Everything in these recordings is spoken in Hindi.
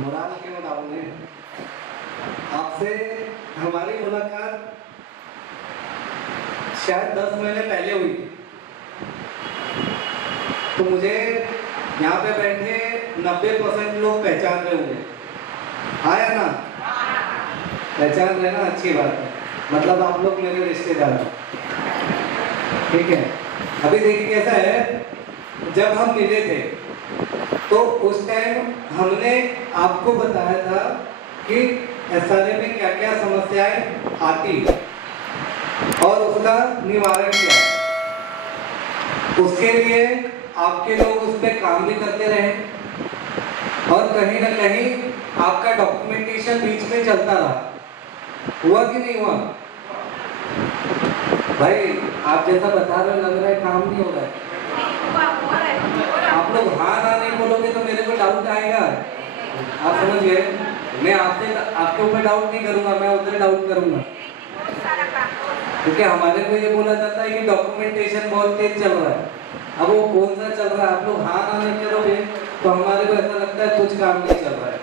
मोराल के मुताबिक आपसे हमारी मुलाकात शायद 10 महीने पहले हुई थी। तो मुझे यहाँ पे बैठे 90% लोग पहचान रहे होंगे, हाँ या ना? पहचान रहे ना, अच्छी बात है। मतलब आप लोग मेरे रिश्तेदार हैं, ठीक है। अभी देखिए कैसा है, जब हम मिले थे तो उस टाइम हमने आपको बताया था कि एसआरए में क्या क्या समस्याएं आती और उसका निवारण क्या है। उसके लिए आपके लोग उस पर काम भी करते रहे और कहीं ना कहीं आपका डॉक्यूमेंटेशन बीच में चलता रहा। हुआ कि नहीं हुआ? भाई आप जैसा बता रहे हो लग रहा है काम नहीं हो रहा है। आप लोग हाँ ना नहीं बोलोगे तो मेरे को डाउट आएगा। आप समझ गए? मैं आपके ऊपर डाउट नहीं करूंगा, मैं उधर डाउट करूंगा, क्योंकि हमारे को ये बोला जाता है कि डॉक्यूमेंटेशन बहुत तेज चल रहा है। अब वो कौन सा चल रहा है, आप लोग हाँ ना नहीं करोगे तो हमारे को ऐसा लगता है कुछ काम नहीं चल रहा है,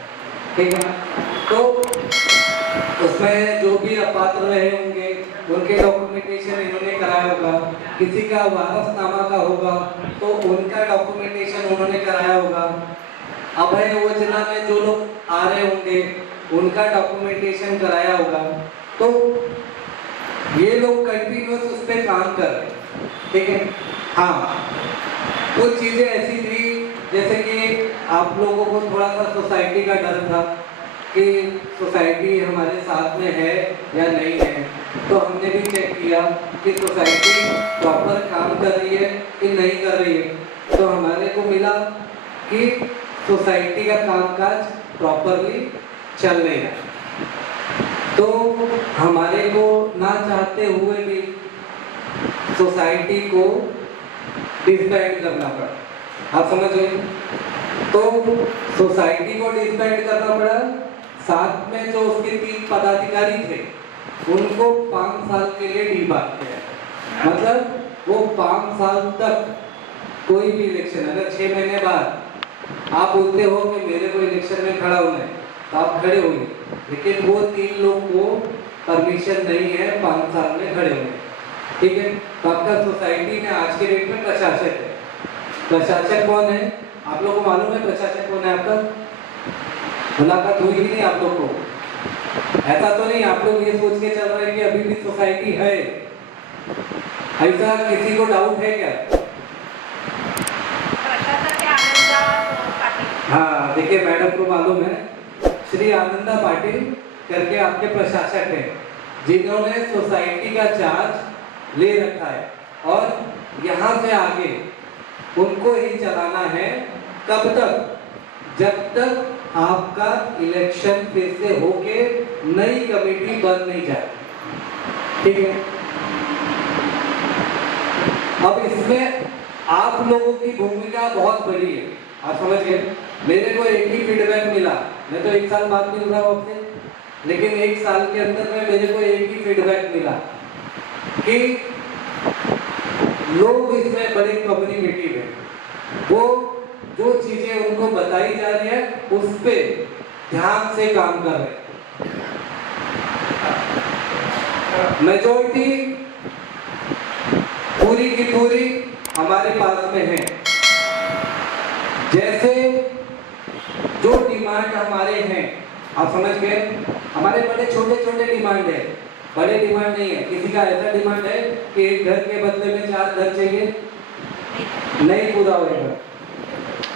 ठीक है। तो उसमें जो भी अपात्र रहे होंगे उनके डॉक्यूमेंटेशन इन्होंने कराया होगा, किसी का वारसनामा का होगा तो उनका डॉक्यूमेंटेशन उन्होंने कराया होगा, अभय योजना में जो लोग आ रहे होंगे उनका डॉक्यूमेंटेशन कराया होगा। तो ये लोग कंटिन्यूस उस पर काम कर रहे हैं, ठीक है। हाँ, कुछ चीज़ें ऐसी थी जैसे कि आप लोगों को थोड़ा सा सोसाइटी का डर था कि सोसाइटी हमारे साथ में है या नहीं है। तो हमने भी चेक किया कि सोसाइटी प्रॉपर काम कर रही है कि नहीं कर रही है। तो हमारे को मिला कि सोसाइटी का कामकाज प्रॉपरली चल नहीं रहा। तो हमारे को ना चाहते हुए भी सोसाइटी को डिसबैंड करना पड़ा। आप समझ गए? तो सोसाइटी को डिसबैंड करना पड़ा, साथ में जो उसके 3 पदाधिकारी थे उनको 5 साल के लिए डिबार किया। मतलब वो 5 साल तक कोई भी इलेक्शन, अगर 6 महीने बाद आप बोलते हो कि मेरे को इलेक्शन में खड़ा होना है तो आप खड़े होंगे, लेकिन वो 3 लोग को परमिशन नहीं है 5 साल में खड़े होने, ठीक है। तो आपका सोसाइटी में आज के डेट में प्रशासक है। प्रशासक कौन है आप लोगों को मालूम है? प्रशासक कौन है आपका? मुलाकात हुई ही नहीं आप लोग को? ऐसा तो नहीं आप लोग ये सोच के चल रहे हैं कि अभी भी सोसाइटी है? ऐसा किसी को डाउट है क्या? हाँ देखिए, मैडम को मालूम है, श्री आनंदा पाटिल करके आपके प्रशासक हैं जिन्होंने सोसाइटी का चार्ज ले रखा है और यहाँ से आगे उनको ही चलाना है। कब तक? जब तक आपका इलेक्शन फिर से होके नई कमेटी बन नहीं जाए, ठीक है। अब इसमें आप लोगों की भूमिका बहुत बड़ी है, आप समझ गए? मेरे को एक ही फीडबैक मिला, मैं तो 1 साल बाद मिल रहा हूँ आपसे, लेकिन 1 साल के अंदर में मेरे को एक ही फीडबैक मिला कि लोग इसमें बड़े कम्युनिकेटिव है। वो जो चीजें उनको बताई जा रही है उस पे ध्यान से काम कर रहे हैं। मेजॉरिटी पूरी की पूरी हमारे पास में है। जैसे जो डिमांड हमारे हैं, आप समझ गए, हमारे बड़े छोटे छोटे डिमांड है, बड़े डिमांड नहीं है। किसी का ऐसा डिमांड है कि एक घर के बदले में 4 घर चाहिए, नहीं पूरा होगा।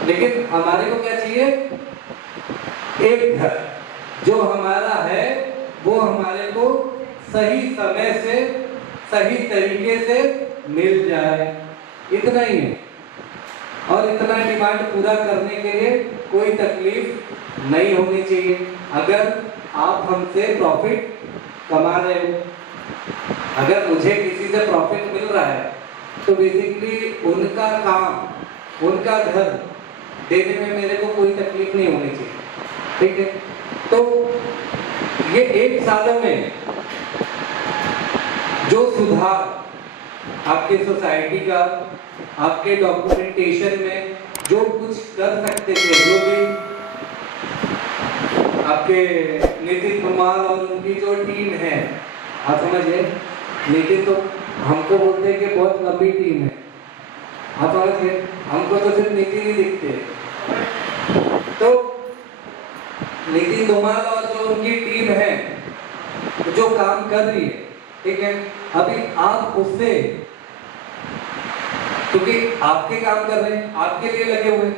लेकिन हमारे को क्या चाहिए? एक घर जो हमारा है वो हमारे को सही समय से सही तरीके से मिल जाए, इतना ही है। और इतना डिमांड पूरा करने के लिए कोई तकलीफ नहीं होनी चाहिए। अगर आप हमसे प्रॉफिट कमा रहे हो, अगर मुझे किसी से प्रॉफिट मिल रहा है तो बेसिकली उनका काम, उनका घर देने में मेरे को कोई तकलीफ नहीं होनी चाहिए, ठीक है। तो ये 1 सालों में जो सुधार आपके सोसाइटी का, आपके डॉक्यूमेंटेशन में जो कुछ कर सकते थे, जो भी आपके नितिन कुमार और उनकी जो टीम है, आप समझिए, नितिन तो हमको बोलते हैं कि बहुत लंबी टीम है, आप समझिए, हमको तो सिर्फ नितिन ही दिखते हैं। तो नितिन कुमार और जो उनकी टीम है जो काम कर रही है, ठीक है, अभी आप उससे, क्योंकि आपके काम कर रहे हैं, आपके लिए लगे हुए,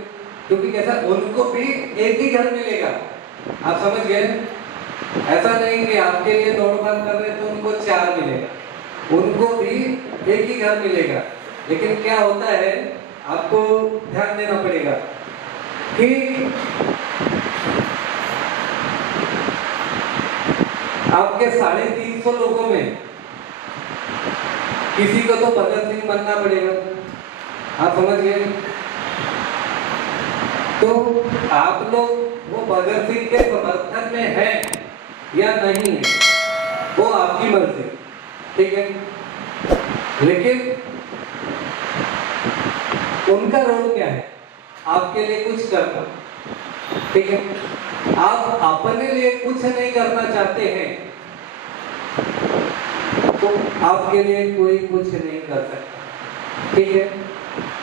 क्योंकि कैसा उनको भी एक ही घर मिलेगा, आप समझ गए। ऐसा नहीं कि आपके लिए दौड़ भाग कर रहे तो उनको 4 मिलेगा, उनको भी एक ही घर मिलेगा। लेकिन क्या होता है, आपको ध्यान देना पड़ेगा कि आपके 350 लोगों में किसी को तो भगत सिंह बनना पड़ेगा, आप समझ गए। तो आप लोग वो भगत सिंह के समर्थन में हैं या नहीं है, वो आपकी मर्जी, ठीक है। लेकिन उनका रोल क्या है, आपके लिए कुछ करना, ठीक है। आप अपने लिए कुछ नहीं करना चाहते हैं तो आपके लिए कोई कुछ नहीं कर सकता, ठीक है।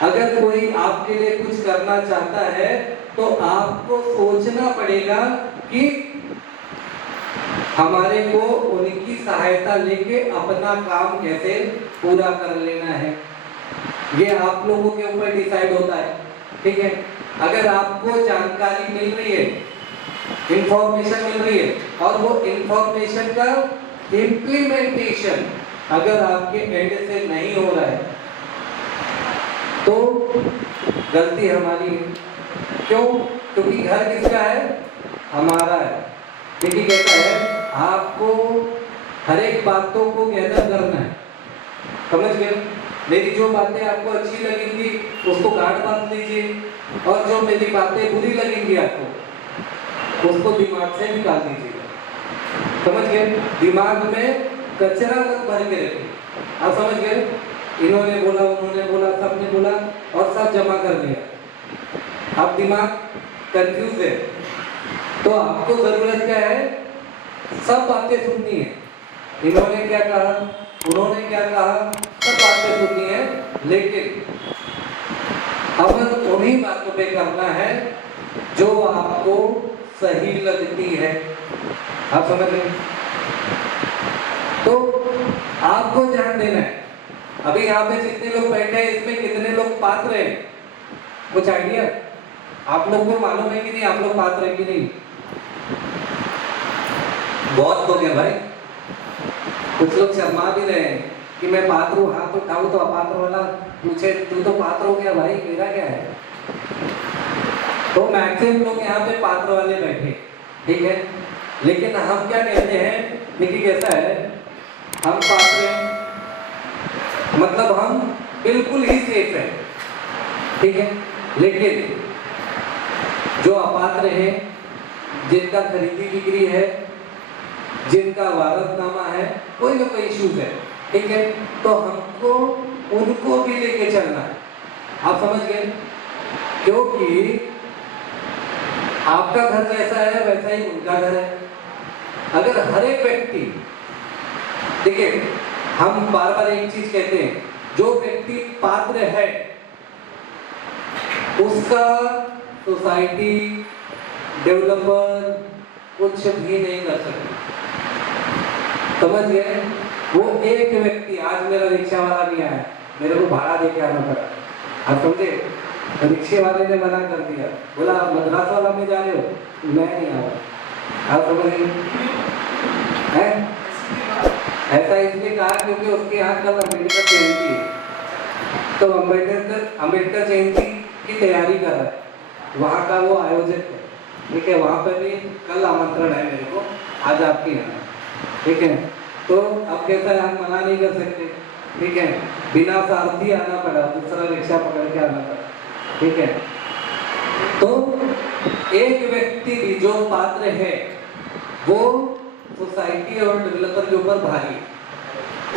अगर कोई आपके लिए कुछ करना चाहता है तो आपको सोचना पड़ेगा कि हमारे को उनकी सहायता लेके अपना काम कैसे पूरा कर लेना है, ये आप लोगों के ऊपर डिसाइड होता है, ठीक है। अगर आपको जानकारी मिल रही है, इंफॉर्मेशन मिल रही है और वो इंफॉर्मेशन का इम्प्लीमेंटेशन अगर आपके एंड से नहीं हो रहा है तो गलती हमारी है। क्यों? क्योंकि घर किसका है, हमारा है। देखिए कैसा है, आपको हर एक बातों को गैदर करना है, समझ गए। मेरी जो बातें आपको अच्छी लगेंगी उसको गांठ बांध लीजिए और जो मेरी बातें बुरी लगेंगी आपको उसको दिमाग से निकाल दीजिएगा, समझ गए। दिमाग में कचरा मत भर के रखिए, आप समझ गए। इन्होंने बोला, उन्होंने बोला, सबने बोला और सब जमा कर दिया, अब दिमाग कंफ्यूज है। तो आपको जरूरत क्या है, सब बातें सुननी है। इन्होंने क्या कहा, उन्होंने क्या कहा, सब बातें सुननी है, लेकिन अमल उन्हीं बातों पे करना है जो आपको सही लगती है, आप समझ रहे। तो आपको ध्यान देना है। अभी यहाँ पे जितने लोग बैठे हैं इसमें कितने लोग पात्र हैं, कुछ आइडिया आप लोगों को मालूम है कि नहीं, आप लोग पात्र है कि नहीं? बहुत लोग हैं भाई, कुछ लोग शर्मा भी रहे हैं कि मैं पात्र हूँ, हाथ उठाऊं तो अपात्र वाला पूछे तू तो पात्र हो गया भाई, मेरा क्या है। तो मैक्सिमम लोग यहाँ पे पात्र वाले बैठे, ठीक है। लेकिन हम क्या कहते हैं, देखिए कैसा है, हम पात्र हैं मतलब हम बिल्कुल ही सेफ है, ठीक है। लेकिन जो अपात्र है, जिनका खरीदी बिक्री है, जिनका वारसनामा है, कोई ना कोई इश्यूज है, ठीक है, तो हमको उनको भी लेके चलना है, आप समझ गए। क्योंकि आपका घर जैसा है वैसा ही उनका घर है। अगर हर एक व्यक्ति, देखिए हम बार बार एक चीज कहते हैं, जो व्यक्ति पात्र है उसका सोसाइटी डेवलपर कुछ भी नहीं कर सकता, समझ गए। वो एक व्यक्ति, आज मेरा रिक्शा वाला नहीं आया, मेरे को भाड़ा दे के आना पड़ा, आप समझे। रिक्शे वाले ने मना कर दिया, बोला आप मद्रास वाला में जा रहे हो, मैं नहीं आ रहा, आप समझ गए। ऐसा इसलिए कहा क्योंकि उसके यहाँ कल अम्बेडकर जयंती है, तो अम्बेडकर जयंती की तैयारी कर रहा है, वहाँ का वो आयोजक है, ठीक है। वहाँ पर भी कल आमंत्रण है मेरे को, आज आपके यहाँ, ठीक है। तो अब कैसा है, हम मना नहीं कर सकते, ठीक है। बिना सारथी आना पड़ा, दूसरा रिक्शा पकड़ के आना पड़ा, ठीक है। तो एक व्यक्ति भी जो पात्र है वो सोसाइटी और डेवलपर के ऊपर भारी,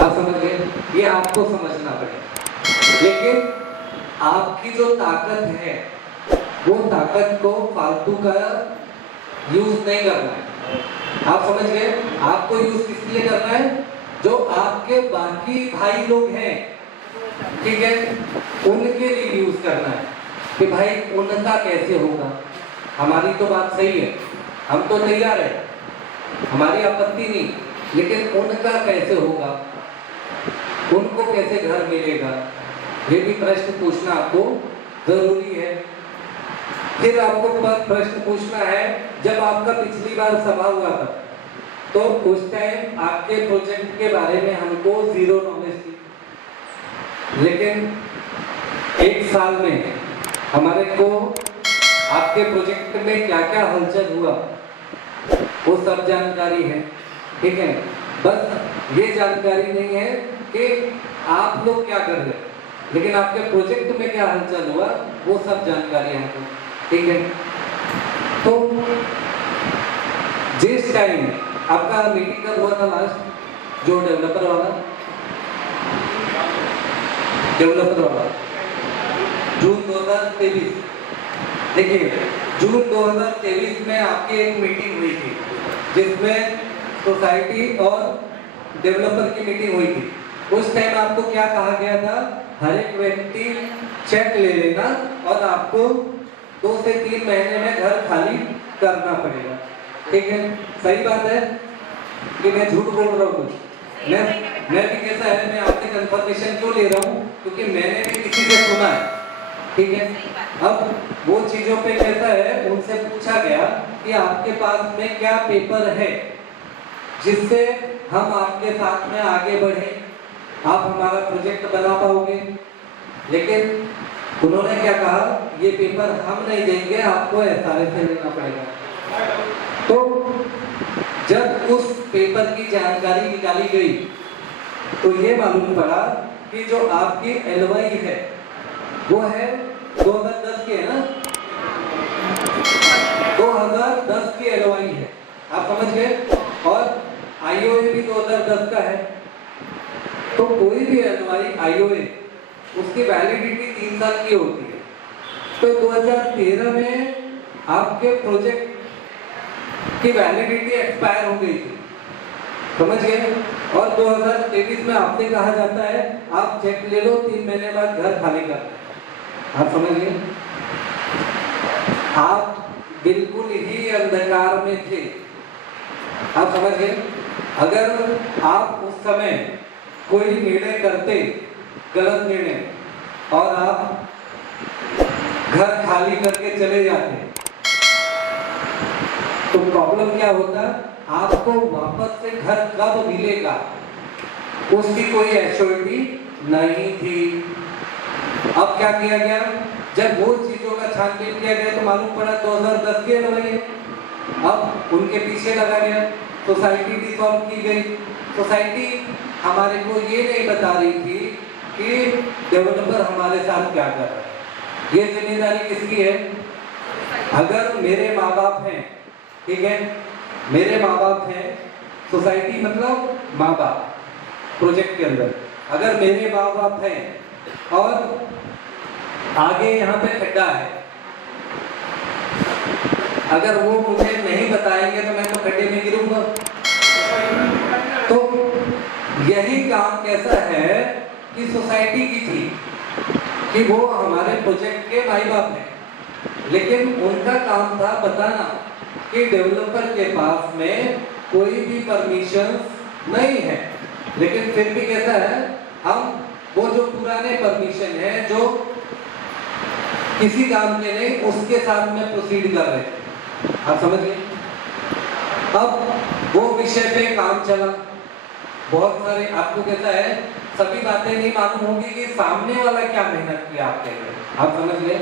आप समझ गए, ये आपको समझना पड़ेगा। लेकिन आपकी जो ताकत है वो ताकत को फालतू का यूज नहीं करना है। आप समझ गए? आपको यूज किस लिए करना है? जो आपके बाकी भाई लोग हैं, ठीक है, उनके लिए यूज करना है कि भाई उनका कैसे होगा। हमारी तो बात सही है, हम तो तैयार है, हमारी आपत्ति नहीं, लेकिन उनका कैसे होगा, उनको कैसे घर मिलेगा, ये भी प्रश्न पूछना आपको जरूरी है। फिर आपको प्रश्न पूछना है, जब आपका पिछली बार सभा हुआ था तो उस टाइम आपके प्रोजेक्ट के बारे में हमको जीरो नॉलेज थी, लेकिन एक साल में हमारे को आपके प्रोजेक्ट में क्या क्या हलचल हुआ वो सब जानकारी है, ठीक है। बस ये जानकारी नहीं है कि आप लोग क्या कर रहे हैं, लेकिन आपके प्रोजेक्ट में क्या हलचल हुआ वो सब जानकारी हमको, ठीक है। तो जिस टाइम आपका मीटिंग कब हुआ था लास्ट, जो डेवलपर वाला जून 2023, देखिए जून 2023 में आपकी एक मीटिंग हुई थी जिसमें सोसाइटी और डेवलपर की मीटिंग हुई थी। उस टाइम आपको क्या कहा गया था? हर एक व्यक्ति चेक ले लेना और आपको 2 से 3 महीने में घर खाली करना पड़ेगा, ठीक है। सही बात है कि मैं झूठ बोल रहा हूँ? मैं भी कैसा है, मैं आपसे कंफर्मेशन क्यों ले रहा हूँ? क्योंकि मैंने भी किसी से सुना है, ठीक है। अब वो चीजों पे कैसा है, उनसे पूछा गया कि आपके पास में क्या पेपर है जिससे हम आपके साथ में आगे बढ़े, आप हमारा प्रोजेक्ट बना पाओगे। लेकिन उन्होंने क्या कहा, ये पेपर हम नहीं देंगे, आपको एसआरए से लेना पड़ेगा। तो जब उस पेपर की जानकारी निकाली गई तो ये मालूम पड़ा कि जो आपकी एलवाई है वो है 2010 की, है ना, 2010 की एलवाई है, आप समझ गए। और आईओए भी 2010 का है। तो कोई भी एलवाई आईओए उसकी वैलिडिटी 3 साल की होती है। तो 2013 में आपके प्रोजेक्ट की वैलिडिटी एक्सपायर हो गई थी, समझ गए। और 2023 में आपसे कहा जाता है आप चेक ले लो, 3 महीने बाद घर खाली कर, आप समझ गए। आप बिल्कुल ही अंधकार में थे, आप समझ गए। अगर आप उस समय कोई निर्णय करते, गलत निर्णय, और आप घर खाली करके चले जाते तो प्रॉब्लम क्या होता, आपको वापस से घर कब मिलेगा उसकी कोई एश्योरिटी नहीं थी। अब क्या किया गया, जब वो चीजों का छानबीन किया गया तो मालूम पड़ा 2010 के लगे, अब उनके पीछे लगा गया, सोसाइटी डिसॉल्व की गई। सोसाइटी हमारे को ये नहीं बता रही थी कि डेवलपर हमारे साथ क्या कर रहा है, ये जिम्मेदारी किसकी है। अगर मेरे माँ बाप हैं, ठीक है, मेरे माँ बाप हैं, सोसाइटी मतलब माँ बाप प्रोजेक्ट के अंदर, अगर मेरे माँ बाप हैं और आगे यहाँ पे खड्डा है, अगर वो मुझे नहीं बताएंगे तो मैं तो खड्डे में गिरूंगा। तो यही काम कैसा है कि सोसाइटी की थी कि वो हमारे प्रोजेक्ट के माई बाप हैं, लेकिन उनका काम था बताना कि डेवलपर के पास में कोई भी परमिशन नहीं है। लेकिन फिर भी कैसा है, हम वो जो पुराने परमिशन है जो किसी काम के नहीं, उसके साथ में प्रोसीड कर रहे हैं, आप समझ गए। अब वो विषय पे काम चला, बहुत सारे, आपको कैसा है, सभी बातें नहीं मालूम होगी कि सामने वाला क्या मेहनत किया आपके लिए, आप समझ गए।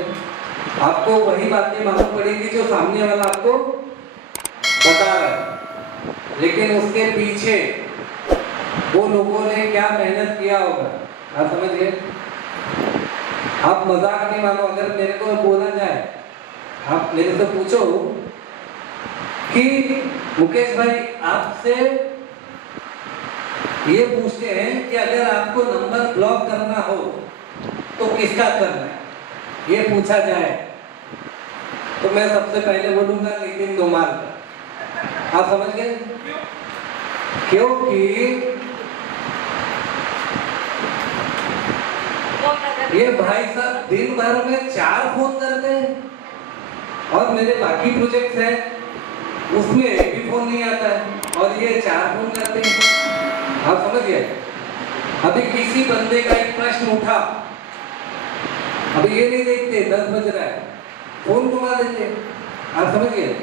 आपको वही बातें मालूम पड़ेगी जो सामने वाला आपको बता रहा है, लेकिन उसके पीछे वो लोगों ने क्या मेहनत किया होगा, आप समझ गए। आप मजाक नहीं मानो, अगर मेरे को बोला जाए, आप मेरे से पूछो कि मुकेश भाई आपसे ये पूछते हैं कि अगर आपको नंबर ब्लॉक करना हो तो किसका करना है, ये पूछा जाए तो मैं सबसे पहले बोलूंगा नितिन धुमाल का। आप समझ गए? क्योंकि ये भाई साहब दिन भर में 4 फोन करते हैं और मेरे बाकी प्रोजेक्ट्स हैं उसमें एक भी फोन नहीं आता है और ये 4 फोन करते हैं। आप समझ गए? अभी किसी बंदे का एक प्रश्न उठा, अभी ये नहीं देखते 10 बज रहा है, फोन घुमा देते। आप समझ गए?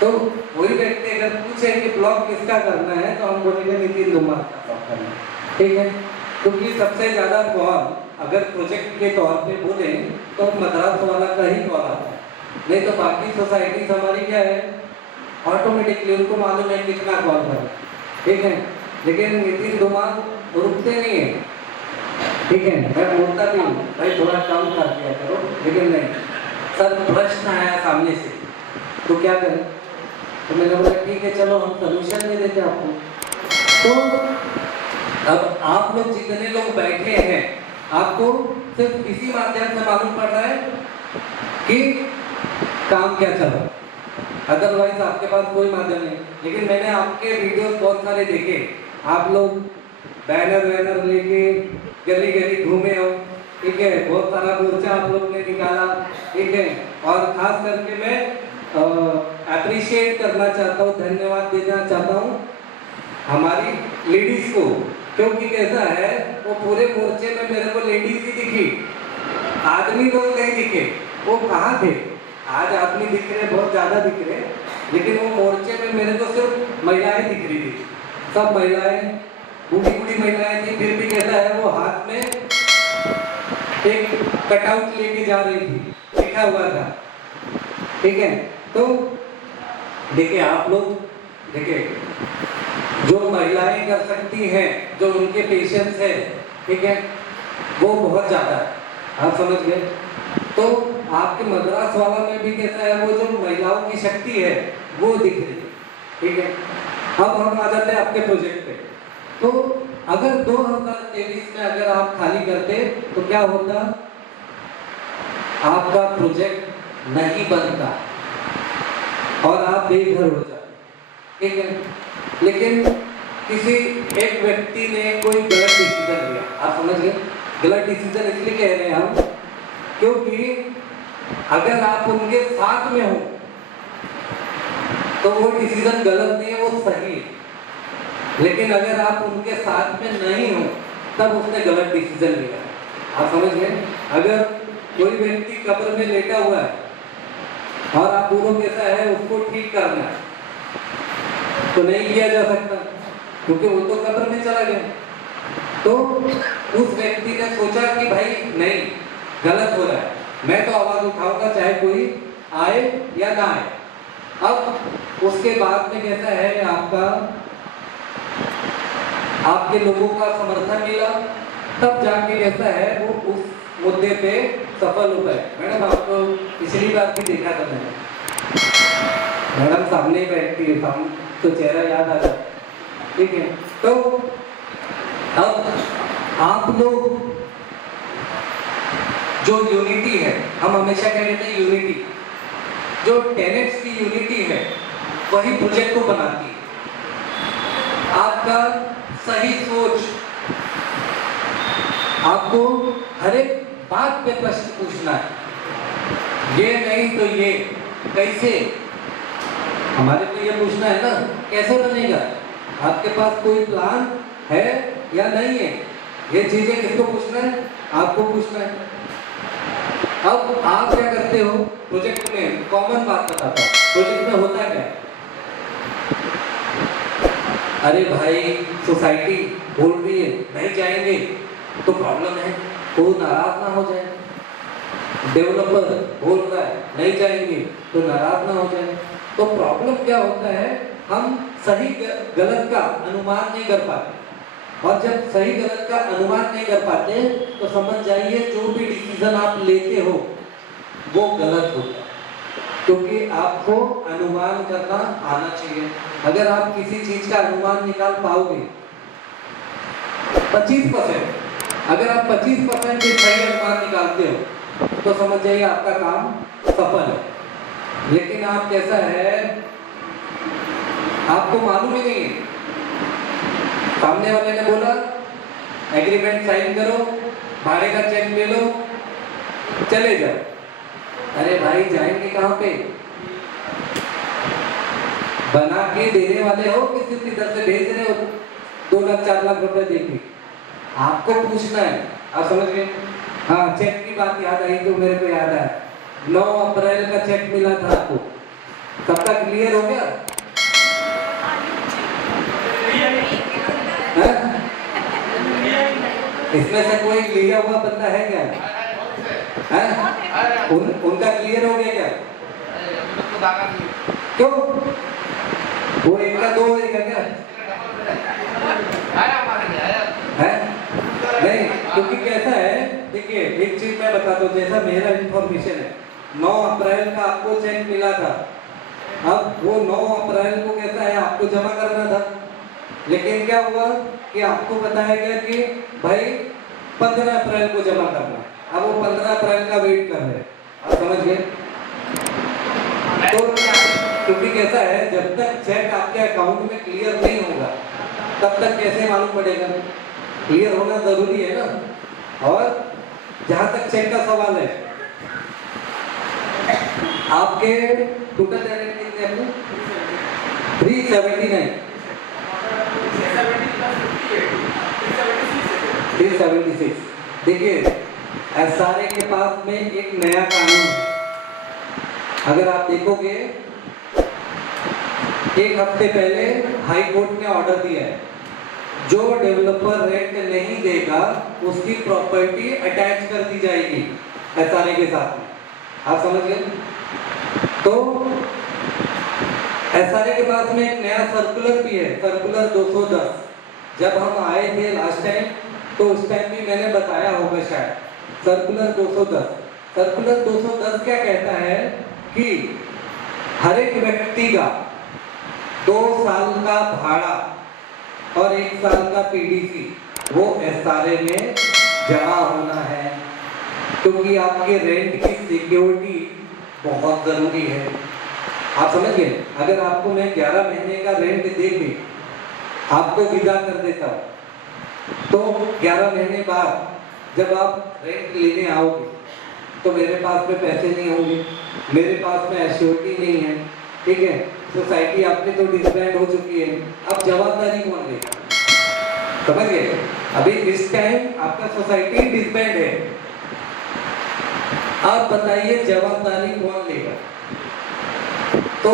तो वही व्यक्ति अगर पूछे कि ब्लॉग किसका करना है तो हम बोलेंगे नितिन धुमार का ब्लॉग करना है, ठीक है? क्योंकि सबसे ज्यादा कॉल अगर प्रोजेक्ट के तौर पे बोले तो मद्रास वाला का ही कॉल आता है, नहीं तो बाकी सोसाइटी हमारी क्या है, ऑटोमेटिकली उनको मालूम है कितना कॉल करना है, ठीक है? लेकिन नितिन धुमार रुकते नहीं है, ठीक है? मैं बोलता भी हूँ भाई थोड़ा कम कर दिया करो, लेकिन नहीं, सर प्रश्न आया सामने से तो क्या करें? तो मैंने बोला ठीक है चलो हम सोल्यूशन दे देते आपको। तो अब आप लोग जितने लोग बैठे हैं आपको सिर्फ इसी माध्यम से मालूम पड़ रहा है कि काम क्या चल रहा है, अदरवाइज आपके पास कोई माध्यम नहीं। लेकिन मैंने आपके वीडियोस बहुत सारे देखे, आप लोग बैनर वैनर लेके गली गली घूमे हो, ठीक है? बहुत सारा मोर्चा आप लोग ने निकाला, ठीक है? और खास करके मैं अप्रिशिएट करना चाहता हूँ, धन्यवाद देना चाहता हूँ हमारी लेडीज को, क्योंकि कैसा है वो पूरे मोर्चे में मेरे को लेडीज ही दिखी, आदमी लोग नहीं दिखे। वो कहाँ थे? आज आदमी दिख रहे, बहुत ज्यादा दिख रहे, लेकिन वो मोर्चे में मेरे को सिर्फ महिलाएं दिख रही थी, सब महिलाएं, बूढ़ी बूढ़ी महिलाएं थी, फिर भी कैसा है वो हाथ में एक कटआउट लेके जा रही थी, लिखा हुआ था, ठीक है? तो देखिए आप लोग, देखिए जो महिलाएं कर सकती हैं, जो उनके पेशेंस है, ठीक है, वो बहुत ज्यादा है। आप समझ गए? तो आपके मद्रास वाला में भी कैसा है, वो जो महिलाओं की शक्ति है वो दिख रही है, ठीक है? अब हम आ जाते हैं आपके प्रोजेक्ट पे। तो अगर 2023 में अगर आप खाली करते तो क्या होता? आपका प्रोजेक्ट नहीं बनता और आप बेघर हो जाते, ठीक है? लेकिन किसी एक व्यक्ति ने कोई गलत डिसीजन लिया, आप समझ गए? गलत डिसीजन इसलिए कह रहे हैं हम क्योंकि अगर आप उनके साथ में हो तो वो डिसीजन गलत नहीं है, वो सही है। लेकिन अगर आप उनके साथ में नहीं हो तब उसने गलत डिसीजन लिया। आप समझ गए? अगर कोई व्यक्ति कब्र में लेटा हुआ है और आप पूर्व कैसा है उसको ठीक करना है तो नहीं किया जा सकता, क्योंकि वो तो कब्र में चला गया। तो उस व्यक्ति ने सोचा कि भाई नहीं, गलत हो रहा है, मैं तो आवाज उठाऊंगा चाहे कोई आए या ना आए। अब उसके बाद में कैसा है, आपके लोगों का समर्थन मिला, तब जाके कैसा है वो उस मुद्दे पे सफल हो गए। मैडम आपको पिछली बार भी देखा था मैंने, मैडम सामने ही बैठती है, सामने तो चेहरा याद आ जाता, ठीक है? तो अब आप लोग जो यूनिटी है, हम हमेशा कहते हैं यूनिटी, जो टेनेट्स की यूनिटी है वही प्रोजेक्ट को बनाती है। आपका सही सोच, आपको हर एक बात पे प्रश्न पूछना है, ये नहीं तो ये कैसे, हमारे को ये पूछना है ना, कैसे बनेगा? आपके पास कोई प्लान है या नहीं है? ये चीजें किसको पूछना है? आपको पूछना है। अब आप क्या करते हो प्रोजेक्ट में? कॉमन बात बताता हूं, प्रोजेक्ट में होता क्या है? अरे भाई सोसाइटी बोल रही है नहीं जाएंगे तो प्रॉब्लम है, तो नाराज ना हो जाए। डेवलपर बोल रहा है नहीं जाएंगे तो नाराज ना हो जाए। तो प्रॉब्लम क्या होता है, हम सही गलत का अनुमान नहीं कर पाते, और जब सही गलत का अनुमान नहीं कर पाते तो समझ जाइए जो भी डिसीजन आप लेते हो वो गलत होता है, क्योंकि आपको अनुमान करना आना चाहिए। अगर आप किसी चीज का अनुमान निकाल पाओगे 25%, अगर आप 25% भी सही अनुमान निकालते हो तो समझ जाइए आपका काम सफल है। लेकिन आप कैसा है आपको मालूम ही नहीं है। सामने वाले ने बोला एग्रीमेंट साइन करो, भाड़े का चेक ले लो, चले जाओ। अरे भाई जाएंगे कहाँ पे? बना के देने वाले हो कि सिर्फ इधर से भेज रहे हो 2 लाख 4 लाख रुपए देके? आपको पूछना है। आप समझ गए? हाँ, चेक की बात याद आई तो मेरे को याद आया, 9 अप्रैल का चेक मिला था आपको, सबका क्लियर हो गया? इसमें से कोई लिया हुआ बंदा है क्या? उनका क्लियर हो गया क्या? क्यों? वो एक का 2 होएगा क्या? है? नहीं, क्योंकि कैसा है, देखिए एक चीज मैं बता दूं, जैसा मेरा इंफॉर्मेशन है, 9 अप्रैल का आपको चेक मिला था। अब वो 9 अप्रैल को कैसा है, आपको जमा करना था, लेकिन क्या हुआ कि आपको बताया गया कि भाई 15 अप्रैल को जमा करना है। अब वो 15 अप्रैल का वेट कर रहे हैं। आप समझ गए? तो क्योंकि कैसा है, जब तक चेक आपके अकाउंट में क्लियर नहीं होगा तब तक कैसे मालूम पड़ेगा? क्लियर होना जरूरी है ना। और जहां तक चेक का सवाल है, आपके टोटल टेनेंट कितने हैं? 379 376। देखिए एसआरए के पास में एक नया कानून है। अगर आप देखोगे, एक हफ्ते पहले हाई कोर्ट ने ऑर्डर दिया है, जो डेवलपर रेंट नहीं देगा उसकी प्रॉपर्टी अटैच कर दी जाएगी एसआरए के साथ में। आप समझ गए? तो एसआरए के पास में एक नया सर्कुलर भी है, सर्कुलर 210। जब हम आए थे लास्ट टाइम तो उस टाइम भी मैंने बताया होगा शायद, सर्कुलर 210। सर्कुलर 210 क्या कहता है कि हर एक व्यक्ति का 2 साल का भाड़ा और 1 साल का पीडीसी वो एसआरए में जमा होना है, क्योंकि आपके रेंट की सिक्योरिटी बहुत जरूरी है। आप समझ गए? अगर आपको मैं 11 महीने का रेंट दे के आपको विदा कर देता हूँ, तो 11 महीने बाद जब आप रेंट लेने आओगे तो मेरे पास में पैसे नहीं होंगे, मेरे पास में एश्योरिटी नहीं है, ठीक है? सोसाइटी आपकी तो डिसबैंड हो चुकी है, अब जवाबदारी कौन लेगा? समझ गए? अभी इस टाइम आपका सोसाइटी डिसबैंड है, आप बताइए जवाबदारी कौन लेगा? तो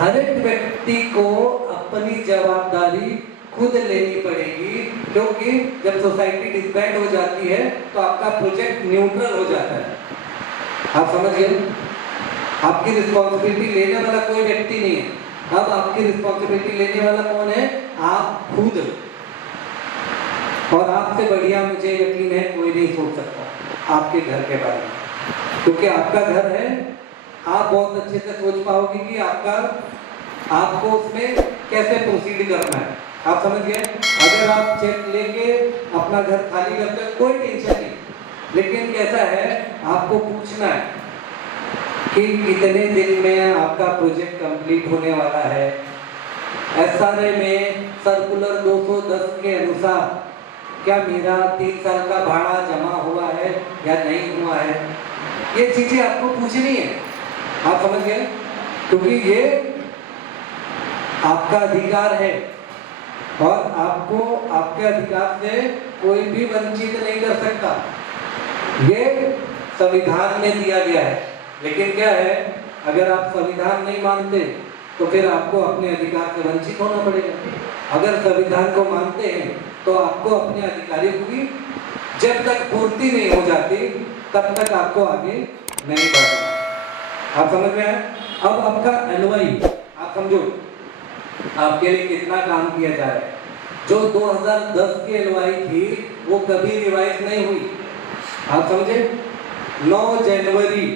हर एक व्यक्ति को अपनी जवाबदारी खुद लेनी पड़ेगी, क्योंकि जब सोसाइटी डिसबैंड हो जाती है तो आपका प्रोजेक्ट न्यूट्रल हो जाता है। आप समझ गए? आपकी रिस्पॉन्सिबिलिटी लेने वाला कोई व्यक्ति नहीं है। अब आपकी रिस्पॉन्सिबिलिटी लेने वाला कौन है? आप खुद। और आपसे बढ़िया मुझे यकीन है कोई नहीं सोच सकता आपके घर के बारे में, क्योंकि आपका घर है। आप बहुत अच्छे से सोच पाओगे कि आपको उसमें कैसे प्रोसीड करना है। आप समझ गए? अगर आप चेक लेके अपना घर खाली करते हो कोई टेंशन नहीं, लेकिन कैसा है, आपको पूछना है कि कितने दिन में आपका प्रोजेक्ट कंप्लीट होने वाला है। एसआरए में सर्कुलर 210 के अनुसार क्या मेरा 3 साल का भाड़ा जमा हुआ है या नहीं हुआ है, ये चीजें आपको पूछनी है। आप समझ गए? क्योंकि ये आपका अधिकार है और आपको आपके अधिकार से कोई भी वंचित नहीं कर सकता। ये संविधान में दिया गया है, लेकिन क्या है, अगर आप संविधान नहीं मानते तो फिर आपको अपने अधिकार से वंचित होना पड़ेगा। अगर संविधान को मानते हैं तो आपको अपने अधिकारों की जब तक पूर्ति नहीं हो जाती तब तक आपको आगे नहीं बढ़ना। आप समझ में आए? अब आपका एलओआई आप समझो आपके लिए कितना काम किया जा रहा है। जो 2010 की एलओआई थी वो कभी रिवाइज नहीं हुई। आप समझे? 9 जनवरी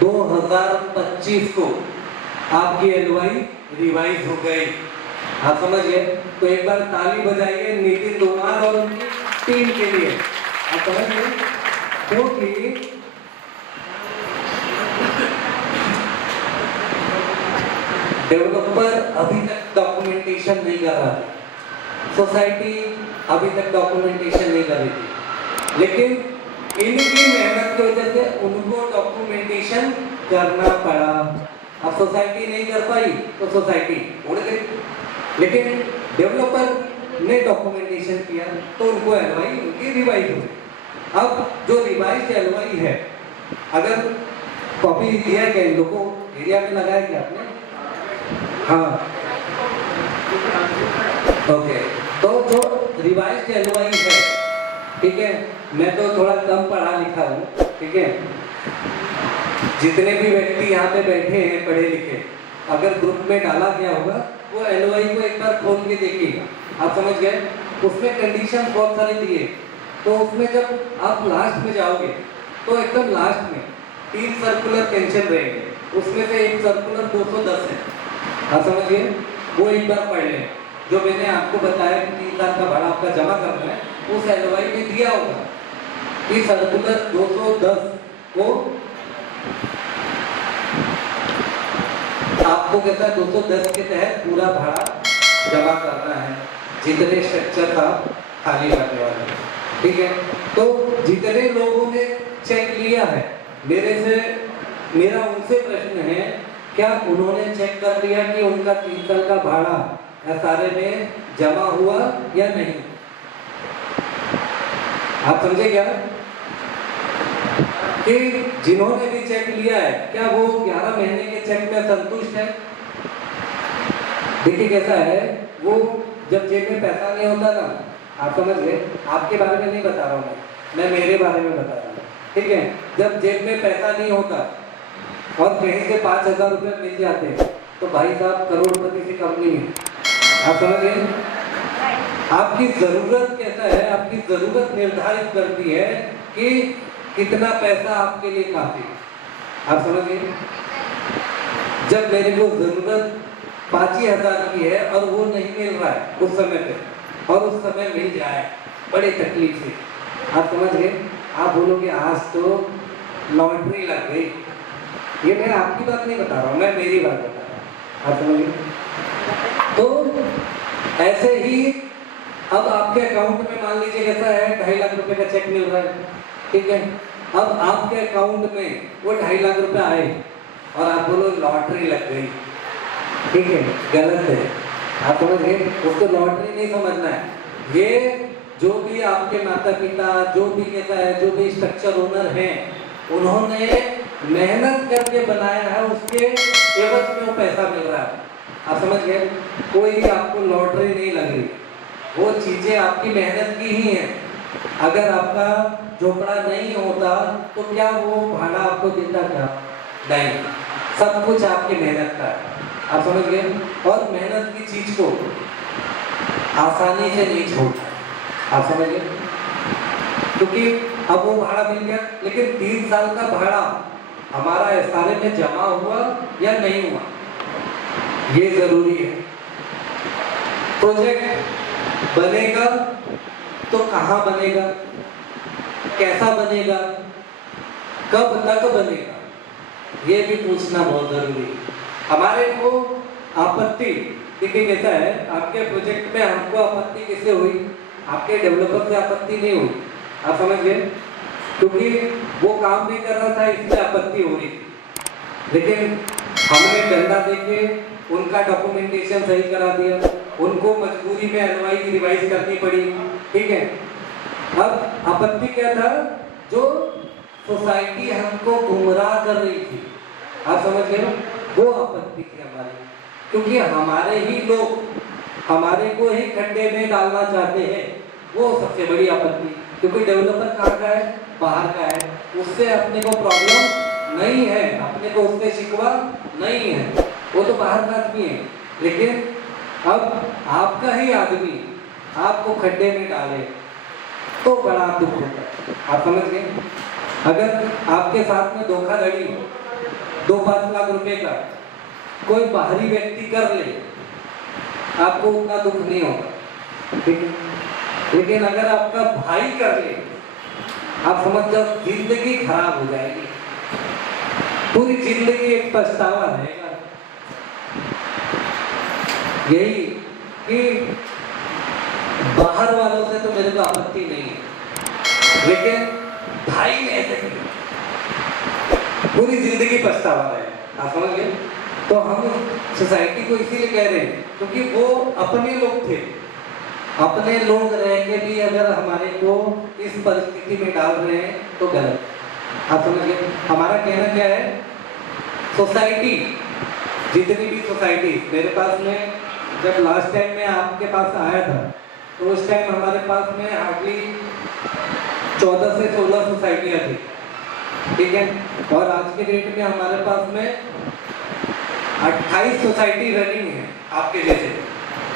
2025 को आपकी एलओआई रिवाइज हो गई। आप समझ गए? तो एक बार ताली बजाइए नितिन तोमर और उनकी टीम के लिए। आप समझ गए? क्योंकि डेवलपर अभी तक डॉक्यूमेंटेशन नहीं कर रहा था। सोसाइटी अभी तक डॉक्यूमेंटेशन नहीं कर रही थी, लेकिन इनकी मेहनत की वजह से उनको डॉक्यूमेंटेशन करना पड़ा। अब सोसाइटी नहीं कर पाई तो सोसाइटी उड़ गई, लेकिन डेवलपर ने डॉक्यूमेंटेशन किया तो उनको एलवाई उनकी रिवाइज हुई। अब जो रिवाइज एलवाई है, अगर कॉपी दिया क्या इन लोगों को एरिया में लगाया क्या आपने? हाँ, ओके। तो जो रिवाइज एलवाई है, ठीक है, मैं तो थोड़ा कम पढ़ा लिखा हूँ, ठीक है, जितने भी व्यक्ति यहाँ पे बैठे हैं पढ़े लिखे, अगर ग्रुप में डाला गया होगा वो एलओआई को एक बार खोल के देखिएगा, आप समझ गए? उसमें कंडीशन बहुत सारे दिए, तो उसमें जब आप लास्ट में जाओगे तो एकदम लास्ट में 3 सर्कुलर पेंशन रहेंगे, उसमें से एक सर्कुलर 210 है, आप समझिए, वो एक बार पढ़ लें। जो मैंने आपको बताया कि 3 साल का भाड़ा आपका जमा करना है, उस एलओआई में दिया होगा कि सर्कुलर 210 को आपको कहता है 210 के तहत पूरा भाड़ा जमा करना है, जितने स्ट्रक्चर का खाली करने वाले, ठीक है। तो जितने लोगों ने चेक लिया है, मेरा उनसे प्रश्न है, क्या उन्होंने चेक कर लिया कि उनका 3 साल का भाड़ा सारे में जमा हुआ या नहीं? आप समझे क्या कि जिन्होंने भी चेक लिया है, क्या वो 11 महीने के चेक में संतुष्ट है? देखिए कैसा है, वो जब जेब में पैसा नहीं होता ना, आप समझ गए, आपके बारे में नहीं बता रहा हूँ मैं मेरे बारे में बता रहा हूँ, ठीक है। जब जेब में पैसा नहीं होता और कहीं से 5,000 रुपये मिल जाते हैं तो भाई साहब करोड़पति से कम नहीं है, आप समझ गए? आपकी जरूरत कैसा है, आपकी जरूरत निर्धारित करती है कि कितना पैसा आपके लिए काफी है, आप समझ गए? जब मेरे को जरूरत 5,000 की है और वो नहीं मिल रहा है उस समय पे, और उस समय मिल जाए बड़े तकलीफ से, आप समझ गए? आप बोलोगे आज तो लॉटरी लग गई। ये मैं आपकी बात नहीं बता रहा हूँ, मैं मेरी बात बता रहा हूँ, आप समझ गए? तो ऐसे ही अब आपके अकाउंट में मान लीजिए कैसा है, 2.5 लाख रुपए का चेक मिल रहा है, ठीक है। अब आपके अकाउंट में वो 2.5 लाख रुपए आए और आप बोलो लॉटरी लग गई, ठीक है, गलत है, आप समझ गए? उसको लॉटरी नहीं समझना है। ये जो भी आपके माता पिता, जो भी कैसा है, जो भी स्ट्रक्चर ओनर हैं, उन्होंने मेहनत करके बनाया है, उसके एवज में वो पैसा मिल रहा है, आप समझ गए? कोई आपको लॉटरी नहीं लग रही, वो चीजें आपकी मेहनत की ही हैं। अगर आपका झोपड़ा नहीं होता तो क्या वो भाड़ा आपको देता क्या? नहीं, सब कुछ आपकी मेहनत का है, आप समझ गए? और मेहनत की चीज को आसानी से नहीं छोड़ता, आप समझ गए? क्योंकि अब वो भाड़ा मिल गया, लेकिन 3 साल का भाड़ा हमारा एसआरए में जमा हुआ या नहीं हुआ, ये जरूरी है। प्रोजेक्ट बनेगा तो कहाँ बनेगा, कैसा बनेगा, कब तक बनेगा, ये भी पूछना बहुत जरूरी है। हमारे को आपत्ति देखिए कैसा है, आपके प्रोजेक्ट में हमको आपत्ति किससे हुई? आपके डेवलपर से आपत्ति नहीं हुई, आप समझ गए? क्योंकि वो काम नहीं कर रहा था इसलिए आपत्ति हो रही थी, लेकिन हमने डंडा देके उनका डॉक्यूमेंटेशन सही करा दिया, उनको मजबूरी में एलओआई की रिवाइज करनी पड़ी, ठीक है। अब आपत्ति क्या था? जो सोसाइटी हमको गुमराह कर रही थी, आप समझ गए? वो आपत्ति थी हमारी, क्योंकि हमारे ही लोग हमारे को ही खड्डे में डालना चाहते हैं, वो सबसे बड़ी आपत्ति। क्योंकि डेवलपर कहाँ का है? बाहर का है, उससे अपने को प्रॉब्लम नहीं है, अपने को उससे शिकवा नहीं है, वो तो बाहर का आदमी है। लेकिन अब आपका ही आदमी आपको खड्डे में डाले तो बड़ा दुख होता है, आप समझ गए? अगर आपके साथ में धोखाधड़ी 2-5 लाख रुपए का कोई बाहरी व्यक्ति कर ले, आपको उतना दुख नहीं होगा, ठीक है। लेकिन अगर आपका भाई कर ले, आप समझ जाओ जिंदगी खराब हो जाएगी, पूरी जिंदगी एक पछतावा रहेगा। यही कि बाहर वालों से तो मेरे को आपत्ति नहीं है, लेकिन भाई ने ऐसे किया, पूरी जिंदगी पछतावा रहे। आप समझ गए? तो हम सोसाइटी को इसीलिए कह रहे हैं क्योंकि वो अपने लोग थे, अपने लोग रह के भी अगर हमारे को इस परिस्थिति में डाल रहे हैं तो गलत। आप समझ गए? हमारा कहना क्या है, सोसाइटी, जितनी भी सोसाइटी, मेरे पास में जब लास्ट टाइम में आपके पास आया था तो उस टाइम हमारे पास में हार्डली 14 से 16 सोसाइटियाँ थी, ठीक है। और आज के डेट में हमारे पास में 28 सोसाइटी रनिंग है आपके जैसे,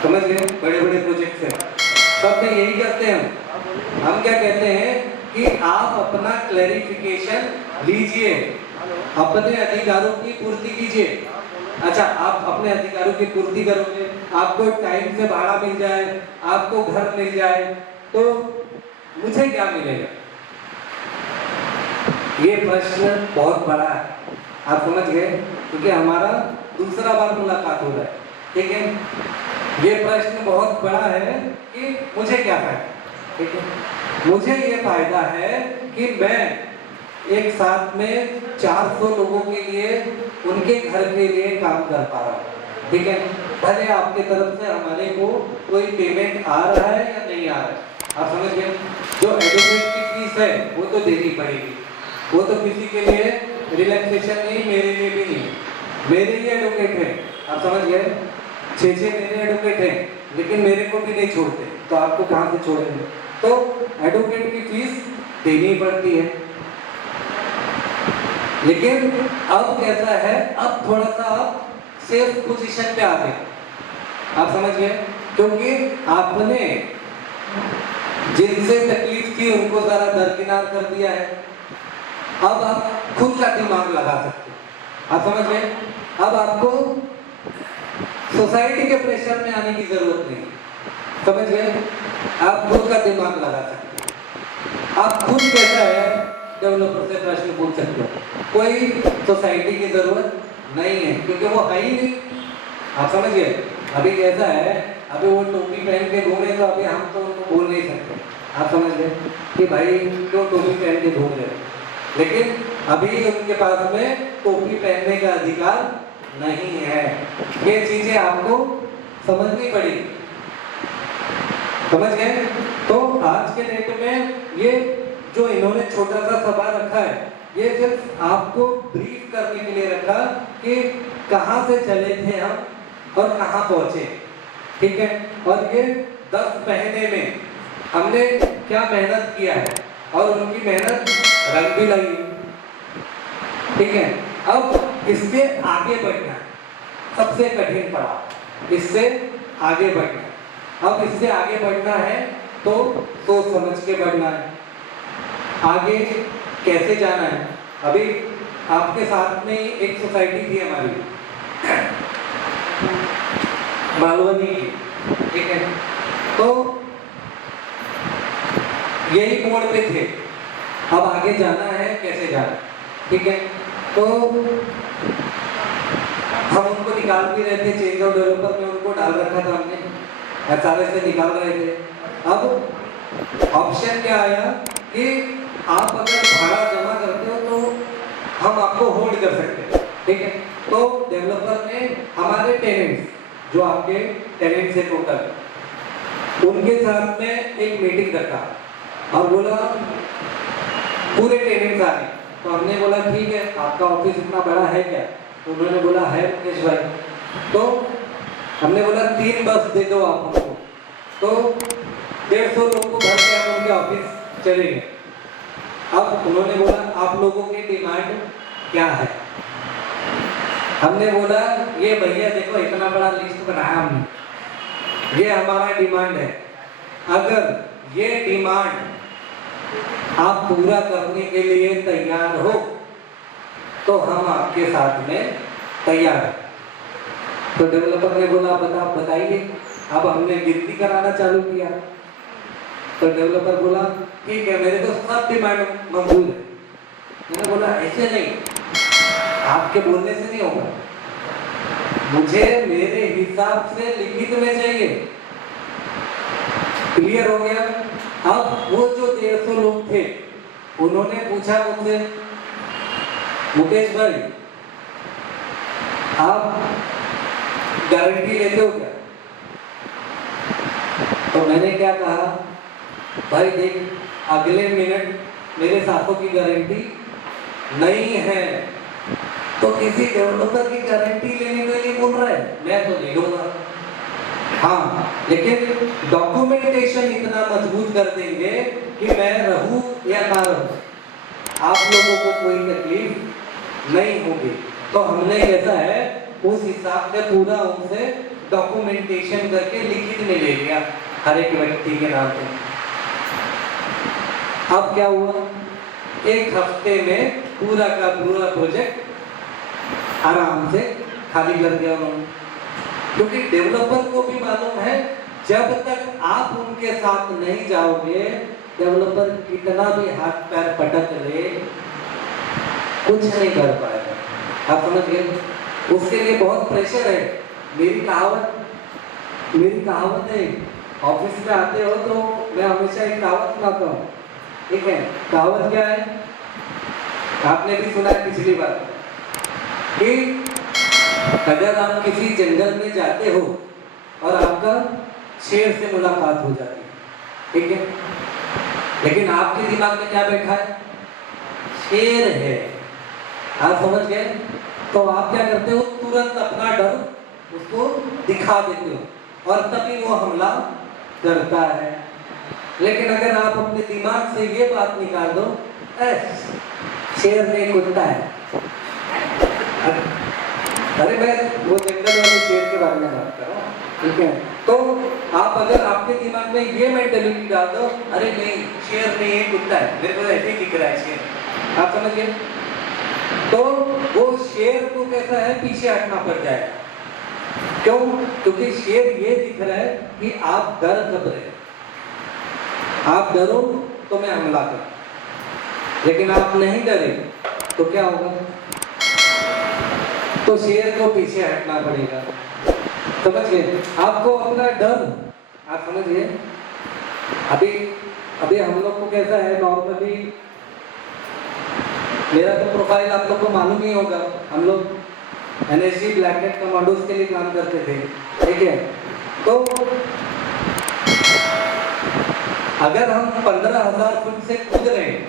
समझ गए? बड़े बड़े प्रोजेक्ट है, सब में यही करते हैं हम क्या कहते हैं कि आप अपना क्लैरिफिकेशन लीजिए, अपने अधिकारों की पूर्ति कीजिए। अच्छा, आप अपने अधिकारों की पूर्ति करोगे, आपको टाइम से भाड़ा मिल जाए, आपको घर मिल जाए, तो मुझे क्या मिलेगा? ये प्रश्न बहुत बड़ा है, आप समझ गए? क्योंकि हमारा दूसरा बार मुलाकात हो रहा है, ठीक है। ये प्रश्न बहुत बड़ा है कि मुझे क्या फायदा, ठीक है। मुझे ये फायदा है कि मैं एक साथ में 400 लोगों के लिए, उनके घर के लिए काम कर पा रहा हूँ, ठीक है। भले आपके तरफ से हमारे को कोई पेमेंट आ रहा है या नहीं आ रहा है, आप समझ गए? जो एडवोकेट की फीस है वो तो देनी पड़ेगी, वो तो किसी के लिए रिलैक्सेशन नहीं, मेरे लिए भी नहीं, मेरे ही एडवोकेट है, आप समझ गए? 6 मेरे एडवोकेट हैं, लेकिन मेरे को भी नहीं छोड़ते, तो आपको कहाँ से छोड़ेंगे? तो एडवोकेट की फीस देनी पड़ती है। लेकिन अब कैसा है, अब थोड़ा सा आप सेफ पोजीशन पे आ गए, आप समझ गए? क्योंकि आपने जिनसे तकलीफ थी उनको जरा दरकिनार कर दिया है, अब आप खुद का दिमाग लगा सकते हैं, आप समझ गए? अब आपको सोसाइटी के प्रेशर में आने की जरूरत नहीं, समझ गए? आप खुद का दिमाग लगा सकते हैं। आप खुद कैसा है डेवलपर से प्रश्न पूछ सकते हो, कोई सोसाइटी की जरूरत नहीं है, क्योंकि वो है ही नहीं, आप समझ गए? अभी कैसा है, अभी वो टोपी पहन के घूमे तो अभी हम तो उनको बोल नहीं सकते, आप समझ गए कि भाई क्यों टोपी पहन के घूम रहे, लेकिन अभी उनके पास में टोपी पहनने का अधिकार नहीं है। ये चीजें आपको समझनी पड़ेगी, समझ गए? तो आज के डेट में ये जो इन्होंने छोटा सा सभा रखा है, ये सिर्फ आपको ब्रीफ करने के लिए रखा कि कहाँ से चले थे हम और कहाँ पहुंचे, ठीक है। और ये 10 महीने में हमने क्या मेहनत किया है और उनकी मेहनत रंग भी लगी, ठीक है। अब इससे आगे बढ़ना है, सबसे कठिन पड़ाव, इससे आगे बढ़ना है। अब इससे आगे बढ़ना है तो सोच समझ के बढ़ना है, आगे कैसे जाना है। अभी आपके साथ में एक सोसाइटी थी हमारी मालवनी की, ठीक है, तो यही मोड़ पे थे, अब आगे जाना है, कैसे जाना, ठीक है। तो हम उनको निकाल भी रहे थे, चेंज ऑफ डेवलपर में उनको डाल रखा था हमने, SRS से निकाल रहे थे। अब ऑप्शन क्या आया कि आप अगर भाड़ा जमा करते हो तो हम आपको होल्ड कर सकते हैं, ठीक है। तो डेवलपर ने हमारे टेनेंट्स, जो आपके टेनेंट्स है टोटल, उनके साथ में एक मीटिंग रखा और बोला पूरे टेनेंट्स आ गए। तो हमने बोला ठीक है, आपका ऑफिस इतना बड़ा है क्या? तो उन्होंने बोला है मुकेश भाई। तो हमने बोला 3 बस दे दो आप हमको, तो 150 लोग को भर के हम उनके ऑफिस चले गए। अब उन्होंने बोला आप लोगों की डिमांड क्या है? हमने बोला ये भैया देखो इतना बड़ा लिस्ट बनाया हमने, ये हमारा डिमांड है, अगर ये डिमांड आप पूरा करने के लिए तैयार हो तो हम आपके साथ में तैयार हैं। तो डेवलपर ने बोला बताइए। अब हमने गिनती कराना चालू किया, तो डेवलपर बोला ठीक है मेरे को सब डिमांड मंजूर है। मैंने बोला ऐसे नहीं, आपके बोलने से नहीं होगा, मुझे मेरे हिसाब से लिखित में चाहिए क्लियर हो गया। अब वो जो 150 लोग थे उन्होंने पूछा मुझसे, मुकेश भाई आप गारंटी लेते हो क्या? तो मैंने क्या कहा, भाई देख अगले मिनट मेरे साथों की गारंटी नहीं है, तो किसी डेवलपर की गारंटी लेने के लिए बोल रहा है, मैं तो नहीं लूंगा। हाँ, लेकिन डॉक्यूमेंटेशन इतना मजबूत कर देंगे कि मैं रहूं या ना रहूं, आप लोगों को कोई तकलीफ नहीं होगी। तो हमने कैसा है उस हिसाब से पूरा उनसे डॉक्यूमेंटेशन करके लिखित में ले लिया हर एक व्यक्ति के नाम पे। अब क्या हुआ, एक हफ्ते में पूरा का पूरा प्रोजेक्ट आराम से खाली कर दिया उन्होंने, क्योंकि डेवलपर को भी मालूम है जब तक आप उनके साथ नहीं जाओगे, डेवलपर कितना भी हाथ पैर पटक ले कुछ नहीं कर पाएगा। आप समझ गए? उसके लिए बहुत प्रेशर है। मेरी कहावत है, ऑफिस में आते हो तो मैं हमेशा एक कहावत सुनाता हूँ, ठीक है? कहावत क्या है, आपने भी सुना है पिछली बार, कि अगर आप किसी जंगल में जाते हो और आपका शेर से मुलाकात हो जाती है, ठीक है, लेकिन आपके दिमाग में क्या बैठा है, शेर है, आप समझ गए? तो आप क्या करते हो, तुरंत अपना डर उसको दिखा देते हो और तभी वो हमला करता है। लेकिन अगर आप अपने दिमाग से ये बात निकाल दो, शेर नहीं कुत्ता है, अरे मैं वो जंगल वाले शेर के बारे में बात कर रहा हूँ, ठीक है? तो आप अगर आपके दिमाग में ये मेंटेलिटी डाल दो, अरे नहीं शेर नहीं है कुत्ता है, मेरे को ऐसे ही दिख रहा है शेर, आप समझ गए? तो वो शेर को कैसा है, पीछे हटना पड़ जाएगा। क्यों? क्योंकि शेर ये दिख रहा है कि आप डर कब रहे, आप डरो तो मैं हमला करूं, लेकिन आप नहीं डरे तो क्या होगा, तो शेर को पीछे हटना पड़ेगा। समझ गए? आपको अपना डर, आप समझ गए? अभी हम लोग को कैसा है, नॉर्मली मेरा तो प्रोफाइल आप लोग को मालूम ही होगा, हम लोग NSG ब्लैक नेट कमांडोज के लिए काम करते थे, ठीक है? तो अगर हम 15,000 फुट से कूद रहे हैं,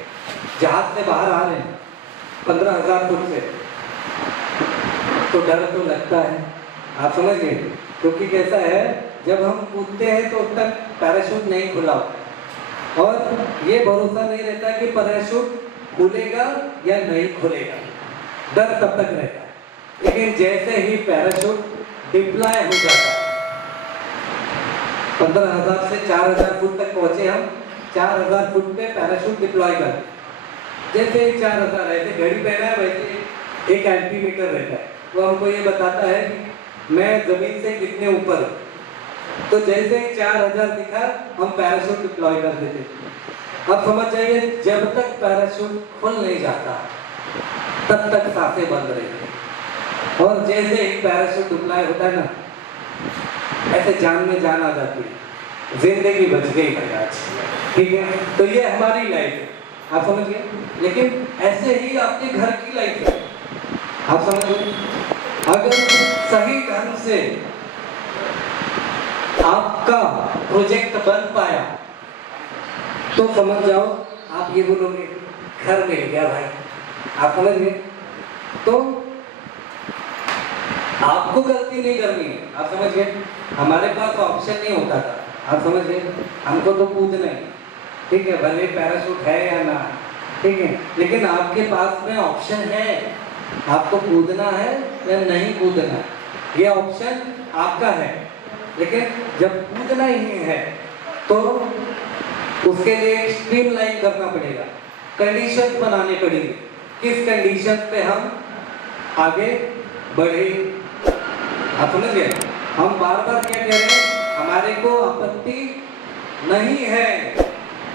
जहाज से बाहर आ रहे हैं 15,000 फुट से, तो डर तो लगता है, आप समझ गए? क्योंकि कैसा है, जब हम कूदते हैं तो उस तक पैराशूट नहीं खुला होता और ये भरोसा नहीं रहता कि पैराशूट खुलेगा या नहीं खुलेगा, डर तब तक रहता है। लेकिन जैसे ही पैराशूट डिप्लॉय हो जाता है, 15,000 से 4,000 फुट तक पहुंचे हम, 4,000 फुट पे पैराशूट डिप्लॉय कर, जैसे ही 4,000 ऐसे घड़ी पहना है वैसे एक एल्टीमीटर रहता है, वो हमको ये बताता है कि मैं जमीन से कितने ऊपर, तो जैसे ही 4,000 दिखा हम पैराशूट डिप्लॉय कर देते। अब समझ जाइए, जब तक पैराशूट खुल नहीं जाता तब तक सांसें बंद रहती, और जैसे ही पैराशूट डिप्लॉय होता है ना, ऐसे जान में जान आ जाती है, जिंदगी बच गई भाई आज, ठीक है? तो ये हमारी लाइफ है, आप समझ गए? लेकिन ऐसे ही आपके घर की लाइफ है, आप समझ गए? अगर सही ढंग से आपका प्रोजेक्ट बन पाया तो समझ जाओ आप ये बोलोगे घर मिल गया भाई, आप समझ गए? तो आपको गलती नहीं करनी है, आप समझ गए? हमारे पास ऑप्शन नहीं होता था, आप समझ गए? हमको तो कूदना है, ठीक है, भले पैराशूट है या ना, ठीक है, लेकिन आपके पास में ऑप्शन है, आपको कूदना है या नहीं कूदना है, ये ऑप्शन आपका है। लेकिन जब कूदना ही है तो उसके लिए स्ट्रीमलाइन करना पड़ेगा, कंडीशंस बनाने पड़ेंगे, किस कंडीशंस पे हम आगे बढ़े, आप समझ गए? हम बार बार क्या कह रहे हैं, हमारे को आपत्ति नहीं है,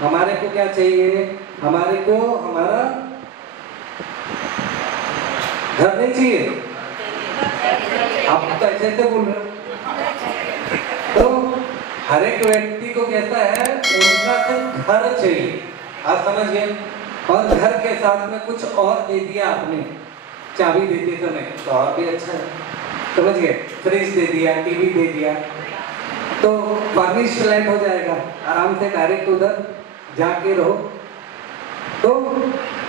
हमारे को क्या चाहिए, हमारे को हमारा घर नहीं चाहिए, आप तो ऐसे बोल रहे हो। तो हर एक व्यक्ति को कहता है उनका सिर्फ घर चाहिए, आप समझ गए, और घर के साथ में कुछ और दे दिया आपने, चाबी देते समय तो और भी अच्छा है, समझ गए, फ्रिज दे दिया, टीवी दे दिया, तो फर्निश्ड फ्लैट हो जाएगा, आराम से डायरेक्ट उधर जाके रहो। तो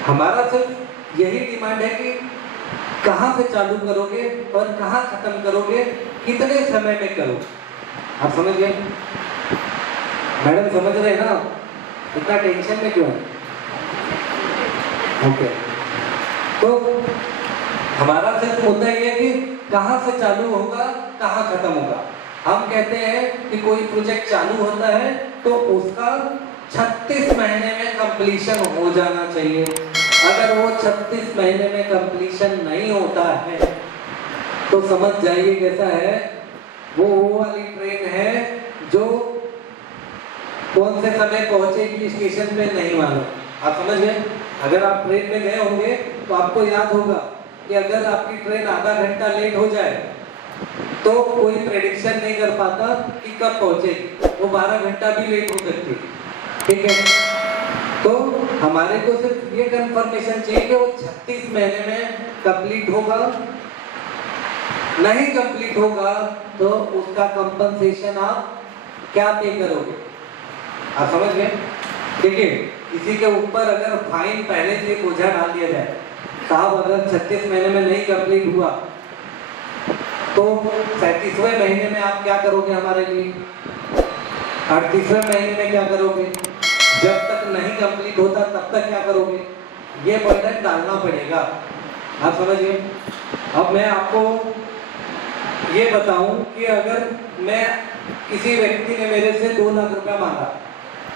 हमारा सिर्फ यही डिमांड है कि कहाँ से चालू करोगे और कहाँ खत्म करोगे, कितने समय में करो, आप समझ गए मैडम, समझ रहे हैं ना, इतना टेंशन में क्यों है? ओके, तो हमारा सिर्फ मुद्दा ये है कि कहाँ से चालू होगा, कहाँ खत्म होगा। हम कहते हैं कि कोई प्रोजेक्ट चालू होता है तो उसका 36 महीने में कंप्लीशन हो जाना चाहिए। अगर वो 36 महीने में कंप्लीशन नहीं होता है तो समझ जाइए कैसा है, वो वाली ट्रेन है जो कौन से समय पहुंचेगी स्टेशन पे नहीं मालूम, आप समझ गए। अगर आप ट्रेन में गए होंगे तो आपको याद होगा कि अगर आपकी ट्रेन आधा घंटा लेट हो जाए तो कोई प्रेडिक्शन नहीं कर पाता कि कब पहुंचेगी, वो 12 घंटा भी लेट हो सकती है, ठीक है। तो हमारे को सिर्फ ये कंफर्मेशन चाहिए कि वो 36 महीने में कंप्लीट होगा, नहीं कंप्लीट होगा तो उसका कंपनसेशन आप क्या पे करोगे, आप समझ गए, ठीक है। किसी के ऊपर अगर फाइन पहले से बोझा डाल दिया जाए, साहब अगर 36 महीने में नहीं कंप्लीट हुआ तो 37वें महीने में आप क्या करोगे हमारे लिए, 38वें महीने में क्या करोगे, जब तक नहीं कंप्लीट होता तब तक क्या करोगे, ये बर्डन डालना पड़ेगा, आप समझिए। अब मैं आपको ये बताऊं कि अगर मैं किसी व्यक्ति ने मेरे से 2 लाख रुपया मांगा,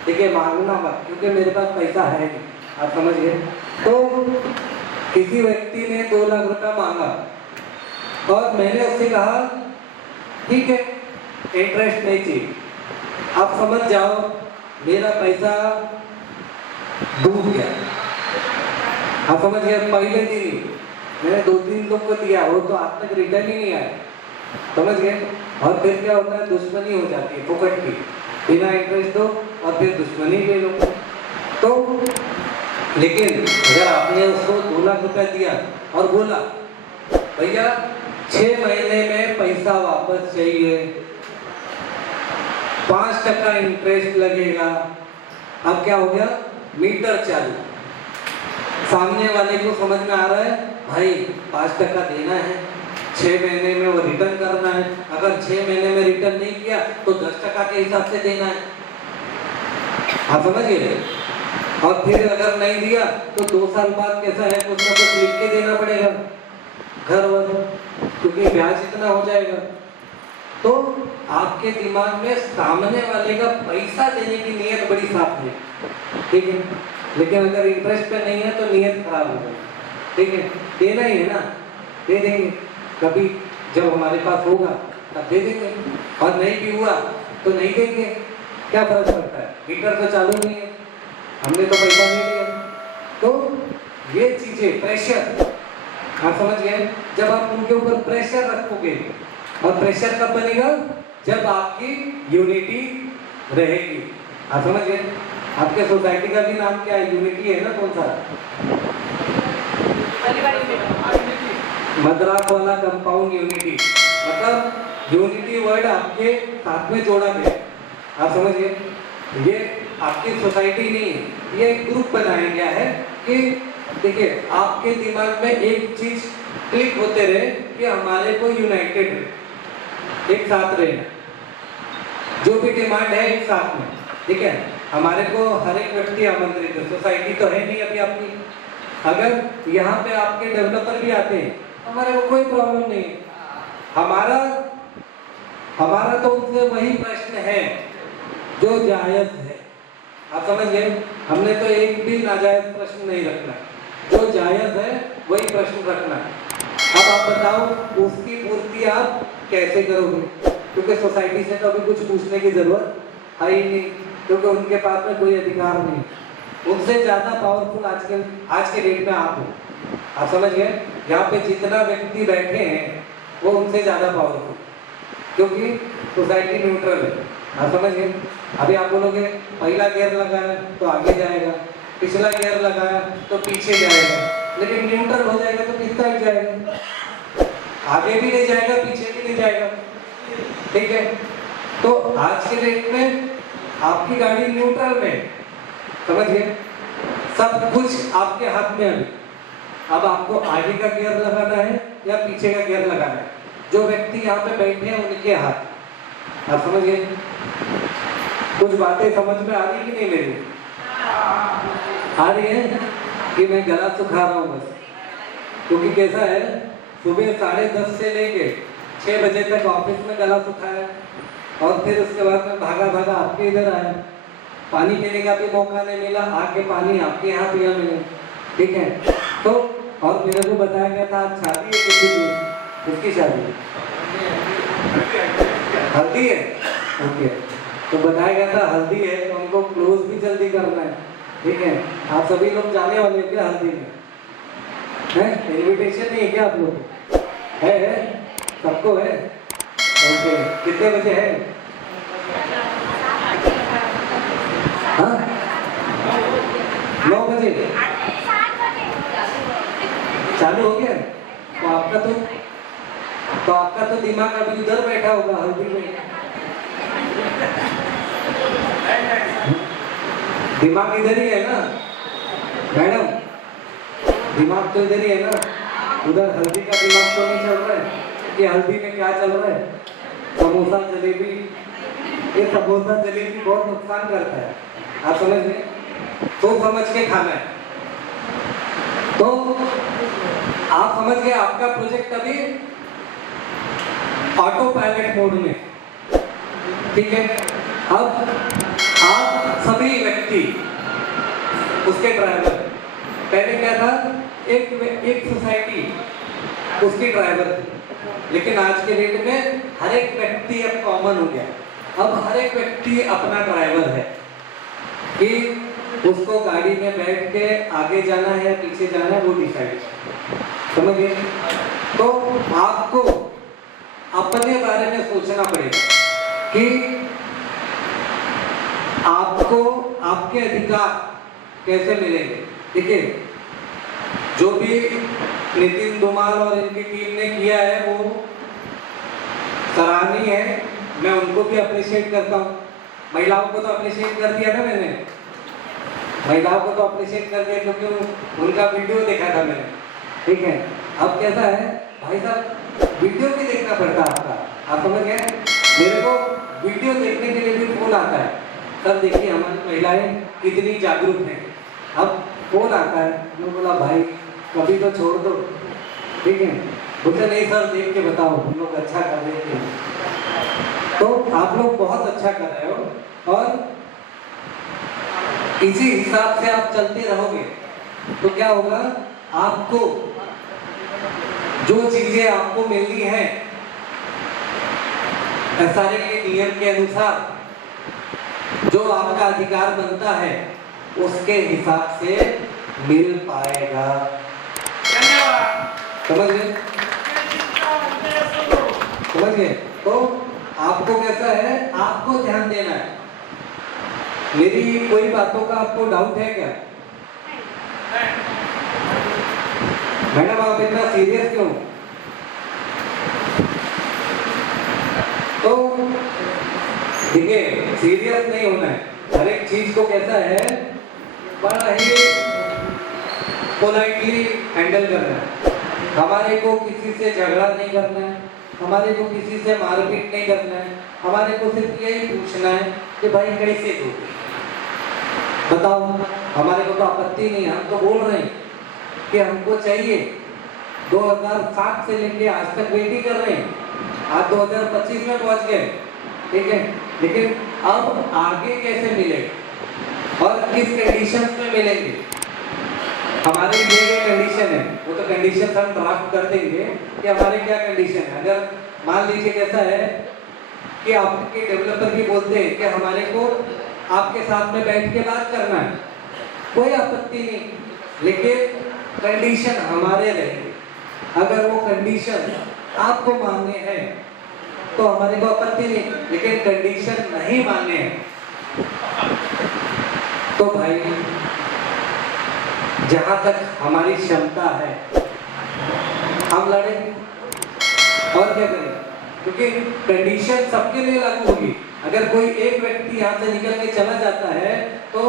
ठीक है, मांगना मत क्योंकि मेरे पास पैसा है नहीं, आप समझ गए। तो किसी व्यक्ति ने 2 लाख रुपया मांगा और मैंने उससे कहा ठीक है इंटरेस्ट नहीं चाहिए, आप समझ जाओ मेरा पैसा डूब गया, आप समझ गए। पहले दिन ही मैंने 2-3 लोग को दिया, वो तो आज तक रिटर्न ही नहीं आया, समझ गए। और फिर क्या होता है, दुश्मनी हो जाती है फुकट की, बिना इंटरेस्ट दो और फिर दुश्मनी ले लो। तो लेकिन अगर आपने उसको 2 लाख रुपया दिया और बोला भैया 6 महीने में पैसा वापस चाहिए, 5% इंटरेस्ट लगेगा, अब क्या हो गया, मीटर चालू, सामने वाले को समझ में आ रहा है भाई 5% देना है, 6 महीने में वो रिटर्न करना है, अगर 6 महीने में रिटर्न नहीं किया तो 10% के हिसाब से देना है, आप समझिए। और फिर अगर नहीं दिया तो 2 साल बाद कैसा है, कुछ ना कुछ लिख के देना पड़ेगा घर वर, क्योंकि ब्याज इतना हो जाएगा। तो आपके दिमाग में सामने वाले का पैसा देने की नीयत बड़ी साफ है, ठीक है, लेकिन अगर इंटरेस्ट पे नहीं है तो नीयत खराब हो जाएगी, ठीक है। देना ही है ना, दे देंगे, कभी जब हमारे पास होगा तब दे देंगे, और नहीं भी हुआ तो नहीं देंगे, क्या फर्क पड़ता है, मीटर तो चालू नहीं है, हमने तो पैसा नहीं दिया। तो ये चीजें प्रेशर, आप समझ गए, जब आप उनके ऊपर प्रेशर रखोगे, और प्रेशर कब बनेगा, जब आपकी यूनिटी रहेगी, आप समझ गए। आपके सोसाइटी का भी नाम क्या है, यूनिटी है ना, कौन सा, मद्रास वाला कंपाउंड यूनिटी, मतलब यूनिटी वर्ड आपके साथ में जोड़ा गया, आप समझ गए। ये आपकी सोसाइटी नहीं है, ये एक ग्रुप बनाया गया है कि देखिए आपके दिमाग में एक चीज क्लिक होते रहे कि हमारे को यूनाइटेड रहे, एक साथ रहे, जो भी डिमांड है एक साथ में, ठीक है। हमारे को हर एक व्यक्ति आमंत्रित है, सोसाइटी तो है नहीं अभी आपकी, अगर यहाँ पे आपके डेवलपर भी आते हैं हमारे को कोई प्रॉब्लम नहीं है, हमारा तो उनसे वही प्रश्न है जो जायज है, आप समझ गए। हमने तो एक भी नाजायज प्रश्न नहीं रखना, जो जायज है वही प्रश्न रखना। अब आप बताओ उसकी पूर्ति आप कैसे करोगे, क्योंकि सोसाइटी से तो अभी कुछ पूछने की जरूरत है ही नहीं, क्योंकि उनके पास में कोई अधिकार नहीं, उनसे ज्यादा पावरफुल आज के डेट में आप हो, आप समझ गए। यहाँ पे जितना व्यक्ति बैठे हैं वो उनसे ज्यादा पावरफुल, क्योंकि सोसाइटी न्यूट्रल है, आप समझिए। अभी आप बोलोगे पहला गियर लगाया तो आगे जाएगा, पिछला गियर लगाया तो पीछे जाएगा, लेकिन न्यूट्रल हो जाएगा तो किस साइड जाएगा? आगे भी नहीं जाएगा, पीछे भी नहीं जाएगा। ठीक है, तो आज के डेट में आपकी गाड़ी न्यूट्रल में, समझिए, सब कुछ आपके हाथ में अभी। अब आपको आगे का गियर लगाना है या पीछे का गियर लगाना है, जो व्यक्ति यहाँ पे बैठे हैं उनके हाथ। आप समझिए, कुछ बातें समझ में आ रही कि नहीं मेरी? आ रही है कि मैं गला सुखा रहा हूँ बस? क्योंकि कैसा है, सुबह 10:30 से लेके 6 बजे तक ऑफिस में गला सुखाया, और फिर उसके बाद में भागा भागा आपके इधर आया, पानी पीने का भी मौका नहीं मिला, आके पानी आपके यहाँ पिया मैंने। ठीक है, तो और मेरे को बताया गया था आज शादी है किसी की, किसकी शादी? हल्दी है, ओके। तो बताया गया था हल्दी है, तो हमको क्लोज भी जल्दी करना है। ठीक है, आप सभी लोग जाने वाले हैं क्या हल्दी में? है इनविटेशन नहीं है क्या आप लोग? है सबको है, ओके। कितने बजे है? हाँ 9 बजे चालू हो गया। तो आपका तो दिमाग अभी उधर बैठा होगा हल्दी में। दिमाग इधर ही है ना मैडम? दिमाग तो इधर ही है ना, उधर हल्दी का दिमाग तो नहीं चल रहा है कि हल्दी में क्या चल रहा है। समोसा जलेबी, ये समोसा जलेबी बहुत नुकसान करता है, आप समझ रहे? तो समझ के खाना है। तो आप समझ गए, आपका प्रोजेक्ट अभी ऑटो पायलट मोड में। ठीक है, अब आप सभी व्यक्ति उसके ड्राइवर। पहले क्या था, एक सोसाइटी उसकी ड्राइवर थी, लेकिन आज के डेट में हर एक व्यक्ति अब कॉमन हो गया। अब हर एक व्यक्ति अपना ड्राइवर है कि उसको गाड़ी में बैठ के आगे जाना है या पीछे जाना है, वो डिसाइड। समझिए, तो आपको अपने बारे में सोचना पड़ेगा कि आपको आपके अधिकार कैसे मिलेंगे। देखिए, जो भी नितिन धूमाल और इनकी टीम ने किया है वो सराहनीय है, मैं उनको भी अप्रिशिएट करता हूँ। महिलाओं को तो अप्रिशिएट कर दिया ना मैंने, महिलाओं को तो अप्रिशिएट कर दिया क्योंकि उनका वीडियो देखा था मैंने। ठीक है, अब कैसा है भाई साहब, वीडियो भी देखना पड़ता है आपका, आप समझ गए? मेरे को वीडियो देखने के लिए भी फोन आता है, सर देखिए हमारी महिलाएं कितनी जागरूक हैं। अब फोन आता है, मैं बोला भाई कभी तो छोड़ दो। ठीक है, बोलते नहीं सर देख के बताओ, हम लोग अच्छा कर रहे हैं। तो आप लोग बहुत अच्छा कर रहे हो, और इसी हिसाब से आप चलते रहोगे तो क्या होगा, आपको जो चीजें आपको मिलनी है एसआरए के नियम के अनुसार, जो आपका अधिकार बनता है उसके हिसाब से मिल पाएगा। समझ गए? समझ गए? तो आपको कैसा है, आपको ध्यान देना है। मेरी कोई बातों का आपको डाउट है क्या? मैडम आप इतना सीरियस क्यों? तो देखिए, सीरियस नहीं होना है, हर एक चीज को कैसा है बड़ा ही पोलाइटली हैंडल करना है। हमारे को किसी से झगड़ा नहीं करना है, हमारे को किसी से मारपीट नहीं करना है, हमारे को सिर्फ यही पूछना है कि भाई कैसे दो, बताओ। हमारे को तो आपत्ति नहीं है, हम तो बोल रहे हैं कि हमको चाहिए। 2007 से लेके आज तक वेट ही कर रहे हैं, आज 2025 में पहुंच गए। ठीक है, लेकिन अब आगे कैसे मिले और किस कंडीशंस में मिलेंगे, हमारे लिए ये कंडीशन है, वो तो कंडीशन हम ड्राफ्ट कर देंगे कि हमारे क्या कंडीशन है। अगर मान लीजिए कैसा है कि आपके डेवलपर भी बोलते हैं कि हमारे को आपके साथ में बैठ के बात करना है, कोई आपत्ति नहीं, लेकिन कंडीशन हमारे रहेंगे। अगर वो कंडीशन आपको मानने हैं तो हमारे को आपत्ति नहीं, लेकिन कंडीशन नहीं मान्य है तो भाई जहां तक हमारी क्षमता है हम लड़ेंगे और क्या करें, क्योंकि कंडीशन सबके लिए लागू होगी। अगर कोई एक व्यक्ति यहाँ से निकल के चला जाता है तो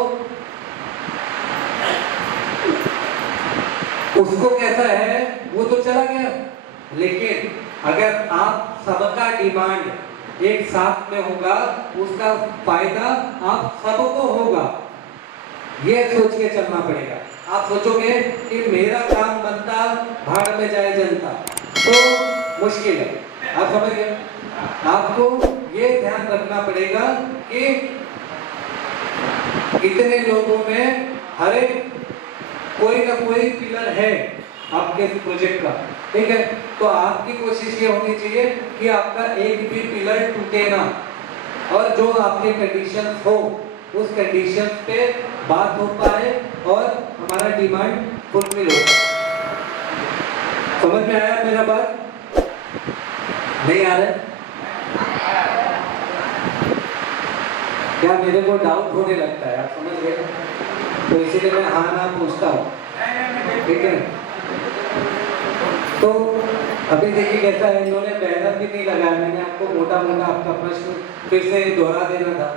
उसको कैसा है, वो तो चला गया, लेकिन अगर आप सबका डिमांड एक साथ में होगा उसका फायदा आप सबको होगा, ये सोच के चलना पड़ेगा। आप सोचोगे कि मेरा काम बनता भाड़ में जाए जनता तो मुश्किल है, आप समझ गए। आपको ये ध्यान रखना पड़ेगा कि इतने लोगों में हर एक कोई ना कोई पिलर है आपके प्रोजेक्ट का, ठीक है। तो आपकी कोशिश ये होनी चाहिए कि आपका एक भी पिलर टूटे ना, और जो आपके कंडीशन हो उस कंडीशन पे बात हो पाए और हमारा डिमांड फुलफिल हो। समझ में आया मेरा बात? नहीं आ रहा है क्या? मेरे को डाउट होने लगता है, आप समझ गए, तो इसीलिए मैं हाँ ना पूछता हूँ, ठीक है। तो अभी देखिए कैसा है, इन्होंने बैनर भी नहीं लगाया, मैंने आपको मोटा मोटा आपका प्रश्न फिर से दोहरा देना था,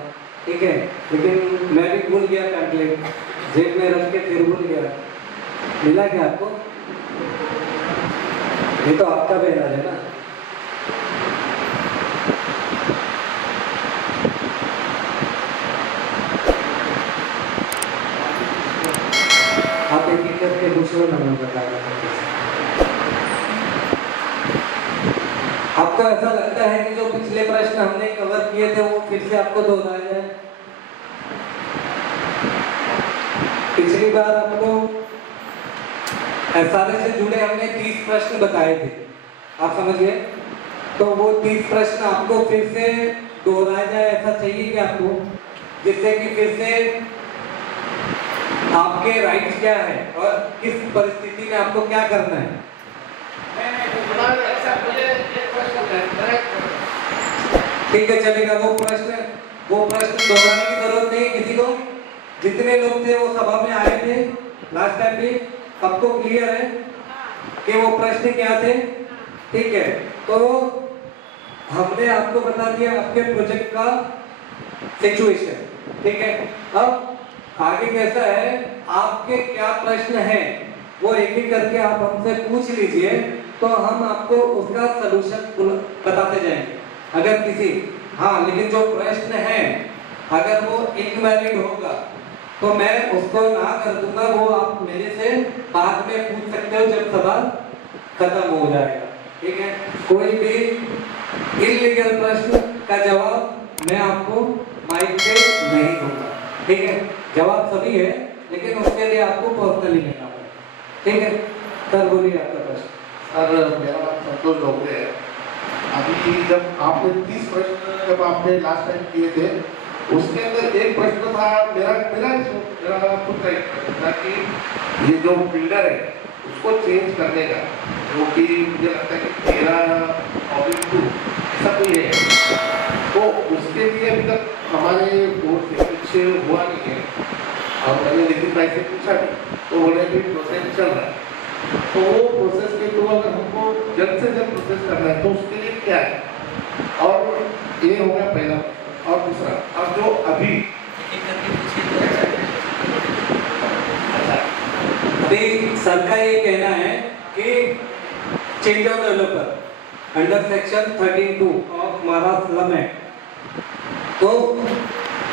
ठीक है, लेकिन मैं भी भूल गया, पैम्पलेट जेब में रख के फिर भूल गया। मिला क्या आपको? ये तो आपका बैनर है ना। आप एक एक करके दूसरों नंबर बता रहे हैं। आपको ऐसा लगता है कि जो पिछले प्रश्न हमने कवर किए थे वो फिर से आपको दोहराया जाए? पिछली बार आपको एसआरए से जुड़े हमने 30 प्रश्न बताए थे, आप समझ गए। तो वो 30 प्रश्न आपको फिर से दोहराया जाए, ऐसा चाहिए कि आपको, जिससे कि फिर से आपके राइट्स क्या है और किस परिस्थिति में आपको क्या करना है। ठीक है, चलेगा। वो प्रश्न दोहराने की जरूरत नहीं है किसी को। जितने लोग थे वो सभा में आए थे लास्ट टाइम भी, सबको क्लियर है कि वो प्रश्न क्या थे, ठीक है। तो हमने आपको बता दिया आपके प्रोजेक्ट का सिचुएशन, ठीक है। अब आगे कैसा है, आपके क्या प्रश्न हैं वो एक एक करके आप हमसे पूछ लीजिए, तो हम आपको उसका सलूशन बताते जाएंगे। अगर किसी, हाँ, लेकिन जो प्रश्न है अगर वो इनवैलिड होगा तो मैं उसको ना कर दूंगा, वो आप मेरे से बाद में पूछ सकते हो जब सवाल खत्म हो जाएगा, ठीक है। कोई भी इल्लीगल प्रश्न का जवाब मैं आपको माइक पे नहीं दूंगा, ठीक है। जवाब सभी है लेकिन उसके लिए आपको पर्सनली लेना पड़ेगा, ठीक है। सर बोलिए आपका प्रश्न। सर मेरा नाम संतोष डोगरे है। अभी जब आपने 30 प्रश्न जब आपने लास्ट टाइम किए थे, उसके अंदर एक प्रश्न था मेरा खुद का एक प्रश्न था कि ये जो बिल्डर है उसको चेंज करने का, जो कि मुझे लगता है कि 13/2 ऐसा कोई है, तो उसके लिए अभी तक हमारे बोर्ड से कुछ हुआ नहीं है। और मैंने नितिन भाई से पूछा भी तो बोले कि प्रोसेस चल रहा है। तो वो प्रोसेस के थ्रू अगर हमको जल्द से जल्द प्रोसेस करना है तो उसके लिए क्या है, और ये हो गया पहला। और दूसरा, अब जो अभी सर का ये कहना है कि change of developer under section 13(2) of Maharashtra law act, तो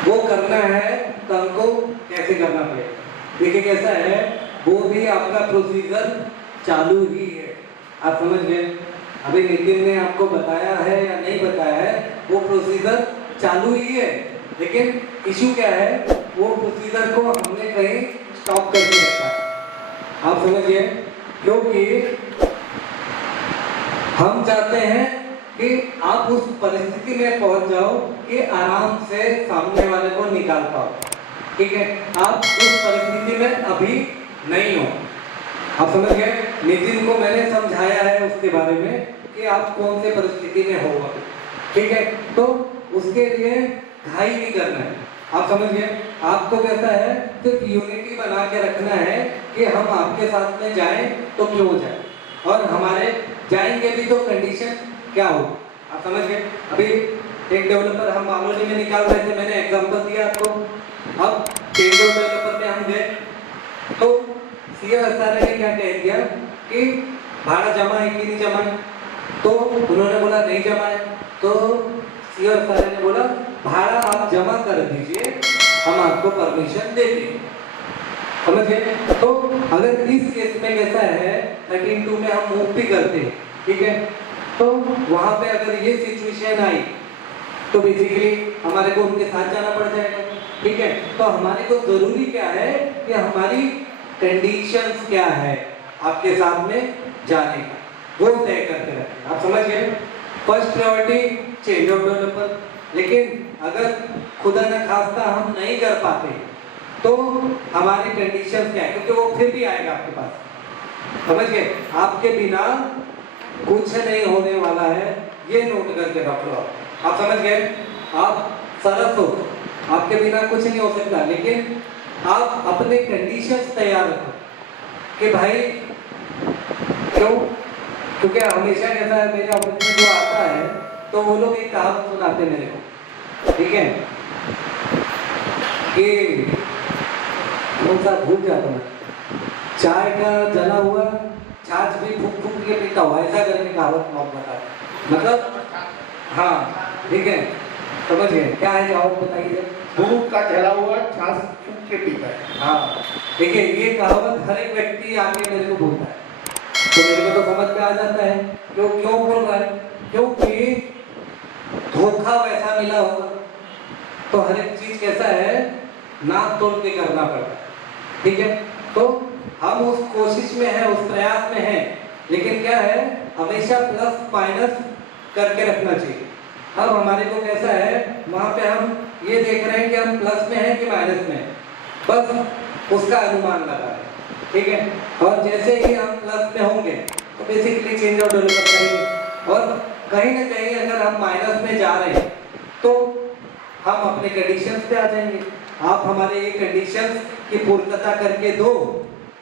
वो करना है तो हमको कैसे करना पड़ेगा। देखिए कैसा है, वो भी आपका प्रोसीजर चालू ही है, आप समझ गए। अभी नितिन ने आपको बताया है या नहीं बताया है, वो प्रोसीजर चालू ही है, लेकिन इशू क्या है, वो प्रोसीजर को हमने कहीं स्टॉप करके रखा है, आप समझ गए। क्योंकि हम चाहते हैं कि आप उस परिस्थिति में पहुंच जाओ कि आराम से सामने वाले को निकाल पाओ, ठीक है। आप उस परिस्थिति में अभी नहीं हो, आप समझ गए। नितिन को मैंने समझाया है उसके बारे में कि आप कौन से परिस्थिति में होगा, ठीक है, तो उसके लिए घाई नहीं करना है, आप समझ गए। आपको कैसा है, सिर्फ यूनिटी बना के रखना है कि हम आपके साथ में जाएं तो क्यों जाए, और हमारे जाएंगे भी तो कंडीशन क्या हो, आप समझ गए। अभी एक डेवलपर हम मालोनी में निकाल रहे थे, मैंने एग्जांपल दिया आपको। अब टेंडर डेवलपर में हम गए तो सीएसआर ने क्या कह दिया कि भाड़ा जमा है कि नहीं जमा है, तो उन्होंने बोला नहीं जमा है, तो सीएसआर ने बोला भाड़ा आप जमा कर दीजिए, हम आपको परमिशन देते हैं, समझ गए। तो अगर इस केस में कैसा है 13(2) में हम मूव भी करते हैं, ठीक है, तो वहां पे अगर ये सिचुएशन आई तो बेसिकली हमारे को उनके साथ जाना पड़ जाएगा, ठीक है। तो हमारे को जरूरी क्या है कि हमारी कंडीशंस क्या है आपके साथ में जाने का, वो तय करके रखें, आप समझ गए। First priority change of developer, लेकिन अगर खुदा न खास्ता हम नहीं कर पाते तो हमारी कंडीशंस क्या है, क्योंकि वो फिर भी आएगा आपके पास, समझ गए। आपके बिना कुछ नहीं होने वाला है, ये नोट करके रख लो आप समझ गए। आप सरस हो, आपके बिना कुछ नहीं हो सकता, लेकिन आप अपने कंडीशंस तैयार रखो कि भाई क्यों, क्योंकि हमेशा कैसा है मेरे ऑफिस में जो आता है तो वो लोग एक कहावत सुनाते मेरे को, ठीक है, कि कौन सा भूल जाता हूँ, चाय का जला हुआ छाछ भी फूक फूक के पीता हुआ, ऐसा करके कहावत बता, मतलब हाँ ठीक है, समझ गए क्या है कहावत, बताइए। दूध का जला हुआ छाछ फूक के पीता है। हाँ देखिए, ये कहावत हर एक व्यक्ति आके मेरे को बोलता है, तो मेरे को तो समझ में आ जाता है क्यों क्यों बोल रहा है, क्योंकि धोखा वैसा मिला होगा, तो हर एक चीज कैसा है नाप तोल के करना पड़ता है, ठीक है। तो हम उस कोशिश में है, उस प्रयास में है, लेकिन क्या है हमेशा प्लस माइनस करके रखना चाहिए। अब हमारे को कैसा है वहां पे हम ये देख रहे हैं कि हम प्लस में हैं कि माइनस में हैं, बस उसका अनुमान लगा है, ठीक है। और जैसे ही हम प्लस में होंगे तो बेसिकली चेंज ऑफ डेवलपर करेंगे, और कहीं ना कहीं अगर हम माइनस में जा रहे हैं तो हम अपने कंडीशंस पे आ जाएंगे। आप हमारे ये कंडीशंस की पूर्तता करके दो,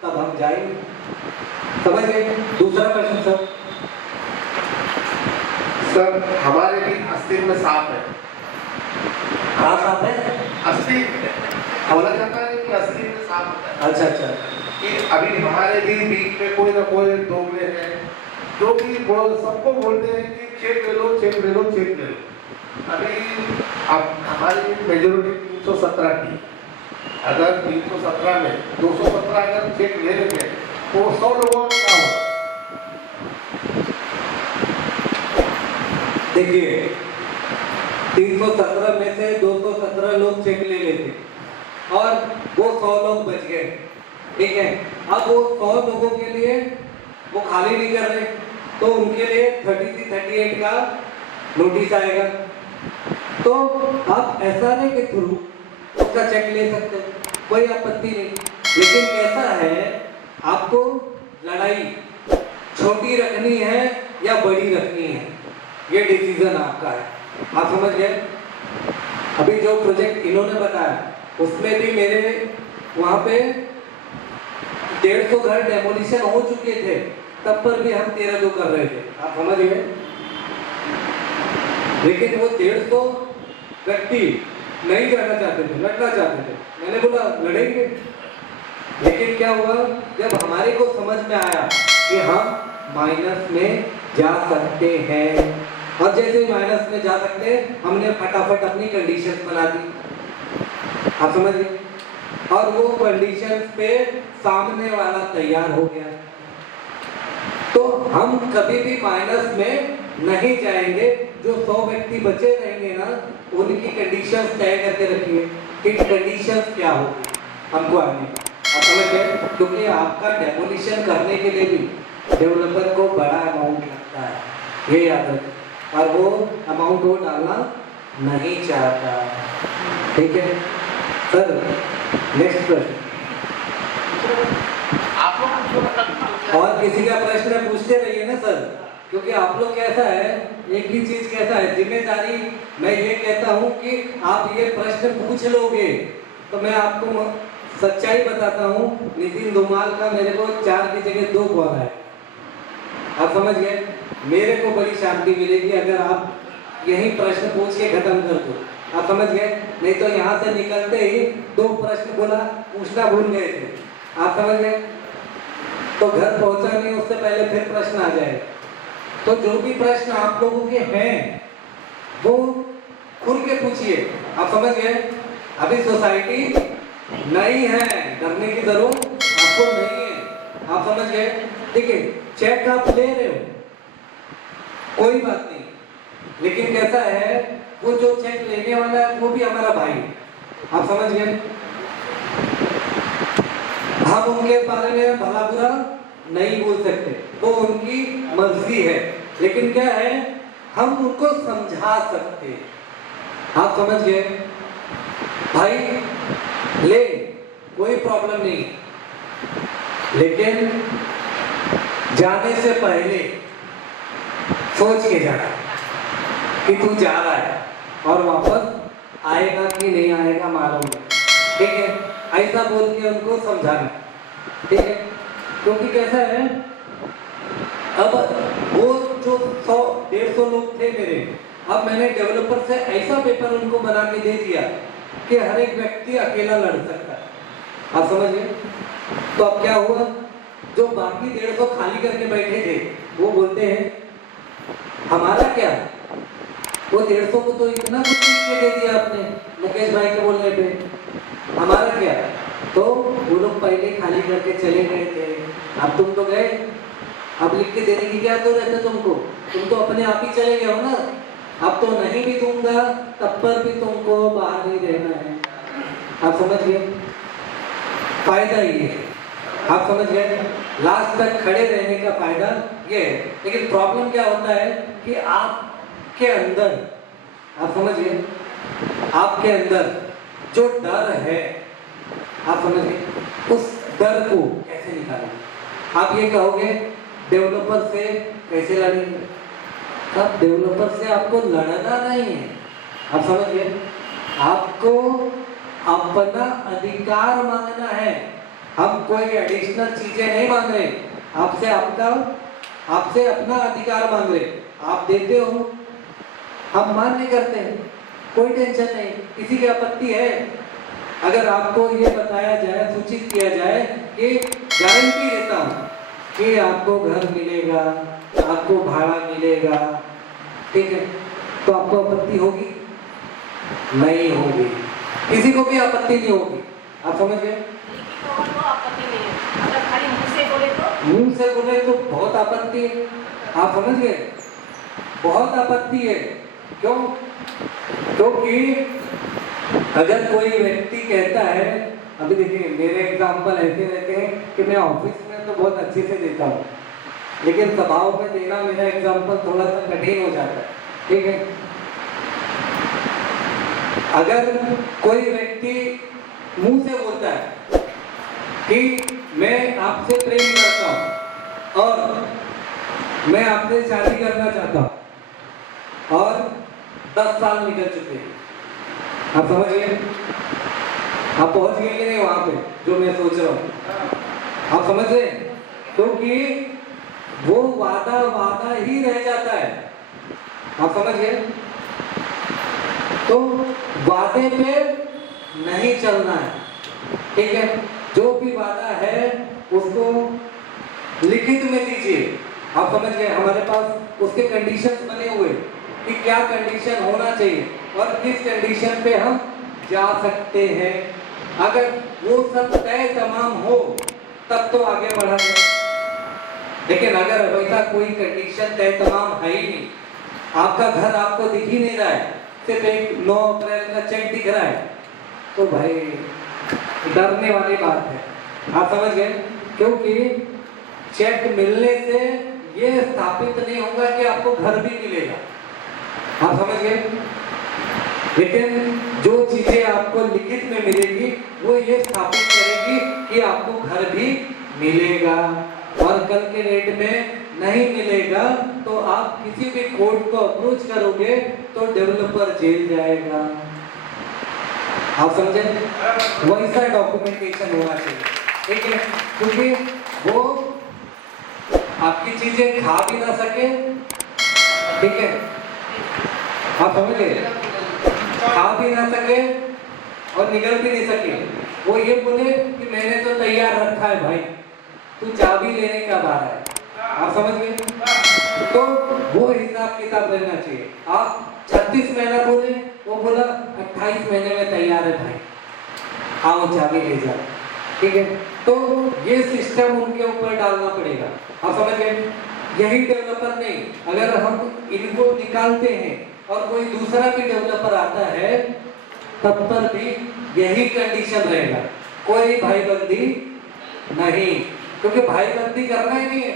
तब हम जाएंगे, समझ गए। दूसरा प्रश्न सर। सर हमारे भी अस्थिर में सांप है। हाँ सांप है, अस्थिर बोला जाता है कि अस्थिर में सांप होता है। अच्छा अच्छा, कि अभी हमारे भी बीच में कोई ना कोई दोगले हैं जो कि सबको बोलते हैं कि चेक ले लो चेक ले लो चेक ले लो। अभी अब हमारी मेजोरिटी 317 की, अगर 317 में 217 अगर चेक ले लेंगे तो 100 लोगों का क्या होगा? देखिए 317 में से 217 लोग चेक ले लेते और वो 100 लोग बच गए, ठीक है। अब वो 100 लोगों के लिए वो खाली नहीं कर रहे, तो उनके लिए 33-38 का नोटिस आएगा, तो आप एसआरए के थ्रू उसका चेक ले सकते हैं, कोई आपत्ति नहीं। लेकिन कैसा है आपको लड़ाई छोटी रखनी है या बड़ी रखनी है, ये डिसीजन आपका है, आप समझ गए। अभी जो प्रोजेक्ट इन्होंने बताया उसमें भी मेरे वहां पे 150 घर डेमोलिशन हो चुके थे, तब पर भी हम 13 जो कर रहे थे, आप समझ गए। लेकिन वो 150 व्यक्ति नहीं जाना चाहते थे, लड़ना चाहते थे, मैंने बोला लड़ेंगे। लेकिन क्या हुआ, जब हमारे को समझ में आया कि हम माइनस में जा सकते हैं, और जैसे माइनस में जा सकते हैं हमने फटाफट अपनी कंडीशंस बना दी, आप समझ गए। और वो कंडीशंस पे सामने वाला तैयार हो गया, तो हम कभी भी माइनस में नहीं जाएंगे। जो 100 व्यक्ति बचे रहेंगे ना, उनकी कंडीशंस तय करके रखिए कि कंडीशंस क्या होगी हमको आने, आप समझ गए। क्योंकि आपका डेमोलिशन करने के लिए भी डेवलपर को बड़ा अमाउंट लगता है, ये याद रखें, और वो अमाउंट वो डालना नहीं चाहता, ठीक है सर। नेक्स्ट प्रश्न, आप लोग और किसी का प्रश्न पूछते रहिए ना सर। क्योंकि आप लोग कैसा है, एक ही चीज कैसा है, जिम्मेदारी। मैं ये कहता हूँ कि आप ये प्रश्न पूछ लोगे तो मैं आपको सच्चाई बताता हूँ, नितिन धूमाल का मेरे को 4 की जगह 2 कॉल है। आप समझ गए? मेरे को बड़ी शांति मिलेगी अगर आप यही प्रश्न पूछ के खत्म कर दो। आप समझ गए? नहीं तो यहाँ से निकलते ही 2 प्रश्न बोला, पूछना भूल गए थे। आप समझ गए? तो घर पहुंचा नहीं उससे पहले फिर प्रश्न आ जाए। तो जो भी प्रश्न आप लोगों के हैं वो खुल के पूछिए। आप समझ गए? अभी सोसाइटी नहीं है, डरने की जरूरत आपको नहीं है। आप समझ गए? ठीक है, चेक आप ले रहे हो, कोई बात नहीं, लेकिन कैसा है, वो जो चेक लेने वाला है वो भी हमारा भाई। आप समझ गए? हम उनके बारे में भला बुरा नहीं बोल सकते, वो उनकी मर्जी है, लेकिन क्या है, हम उनको समझा सकते हैं। आप समझ गए? भाई ले, कोई प्रॉब्लम नहीं, लेकिन जाने से पहले सोच के जाना कि तू जा रहा है और वापस आएगा कि नहीं आएगा मालूम नहीं। ठीक है, ऐसा बोल के उनको समझाना। ठीक है, क्योंकि कैसा है, अब वो जो 100-150 लोग थे मेरे, अब मैंने डेवलपर से ऐसा पेपर उनको बना के दे दिया कि हर एक व्यक्ति अकेला लड़ सकता है। आप समझ गए? तो अब क्या हुआ, जो बाकी 150 खाली करके बैठे थे वो बोलते हैं हमारा क्या, वो 150 को तो इतना कुछ लिख के दे दिया आपने मुकेश भाई के बोलने पे, हमारा क्या। तो वो लोग पहले खाली करके चले गए थे, अब तुम तो गए, अब लिख के देने की क्या जरूरत है तुमको, तुम तो अपने आप ही चले गए हो ना। अब तो नहीं भी दूंगा तब पर भी तुमको बाहर ही रहना है। आप समझ गए? फायदा ये है। आप समझ गए? लास्ट तक खड़े रहने का फायदा ये है। लेकिन प्रॉब्लम क्या होता है कि आपके अंदर, आप समझ गए, आपके अंदर जो डर है, आप समझ गए, उस डर को कैसे निकालें। आप ये कहोगे डेवलपर से कैसे लड़ेंगे, तब डेवलपर से आपको लड़ना नहीं है। आप समझ गए? आपको अपना अधिकार मांगना है। हम कोई एडिशनल चीजें नहीं मांग रहे आपसे, आपसे अपना अधिकार मांग रहे। आप देते हो, हम मान्य करते हैं, कोई टेंशन नहीं, किसी की आपत्ति है। अगर आपको ये बताया जाए, सूचित किया जाए कि गारंटी देता हूं कि आपको घर मिलेगा, आपको भाड़ा मिलेगा, ठीक है, तो आपको आपत्ति होगी? नहीं होगी, किसी को भी आपत्ति नहीं होगी। आप समझ गए? मुंह से बोले तो बहुत आपत्ति है। आप समझ गए? बहुत आपत्ति है। क्यों? क्योंकि अगर कोई व्यक्ति कहता है, अभी देखिए मेरे एग्जाम्पल ऐसे रहते हैं कि मैं ऑफिस में तो बहुत अच्छे से देता हूँ, लेकिन सभाओं में देना मेरा एग्जाम्पल थोड़ा सा कठिन हो जाता है। ठीक है, अगर कोई व्यक्ति मुंह से बोलता है कि मैं आपसे प्रेम करता हूं और मैं आपसे शादी करना चाहता हूं और 10 साल निकल चुके हैं, आप समझ गए? आप पहुंच गए कि नहीं वहां पे जो मैं सोच रहा हूं? आप समझ गए? क्योंकि वो वादा ही रह जाता है। आप समझ गए? तो वादे पे नहीं चलना है। ठीक है, जो भी वादा है उसको लिखित में दीजिए। आप समझ गए? हमारे पास उसके कंडीशंस बने हुए कि क्या कंडीशन होना चाहिए और किस कंडीशन पे हम जा सकते हैं। अगर वो सब तय तमाम हो तब तो आगे बढ़ाएंगे, लेकिन अगर वैसा कोई कंडीशन तय तमाम है ही नहीं, आपका घर आपको दिख ही नहीं रहा है, सिर्फ एक 9 अप्रैल का चेक दिख रहा है, तो भाई डरने वाली बात है। आप समझ गए? क्योंकि चेक मिलने से ये स्थापित नहीं होगा कि आपको घर भी मिलेगा। आप समझ गए? लेकिन जो चीजें आपको लिखित में मिलेगी वो ये स्थापित करेगी कि आपको घर भी मिलेगा, और कल के डेट में नहीं मिलेगा तो आप किसी भी कोर्ट को अप्रोच करोगे तो डेवलपर जेल जाएगा। आप समझे? वैसा डॉक्यूमेंटेशन होना चाहिए, ठीक है? क्योंकि वो आपकी चीजें खा भी ना सके, ठीक है? आप समझ गए? खा भी ना सके और निकल भी नहीं सके। वो ये बोले कि मैंने तो तैयार रखा है भाई, तू चाबी लेने कब आ रहा है। आप समझ गए? तो वो हिसाब किताब रहना चाहिए। आप 36 महीना बोले, वो बोला 28 महीने में तैयार है भाई, आओ चाबी ले जा, ठीक है? तो ये सिस्टम उनके ऊपर डालना पड़ेगा। आप समझ गए? यही डेवलपर नहीं, अगर हम इनको निकालते हैं और कोई दूसरा भी डेवलपर आता है तब पर भी यही कंडीशन रहेगा, कोई भाईबंदी नहीं, क्योंकि भाईबंदी करना ही नहीं है।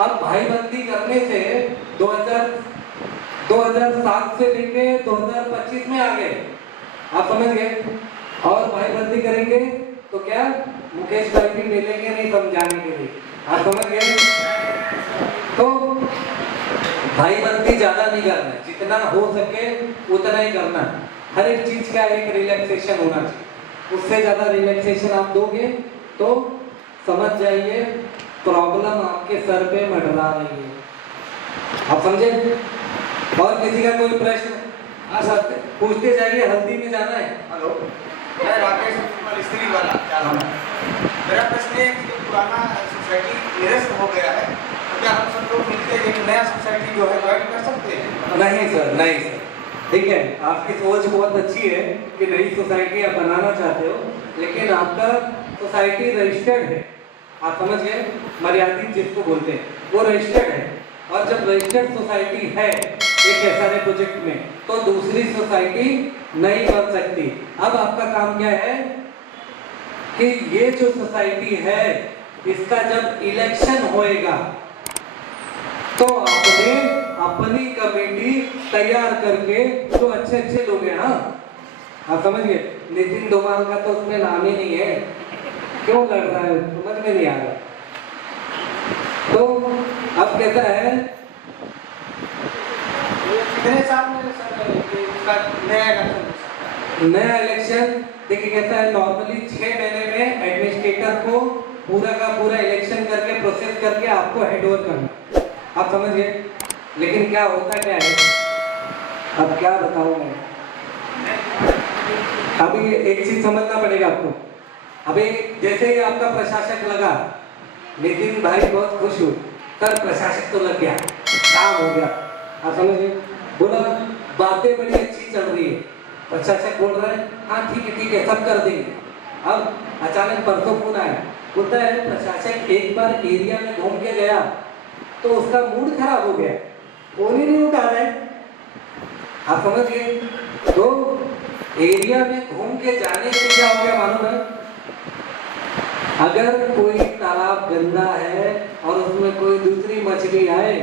अब भाईबंदी करने से 2007 से लेके 2025 में आ गए, आप समझ गए? और भाईबंदी करेंगे तो क्या मुकेश भाई भी मिलेंगे नहीं समझाने के लिए, आप समझ गए? तो भाईबंदी ज्यादा नहीं करना है, जितना हो सके उतना ही करना है। हर एक चीज का एक रिलैक्सेशन होना चाहिए, उससे ज्यादा रिलैक्सेशन आप दोगे तो समझ जाइए प्रॉब्लम आपके सर पे मंडरा रही है। आप समझे? और किसी का कोई प्रश्न? हाँ सर, पूछते जाइए। हल्दी में जाना है। हेलो, मैं राकेश कुमार स्त्री वाला जा रहा हूँ। मेरा प्रश्न है कि जो पुराना सोसाइटी निरस्त हो गया है, तो क्या हम सब लोग मिलकर एक नया सोसाइटी जो है ज्वाइन कर सकते हैं? नहीं सर, नहीं सर, ठीक है? आपकी सोच बहुत अच्छी है कि नई सोसाइटी आप बनाना चाहते हो, लेकिन आपका सोसाइटी रजिस्टर्ड है, आप समझ गए? मर्यादित जिसको बोलते हैं वो रजिस्टर्ड है, और जब रजिस्टर्ड सोसाइटी है एक ऐसा प्रोजेक्ट में तो दूसरी सोसाइटी नहीं बन सकती। अब आपका काम क्या है कि ये जो सोसाइटी है इसका जब इलेक्शन होएगा तो आपने अपनी कमेटी तैयार करके, जो अच्छे अच्छे लोग हैं, हाँ आप समझ गए? नितिन डोभाल का तो उसमें नाम ही नहीं है, क्यों लड़ रहा है समझ में नहीं आ रहा। तो अब कहता है मेरे सामने सर उसका नया इलेक्शन नया इलेक्शन, देखिए कहता है नॉर्मली 6 महीने में एडमिनिस्ट्रेटर को पूरा का पूरा इलेक्शन करके प्रोसेस करके आपको हैंडओवर करना, आप समझ गए? लेकिन क्या होता क्या है, अब क्या बताऊं मैं, अभी एक चीज समझना पड़ेगा आपको। अभी जैसे ही आपका प्रशासक लगा, नितिन भाई बहुत खुश हुए, सर प्रशासक तो लग गया, काम हो गया, आप समझ गए? बोला बातें बड़ी अच्छी चल रही है, प्रशासक बोल रहा है हाँ ठीक है सब कर देंगे। अब अचानक परसों फोन आया, बोलता है प्रशासक एक बार एरिया में घूम के गया तो उसका मूड खराब हो गया, फोन ही नहीं उठा रहा है, आप समझ गए? तो एरिया में घूम के जाने से क्या हो गया मालूम है? अगर कोई तालाब गंदा है और उसमें कोई दूसरी मछली आए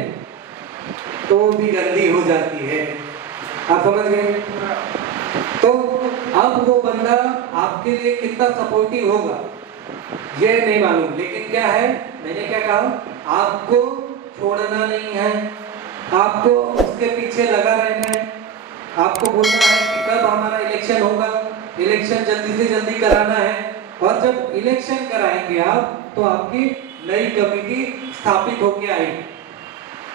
तो भी गंदी हो जाती है, आप समझ गए? तो अब वो बंदा आपके लिए कितना सपोर्टिव होगा ये नहीं मालूम, लेकिन क्या है, मैंने क्या कहा, आपको छोड़ना नहीं है, आपको उसके पीछे लगा रहना है, आपको बोलना है कि कब हमारा इलेक्शन होगा, इलेक्शन जल्दी से जल्दी कराना है, और जब इलेक्शन कराएंगे आप तो आपकी नई कमेटी स्थापित होकर आएगी,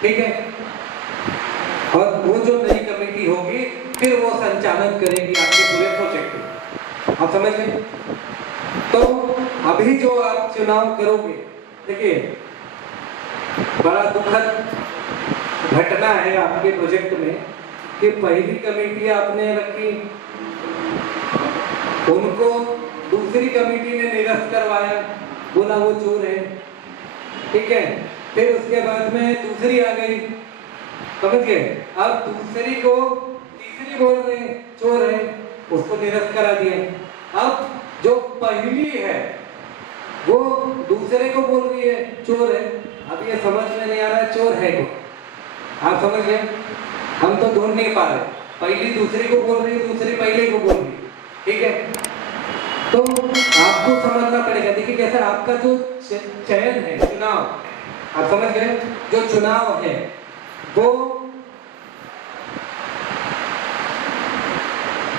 ठीक है? और वो जो नई कमेटी होगी फिर वो संचालन करेगी आपके पूरे प्रोजेक्ट में, आप समझ गए? तो अभी जो आप चुनाव करोगे, देखिए बड़ा दुखद घटना है आपके प्रोजेक्ट में कि पहली कमेटी आपने रखी, उनको दूसरी कमेटी ने निरस्त करवाया, बोला वो चोर है, ठीक है? फिर उसके बाद में दूसरी आ गई, समझ गए? अब दूसरी को तीसरी बोल रहे हैं चोर है, उसको निरस्त करा दिया। अब जो पहली है वो दूसरे को बोल रही है चोर है, अब ये समझ में नहीं आ रहा है चोर है को, आप समझ गए? हम तो ढूंढ नहीं पा रहे, पहली दूसरी को बोल रही है, दूसरी पहले को बोल रही है, ठीक है? तो आपको समझना पड़ेगा। देखिए कैसा आपका जो चयन है, चुनाव, आप समझ गए? जो चुनाव है वो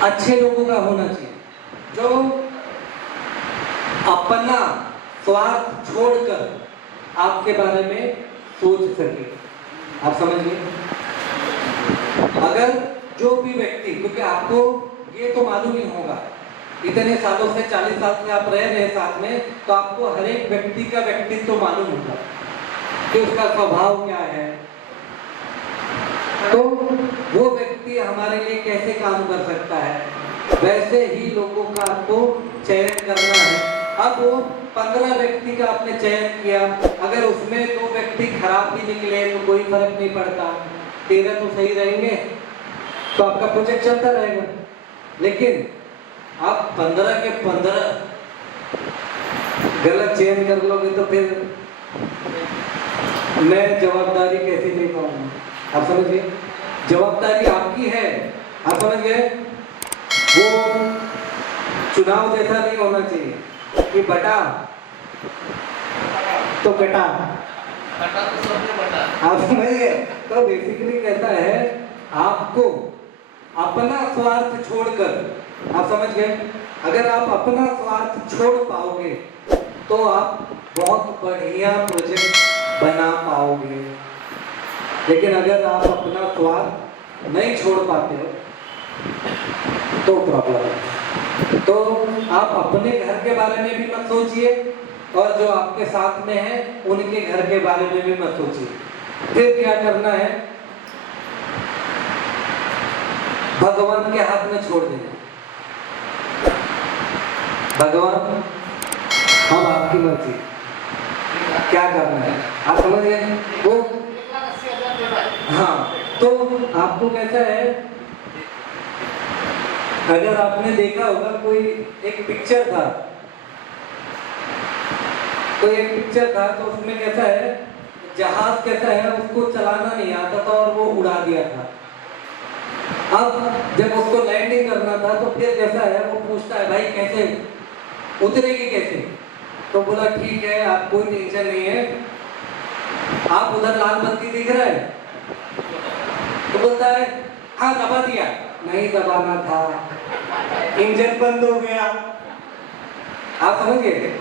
अच्छे लोगों का होना चाहिए, जो अपना स्वार्थ छोड़कर आपके बारे में सोच सके। आप समझ गए? अगर जो भी व्यक्ति, क्योंकि आपको ये तो मालूम ही होगा, इतने सालों से 40 साल से आप रह रहे हैं साथ में, तो आपको हर एक व्यक्ति का व्यक्तित्व तो मालूम होगा कि उसका स्वभाव क्या है, तो वो व्यक्ति हमारे लिए कैसे काम कर सकता है, वैसे ही लोगों का आपको चयन करना है। अब वो 15 व्यक्ति का आपने चयन किया, अगर उसमें 2 व्यक्ति खराब भी निकले तो कोई फर्क नहीं पड़ता, 13 तो सही रहेंगे, तो आपका प्रोजेक्ट चलता रहेगा। लेकिन आप 15 के 15 गलत चयन कर लोगे तो फिर मैं जवाबदारी कैसे ले पाऊंगा? आप समझिए, जवाबदारी आपकी है। आप समझ गए? वो चुनाव जैसा नहीं होना चाहिए कि बटा तो कटा, आप समझ गए? तो बेसिकली कहता है आपको अपना स्वार्थ छोड़कर, आप समझ गए, अगर आप अपना स्वार्थ छोड़ पाओगे तो आप बहुत बढ़िया प्रोजेक्ट बना पाओगे। लेकिन अगर आप अपना स्वार्थ नहीं छोड़ पाते हो तो प्रॉब्लम है। तो आप अपने घर के बारे में भी मत सोचिए और जो आपके साथ में है उनके घर के बारे में भी मत सोचिए। फिर क्या करना है? भगवान के हाथ में छोड़ देना। भगवान, हम आपकी मर्जी, क्या करना है? आप समझ गए? वो हाँ, तो आपको कैसा है, अगर आपने देखा होगा कोई एक पिक्चर था, तो एक पिक्चर था तो उसमें कैसा है, जहाज कैसा है उसको चलाना नहीं आता था और वो उड़ा दिया था। अब जब उसको लैंडिंग करना था तो फिर कैसा है, वो पूछता है भाई कैसे उतरेगी कैसे? तो बोला ठीक है, आप कोई टेंशन नहीं है, आप उधर लाल बत्ती दिख रहा है, तो बोलता है हाँ दबा दिया, नहीं दबाना था, इंजन बंद हो गया। आप समझ गए?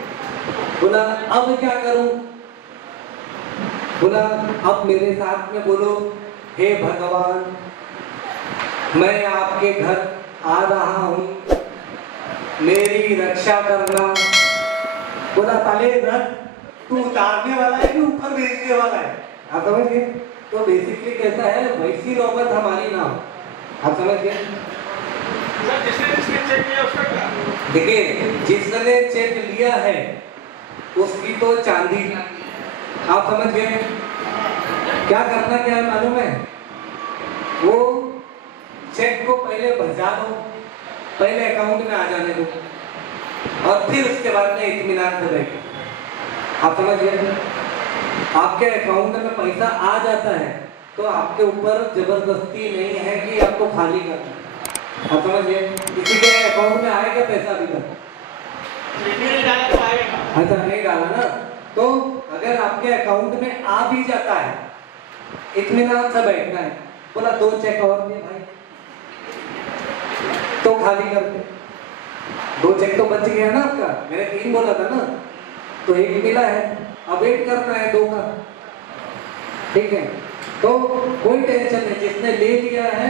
बोला अब क्या करूं? बोला अब मेरे साथ में बोलो, हे भगवान, मैं आपके घर आ रहा हूं, मेरी रक्षा करना। बोला ताले इधर तू उतारने वाला है कि ऊपर भेजने वाला है? आप समझ गए? तो बेसिकली कैसा है, वैसी नौबत हमारी ना हो। आप समझ गए? जिसने चेक किया उसका क्या? देखिए, जिसने चेक लिया है उसकी तो चांदी। आप समझ गए? क्या करना क्या है मालूम है? वो चेक को पहले भजा दो, पहले अकाउंट में आ जाने दो और फिर उसके बाद में इत्मीनान से बैठो। आप समझ गए? आपके अकाउंट में पैसा आ जाता है तो आपके ऊपर जबरदस्ती नहीं है कि आपको खाली करना है। आप समझ गए? किसी के अकाउंट में आएगा पैसा अभी तक? अच्छा, नहीं डाला ना? तो अगर आपके अकाउंट में आ भी जाता है, इत्मीनान से बैठना है। बोला 2 चेक और दे भाई, तो खाली करते। 2 चेक तो बच गया ना आपका, मैंने 3 बोला था ना, तो 1 मिला है, अब वेट करना है 2 का। ठीक है? तो कोई टेंशन नहीं, जिसने ले लिया है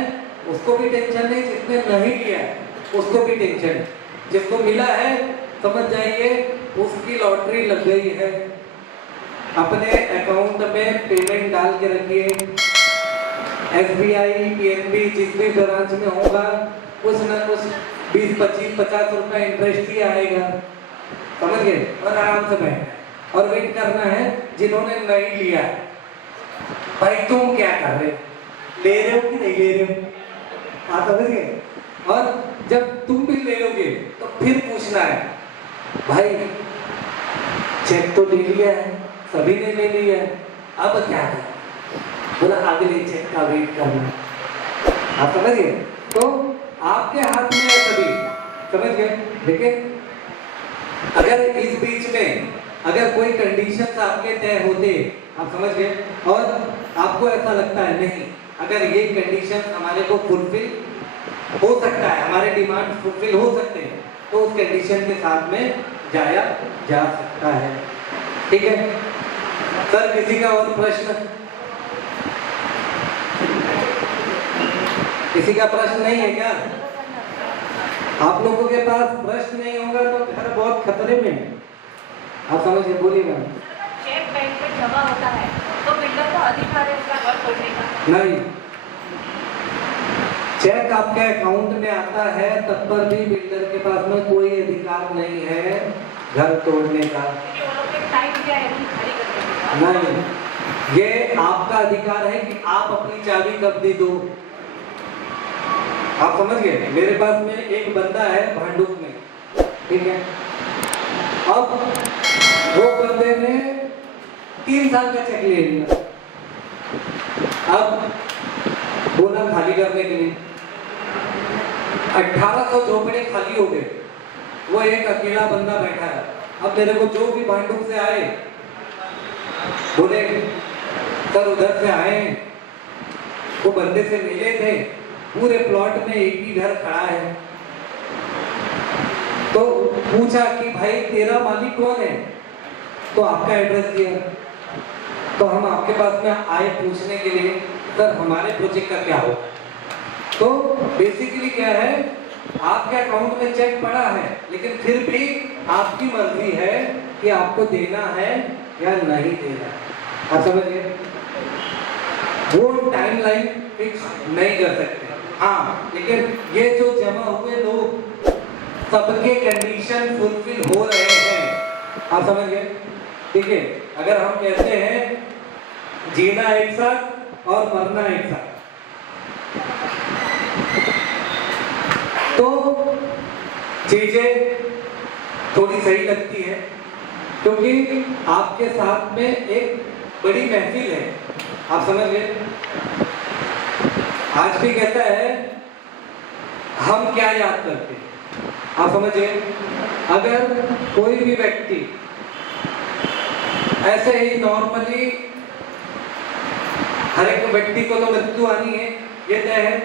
उसको भी टेंशन नहीं, जिसने नहीं लिया है उसको भी टेंशन है। जिसको मिला है समझ जाइए उसकी लॉटरी लग गई है। अपने अकाउंट में पेमेंट डाल के रखिए, SBI, PNB जिस भी ब्रांच में होगा कुछ ना कुछ 20, 25, 50 रुपए इंटरेस्ट ही आएगा। समझ गए? और आराम से बैठना और वेट करना है। जिन्होंने नहीं लिया, भाई तुम क्या कर रहे हो, ले रहे हो कि नहीं ले रहे हो? आप समझ गए? और जब तुम भी ले लोगे तो फिर पूछना है, भाई चेक तो ले लिया है, सभी ने ले लिया है, अब क्या करें? बोला अगले चेक का वेट करना। आप समझ गए? तो आपके हाथ में है सभी। समझ गए? लेकिन अगर इस बीच में अगर कोई कंडीशंस आपके तय होते आप समझ गए? और आपको ऐसा लगता है नहीं, अगर ये कंडीशन हमारे को फुलफिल हो सकता है, हमारे डिमांड फुलफिल हो सकते हैं, तो उस कंडीशन के साथ में जाया जा सकता है। ठीक है सर, किसी का और प्रश्न? किसी का प्रश्न नहीं है क्या? आप लोगों के पास प्रश्न नहीं होगा तो घर बहुत खतरे में है। आप समझिए, बोलिएगा। चेक बैंक में जमा होता है तो बिल्डर का अधिकार है उसका घर तोड़ने का? नहीं, चेक आपके अकाउंट में आता है तब पर भी बिल्डर के पास में कोई अधिकार नहीं है घर तोड़ने का। क्योंकि वो लोग के टाइम क्या है रूम खाली करने का? नहीं, ये आपका अधिकार है कि आप अपनी चाबी कब दी दो। आप समझ गए? मेरे पास में एक बंदा है भांडुप में, ठीक है, अब वो बंदे ने 3 साल का चेक ले लिया, अब बोला खाली करने के लिए 1800 झोपड़े खाली हो गए, वो एक अकेला बंदा बैठा है। अब मेरे को जो भी भांडुप से आए बोले सर उधर से आए, वो बंदे से मिले थे, पूरे प्लॉट में एक ही घर खड़ा है, तो पूछा कि भाई तेरा मालिक कौन है, तो आपका एड्रेस दिया, तो हम आपके पास में आए पूछने के लिए सर हमारे प्रोजेक्ट का क्या हो। तो बेसिकली क्या है, आपके अकाउंट में चेक पड़ा है लेकिन फिर भी आपकी मर्जी है कि आपको देना है या नहीं देना। आप समझिए, वो टाइमलाइन फिक्स नहीं कर सकते। हाँ, लेकिन ये जो जमा हुए लोग सबके कंडीशन फुलफिल हो रहे हैं। आप समझ गए? ठीक है, अगर हम कहते हैं जीना एक साथ और मरना एक साथ, तो चीजें थोड़ी सही लगती है, क्योंकि आपके साथ में एक बड़ी महफिल है। आप समझ गए? आज भी कहता है हम क्या याद करते हैं। आप समझिए, अगर कोई भी व्यक्ति ऐसे ही नॉर्मली, हर एक व्यक्ति को तो मृत्यु आनी है, ये तय है,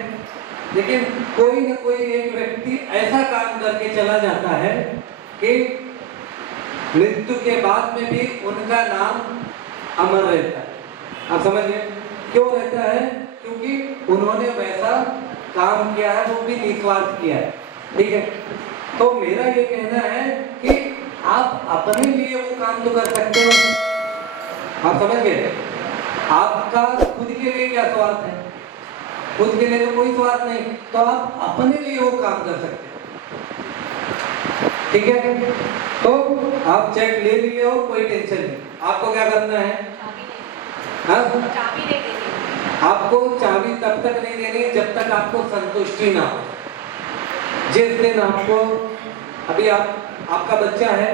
लेकिन कोई ना कोई एक व्यक्ति ऐसा काम करके चला जाता है कि मृत्यु के बाद में भी उनका नाम अमर रहता है। आप समझिए, क्यों रहता है? क्योंकि उन्होंने वैसा काम किया है, वो भी निस्वार्थ किया है। ठीक है, तो मेरा ये कहना है कि आप अपने लिए वो काम तो कर सकते हो। आप समझ गए? आपका खुद के लिए क्या स्वार्थ है? खुद के लिए तो कोई स्वार्थ नहीं, तो आप अपने लिए वो काम कर सकते हो। ठीक है, तो आप चेक ले लिए हो, कोई टेंशन नहीं। आपको क्या करना है? हाँ, चाबी नहीं देनी। आपको चाबी तब तक नहीं देनी जब तक आपको संतुष्टि ना हो। जिस दिन आपको, अभी आपका बच्चा है,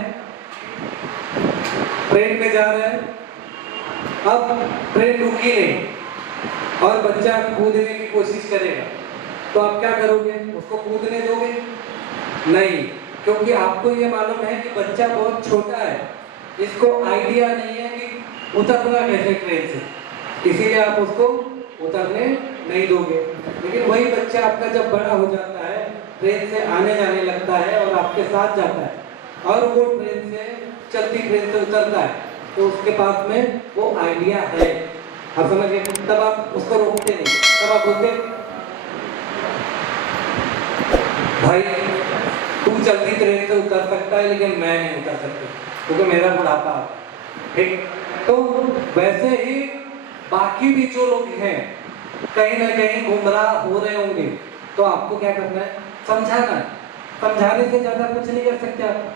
ट्रेन में जा रहा है, अब ट्रेन रुकी नहीं और बच्चा कूदने की कोशिश करेगा, तो आप क्या करोगे? उसको कूदने दोगे? नहीं, क्योंकि आपको ये मालूम है कि बच्चा बहुत छोटा है, इसको आइडिया नहीं है कि उतरना कैसे ट्रेन से, इसीलिए आप उसको उतरने नहीं दोगे। लेकिन वही बच्चा आपका जब बड़ा हो जाता है, ट्रेन से आने जाने लगता है और आपके साथ जाता है, और वो ट्रेन से, चलती ट्रेन से उतरता है, तो उसके पास में वो आइडिया है। आप समझिए, तब आप उसको रोकते नहीं, तब आप बोलते भाई तू चलती ट्रेन से उतर सकता है लेकिन मैं नहीं उतर सकती क्योंकि मेरा बुढ़ापा आता है। ठीक, तो वैसे ही बाकी भी जो लोग हैं कहीं ना कहीं गुमराह हो रहे होंगे, तो आपको क्या करना है? समझाना है। समझाने से ज्यादा कुछ नहीं कर सकते आप,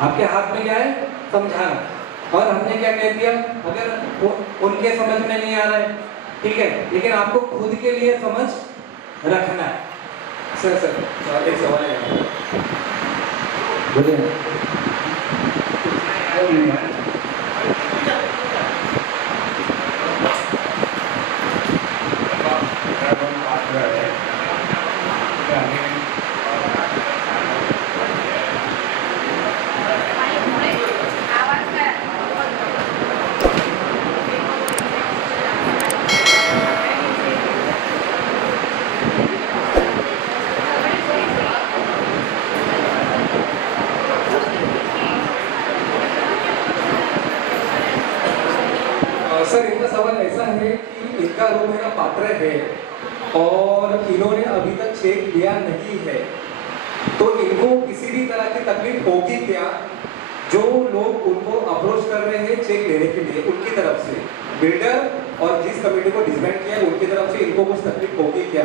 आपके हाथ में क्या है? समझाना। और हमने क्या कह दिया, अगर उनके समझ में नहीं आ रहा है, ठीक है, लेकिन आपको खुद के लिए समझ रखना है। सर एक सवाल है। बोलिए। सर इनका सवाल ऐसा है कि इनका रूम है ना पात्र है और इन्होंने अभी तक चेक लिया नहीं है, तो इनको किसी भी तरह की तकलीफ होगी क्या? जो लोग उनको अप्रोच कर रहे हैं चेक लेने के लिए उनकी तरफ से, बिल्डर और जिस कमेटी को डिसबैंड किया है उनकी तरफ से इनको कुछ तकलीफ होगी क्या?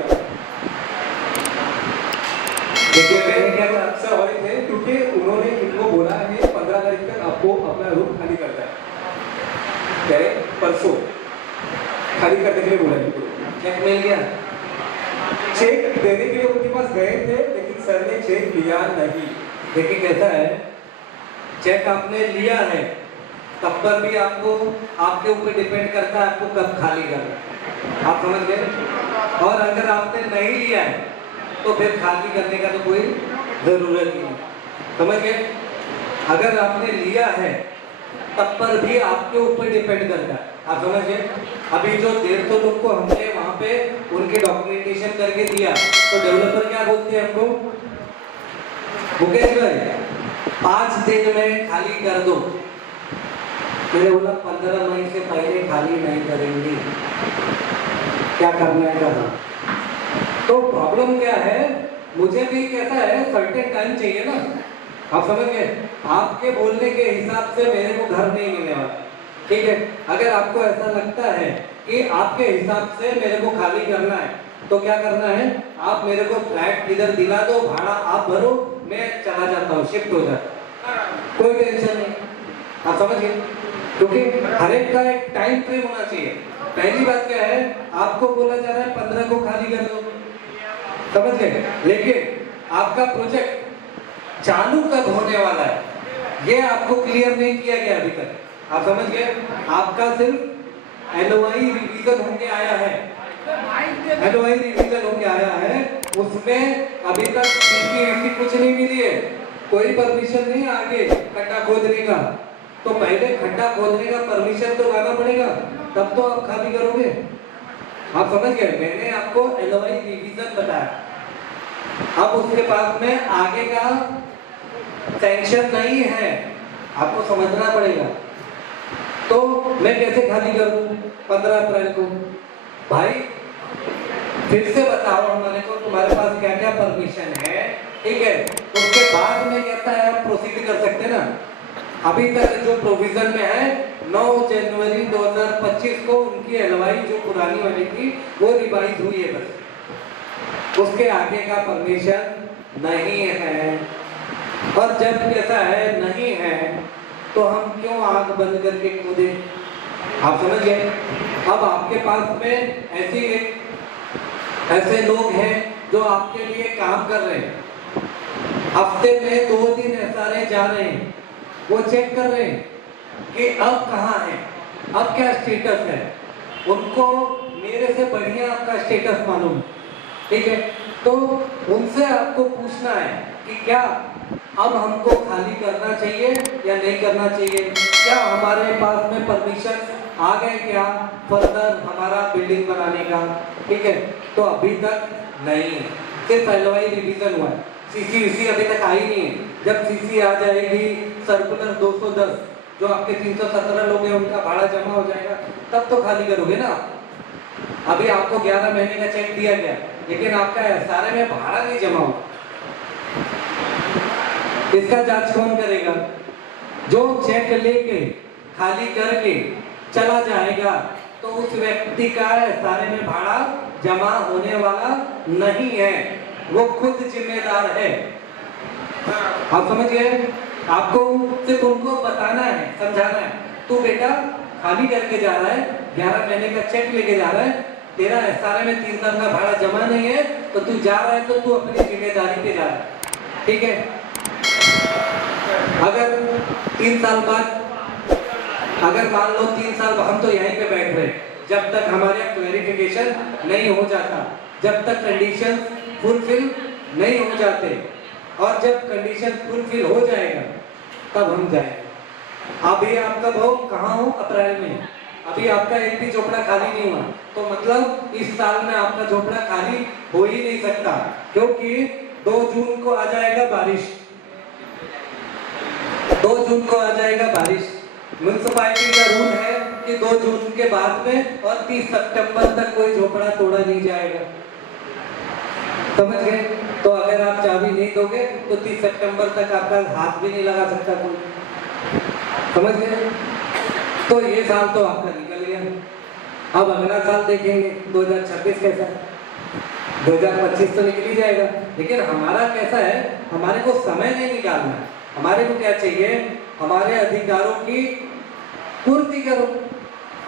देखिए मैंने क्या कहा, सर और थे क्योंकि उन्होंने इनको बोला है 15 तारीख तक आपको अपना रूम खाली करना है, कह रहे परसों खाली करने के लिए बोला है इनको। चेक मिल गया? चेक देने के लिए उनके पास गए थे लेकिन सर ने चेक लिया नहीं। देखिए कैसा है, चेक आपने लिया है तब पर भी आपको आपके ऊपर डिपेंड करता है आपको कब खाली करना है, आप समझ गए? और अगर आपने नहीं लिया है तो फिर खाली करने का तो कोई जरूरत नहीं है, समझ गए? अगर आपने लिया है तब पर भी आपके ऊपर डिपेंड करता है, आप समझ गए? अभी जो 150 लोग को हमने वहां पे उनके डॉक्यूमेंटेशन करके दिया तो डेवलपर क्या बोलते हैं हमको, मुकेश भाई 5 दिन में खाली कर दो। मैंने बोला 15 मई से पहले खाली नहीं करेंगे, क्या करना है करना। तो प्रॉब्लम क्या है, मुझे भी कैसा है सर्टेन टाइम चाहिए ना, आप समझ गए? आपके बोलने के हिसाब से मेरे को घर नहीं मिलने वाला, ठीक है? अगर आपको ऐसा लगता है कि आपके हिसाब से मेरे को खाली करना है तो क्या करना है, आप मेरे को फ्लैट इधर दिला दो, भाड़ा आप भरो, मैं चला जाता हूँ, शिफ्ट हो जाता, कोई टेंशन नहीं, आप समझ गए? क्योंकि हर एक का एक टाइम फ्रेम होना चाहिए। पहली बात क्या है, आपको बोला जा रहा है 15 को खाली कर दो, समझ गए? लेकिन आपका प्रोजेक्ट चालू कब होने वाला है ये आपको क्लियर नहीं किया गया अभी तक, आप समझ गए? आपका सिर्फ एलओआई रिवीजन होके आया है, एलओआई रिवीजन होके आया है, उसमें अभी तक सीपीएमसी कुछ नहीं मिली है, कोई परमिशन नहीं आगे खड्डा खोदने का, तो पहले खड्डा खोदने का परमिशन तो लाना पड़ेगा, तब तो आप खाली करोगे, आप समझ गए? मैंने आपको एलओआई रिवीजन बताया, अब उसके पास में आगे का टेंशन नहीं है, आपको समझना पड़ेगा। तो मैं कैसे खाली कर दूं 15 अप्रैल को? भाई फिर से बताओ हमारे को तुम्हारे पास क्या क्या परमिशन है, ठीक है? उसके बाद में कहता है आप प्रोसीड कर सकते हैं ना। अभी तक जो प्रोविजन में है 9 जनवरी 2025 को उनकी एलवाई जो पुरानी वाली थी वो रिवाइज हुई है, बस उसके आगे का परमिशन नहीं है। और जब ऐसा है नहीं है तो हम क्यों आंख बंद करके कूदे, आप समझ गए? अब आपके पास में ऐसे लोग हैं जो आपके लिए काम कर रहे हैं, हफ्ते में 2 दिन एसआरए जा रहे हैं, वो चेक कर रहे हैं कि अब कहाँ है, अब क्या स्टेटस है, उनको मेरे से बढ़िया आपका स्टेटस मालूम है, ठीक है? तो उनसे आपको पूछना है कि क्या अब हमको खाली करना चाहिए या नहीं करना चाहिए, क्या हमारे पास में परमिशन आ गए क्या फर्दर हमारा बिल्डिंग बनाने का, ठीक है? तो अभी तक नहीं, सिर्फ एलओआई रिवीजन हुआ है, सीसी अभी तक आई नहीं है। जब सीसी आ जाएगी, सर्कुलर 210 जो आपके 317 लोग हैं उनका भाड़ा जमा हो जाएगा, तब तो खाली करोगे ना। अभी आपको 11 महीने का चेक दिया गया लेकिन आपका सारे में भाड़ा नहीं जमा हुआ, इसका जांच कौन करेगा? जो चेक लेके खाली करके चला जाएगा तो उस व्यक्ति का सारे में भाड़ा जमा होने वाला नहीं है, वो खुद जिम्मेदार है, आप समझ गए? आपको सिर्फ उनको बताना है, समझाना है, तू बेटा खाली करके जा रहा है, 11 महीने का चेक लेके जा रहा है, तेरा एसआरए में 3 साल का भाड़ा जमा नहीं है, तो तू जा रहा है तो तू अपनी जिम्मेदारी पे जा रहा है, ठीक है? अगर 3 साल बाद, अगर मान लो 3 साल हम तो यहीं पे बैठ रहे, जब तक हमारे क्लैरिफिकेशन नहीं हो जाता, जब तक कंडीशन फुलफिल नहीं हो जाते, और जब कंडीशन फुलफिल हो जाएगा तब हम जाएंगे। अभी आप कब हो, कहाँ हो? अप्रैल में। अभी आपका एक भी झोपड़ा खाली नहीं हुआ, तो मतलब इस साल में आपका झोपड़ा खाली हो ही नहीं सकता, क्योंकि 2 जून को आ जाएगा बारिश, 2 जून को आ जाएगा बारिश। म्युनिसिपैलिटी का रूल है कि 2 जून के बाद में और 30 सितंबर तक कोई झोपड़ा तोड़ा नहीं जाएगा। समझ गए? तो अगर आप चाबी नहीं दोगे तो 30 सितंबर तक आपका हाथ भी नहीं लगा सकता कोई। समझ गए? तो ये साल तो आपका निकल गया। अब अगला साल देखेंगे 2026 कैसा है। 2025 तो निकल ही जाएगा, लेकिन हमारा कैसा है, हमारे को समय नहीं निकालना है। हमारे को क्या चाहिए, हमारे अधिकारों की पूर्ति करो।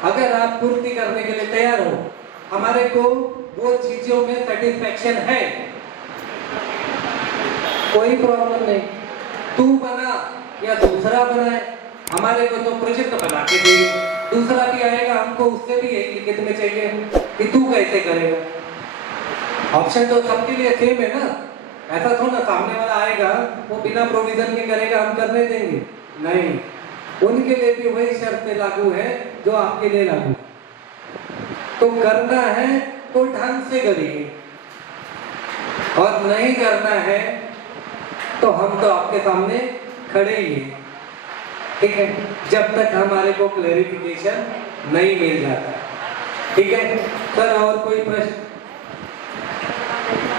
अगर आप पूर्ति करने के लिए तैयार हो, हमारे को वो चीजों में सेटिस्फेक्शन है, कोई प्रॉब्लम नहीं। तू बना या दूसरा बनाए, हमारे को तो प्रोजेक्ट बना के देंगे। दूसरा भी आएगा, हमको उससे भी एक लिखित में चाहिए कि तू कैसे करेगा। ऑप्शन तो सबके लिए सेम है ना। ऐसा थोड़ा ना सामने वाला आएगा वो बिना प्रोविजन के करेगा, हम करने देंगे नहीं। उनके लिए भी वही शर्तें लागू है जो आपके लिए लागू। तो करना है तो ढंग से करिए, और नहीं करना है तो हम तो आपके सामने खड़े ही हैं। ठीक है, जब तक हमारे को क्लैरिफिकेशन नहीं मिल जाता। ठीक है सर, और कोई प्रश्न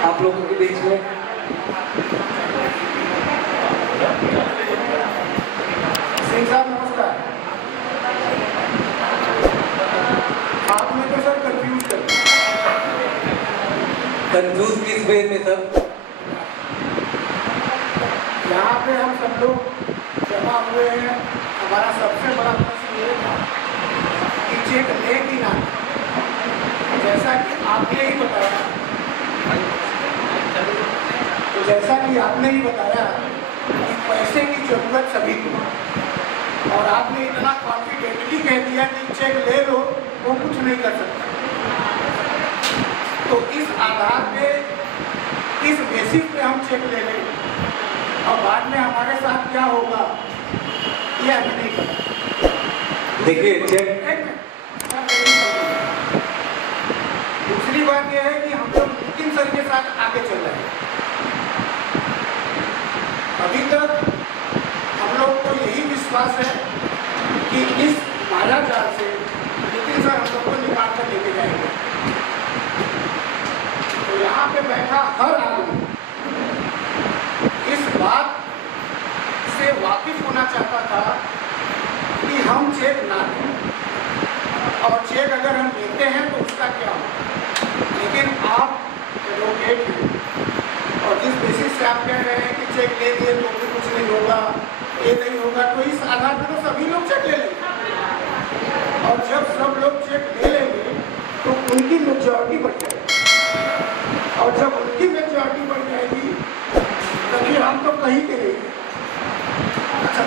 आप लोगों के बीच में? सिंह साहब नमस्कार। आपने तो सर कंफ्यूज कर दिया। कंफ्यूज किस वे में सर? यहाँ पे हम सब लोग जमा हुए हैं। हमारा सबसे बड़ा प्रश्न ये था कि चेक ले कि ना। जैसा कि आपने ही बताया, तो जैसा कि आपने ही बताया कि पैसे की जरूरत सभी को, और आपने इतना कॉन्फिडेंटली कह दिया कि चेक ले लो, वो कुछ नहीं कर सकता। तो इस आधार पे, इस बेसिस पे हम चेक ले लें, और बाद में हमारे साथ क्या होगा ये हमें नहीं पता। देखिए चेक, दूसरी बात यह है कि हम लोग मुमकिन सर के साथ आगे चल रहे हैं। अभी तक हम लोग को यही विश्वास है कि इस माया जाल से नितिन सर हम लोग को निकाल कर लेके जाएंगे। तो यहाँ पे बैठा हर आदमी इस बात से वाकिफ होना चाहता था कि हम चेक ना लें, और चेक अगर हम लेते हैं तो उसका क्या होगा। लेकिन आप एडवोकेट हैं, और जिस बेसिस से आप कह रहे हैं कि चेक ले लिए तो भी कुछ नहीं होगा, ये नहीं होगा, तो इस आधार पर तो सभी लोग चेक ले लेंगे। और जब सब लोग चेक ले लेंगे तो उनकी मेजॉरिटी बढ़ जाएगी, और जब उनकी मेजॉरिटी बढ़ जाएगी तभी हम तो कहीं के नहीं। अच्छा,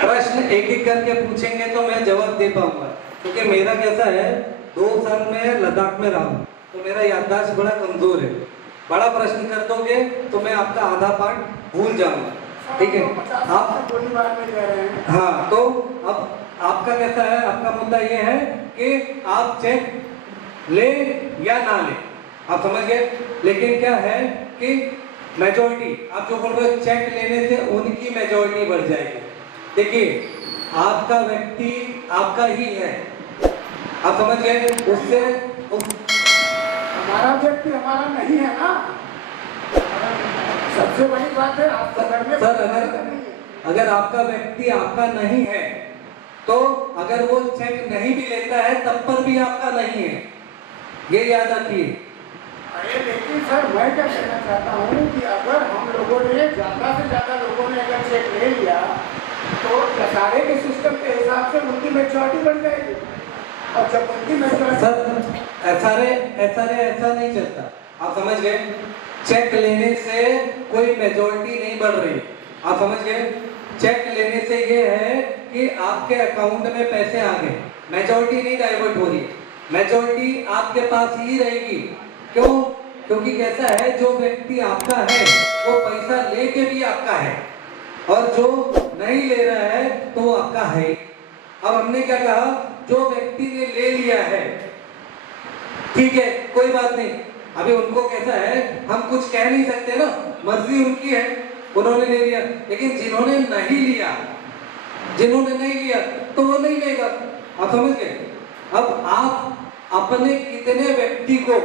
प्रश्न एक एक करके पूछेंगे तो मैं जवाब दे पाऊंगा, क्योंकि मेरा कैसा है, 2 साल में लद्दाख में रहा हूँ, तो मेरा याददाश्त बड़ा कमजोर है। बड़ा प्रश्न कर दोगे तो मैं आपका आधा पार्ट भूल जाऊंगा। ठीक है, आप गोली बार में रह रहे हैं। हाँ, तो अब आपका कैसा है, आपका मुद्दा ये है कि आप चेक ले या ना ले, आप समझ गए। लेकिन क्या है कि मेजॉरिटी, आप जो बोल रहे हो चेक लेने से उनकी मेजॉरिटी बढ़ जाएगी। देखिए, आपका व्यक्ति आपका ही है, आप समझ गए। उससे हमारा व्यक्ति हमारा नहीं है ना, सबसे बड़ी बात है। आप सदन में सर, अगर आपका व्यक्ति आपका नहीं है तो अगर वो चेक नहीं भी लेता है तब पर भी आपका नहीं है, ये याद रखिए। अरे लेकिन सर, मैं क्या कहना चाहता हूँ कि अगर हम लोगों ने ज़्यादा से ज़्यादा लोगों ने अगर चेक ले लिया तो सारे के सिस्टम के हिसाब से उनकी मेजॉरिटी बढ़ जाएगी, और जब उनकी मेजॉरिटी। सर ऐसा नहीं चलता, आप समझ गए। चेक लेने से कोई मेजॉरिटी नहीं बढ़ रही, आप समझ गए। चेक लेने से ये है कि आपके अकाउंट में पैसे आ गए, मेजॉरिटी नहीं डाइवर्ट हो रही, मेजॉरिटी आपके पास ही रहेगी। क्यों? क्योंकि कैसा है, जो व्यक्ति आपका है वो पैसा लेके भी आपका है, और जो नहीं ले रहा है तो वो आपका है। अब हमने क्या कहा, जो व्यक्ति ने ले लिया है ठीक है, कोई बात नहीं। अभी उनको कैसा है, हम कुछ कह नहीं सकते ना, मर्जी उनकी है, उन्होंने ले लिया। लेकिन जिन्होंने नहीं लिया तो वो नहीं लेगा। आप समझ गए? अब आप अपने कितने व्यक्ति को,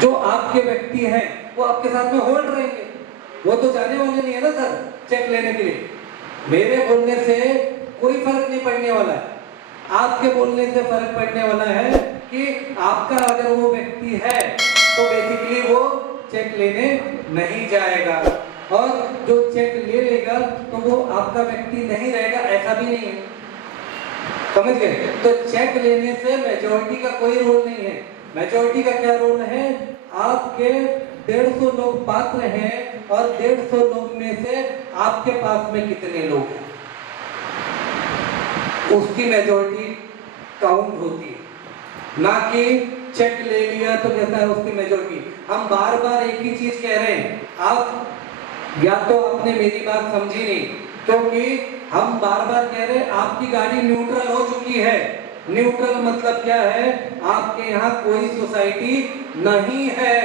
जो आपके व्यक्ति हैं वो आपके साथ में होल्ड रहेंगे, वो तो जाने वाले नहीं है ना सर चेक लेने के लिए। मेरे बोलने से कोई फर्क नहीं पड़ने वाला है, आपके बोलने से फर्क पड़ने वाला है कि आपका अगर वो व्यक्ति है तो बेसिकली वो चेक लेने नहीं जाएगा, और जो चेक ले लेगा तो वो आपका व्यक्ति नहीं रहेगा, ऐसा भी नहीं है। समझ गए? तो चेक लेने से मेजॉरिटी का कोई रोल नहीं है। मेजॉरिटी का क्या रोल है? आपके 150 लोग पात्र हैं और 150 लोग में से आपके पास में कितने लोग हैं, उसकी मेजॉरिटी काउंट होती है, ना कि चेक ले लिया तो कहता है उसकी मेजॉरिटी। हम बार बार एक ही चीज कह रहे हैं, आप या तो आपने मेरी बात समझी नहीं, क्योंकि हम बार बार कह रहे हैं आपकी गाड़ी न्यूट्रल हो चुकी है। न्यूट्रल मतलब क्या है? आपके यहाँ कोई सोसाइटी नहीं है।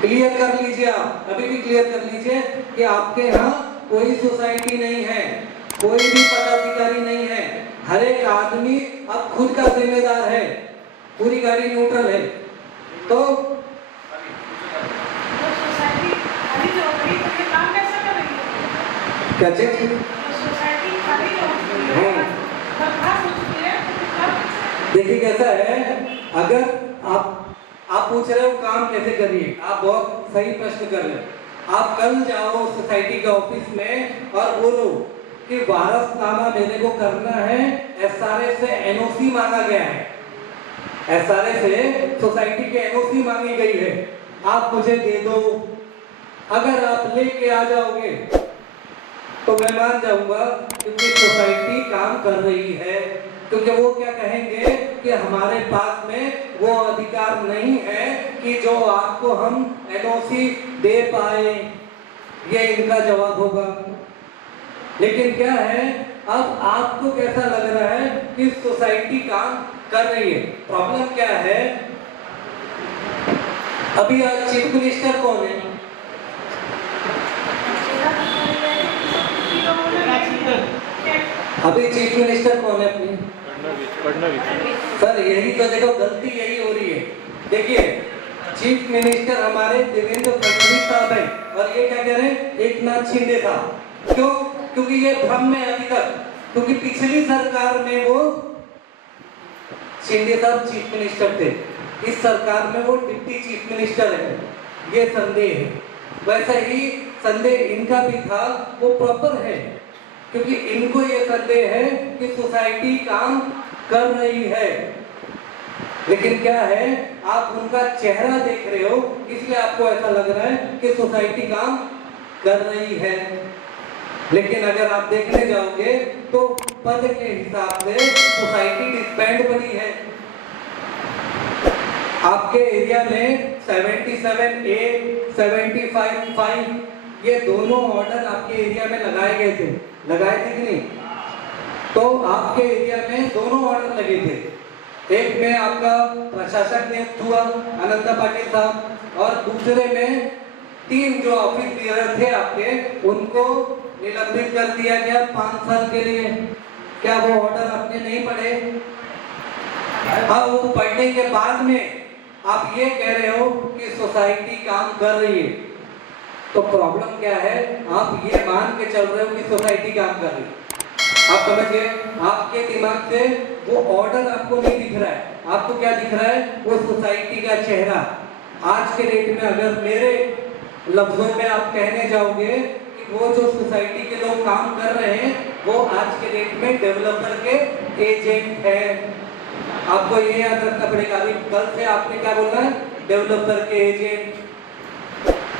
क्लियर कर लीजिए, आप अभी भी क्लियर कर लीजिए कि आपके यहाँ कोई सोसाइटी नहीं है, कोई भी पदाधिकारी नहीं है, हर एक आदमी अब खुद का जिम्मेदार है, पूरी गाड़ी न्यूट्रल है। तो सोसाइटी खाली जो हो गई तो ये काम कैसे करेंगे? क्या चीज? सोसाइटी खाली जो हो गई है, बर्खास्त हो चुकी है, तो कब? देखिए कैसा है, अगर आप पूछ रहे हो काम कैसे करिए, आप बहुत सही प्रश्न कर रहे हो। आप कल जाओ सोसाइटी के ऑफिस में और बोलो कि वारसनामा मेरे को करना है, एसआरए से एनओसी मांगा गया है, एसआरए से सोसाइटी के एनओसी मांगी गई है, आप मुझे दे दो। अगर आप लेके आ जाओगे तो मैं मान जाऊंगा क्योंकि सोसाइटी काम कर रही है, क्योंकि वो क्या कहेंगे कि हमारे पास में वो अधिकार नहीं है कि जो आपको हम एनओसी दे पाए, ये इनका जवाब होगा। लेकिन क्या है, अब आपको कैसा लग रहा है कि सोसाइटी काम कर रही है? प्रॉब्लम क्या है? अभी आज चीफ मिनिस्टर कौन है? अभी चीफ मिनिस्टर कौन है अपनी? सर यही तो देखो, गलती यही हो रही है। देखिए चीफ मिनिस्टर हमारे देवेंद्र फडणवीस साहब हैं और ये क्या कह रहे हैं? एकनाथ शिंदे साहब। क्यों? क्योंकि ये भ्रम में अभी तक, क्योंकि पिछली सरकार में वो शिंदे साहब चीफ मिनिस्टर थे, इस सरकार में वो डिप्टी चीफ मिनिस्टर है, ये संदेह है। वैसा ही संदेह इनका भी था, वो प्रॉपर है, क्योंकि इनको ये संदेह है कि सोसाइटी काम कर रही है। लेकिन क्या है, आप उनका चेहरा देख रहे हो इसलिए आपको ऐसा लग रहा है कि सोसाइटी काम कर रही है। लेकिन अगर आप देखने जाओगे तो पद के हिसाब से सोसाइटी डिस्बैंड बनी है। आपके एरिया में 77A 75(5) ये दोनों ऑर्डर आपके एरिया में लगाए गए थे, लगाए थे कि नहीं? तो आपके एरिया में दोनों ऑर्डर लगे थे, एक में आपका प्रशासक नियुक्त हुआ अनंता पाटिल साहब, और दूसरे में 3 जो ऑफिस बियर थे आपके उनको निलंबित कर दिया गया 5 साल के लिए। क्या वो ऑर्डर आपने नहीं पढ़े? हाँ, वो पढ़ने के बाद में आप ये कह रहे हो कि सोसाइटी काम कर रही है, तो प्रॉब्लम क्या है? आप ये मान के चल रहे हो कि सोसाइटी काम कर रही है। आप समझिए, आपके दिमाग से वो ऑर्डर आपको नहीं दिख रहा है, आपको क्या दिख रहा है? वो सोसाइटी का चेहरा। आज के डेट में अगर मेरे लफ्जों में आप कहने जाओगे कि वो जो सोसाइटी के लोग काम कर रहे हैं वो आज के डेट में डेवलपर के एजेंट हैं। आपको ये याद रखना पड़ेगा। अभी कल से आपने क्या बोलना है? डेवलपर के एजेंट।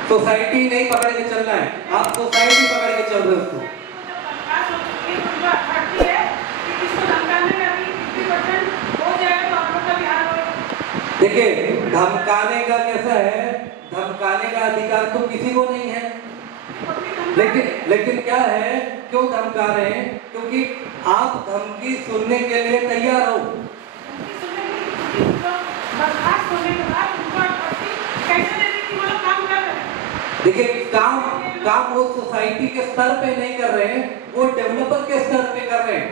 सोसाइटी नहीं पकड़ के चलना है, आप सोसाइटी पकड़ के चल रहे हो उसको। देखिए धमकाने का कैसा है, धमकाने का अधिकार तो किसी को नहीं है, लेकिन क्या है, क्यों धमका रहे हैं? क्योंकि आप धमकी सुनने के लिए तैयार हो। देखिए काम वो सोसाइटी के स्तर पे नहीं कर रहे हैं, वो डेवलपर के स्तर पे कर रहे हैं।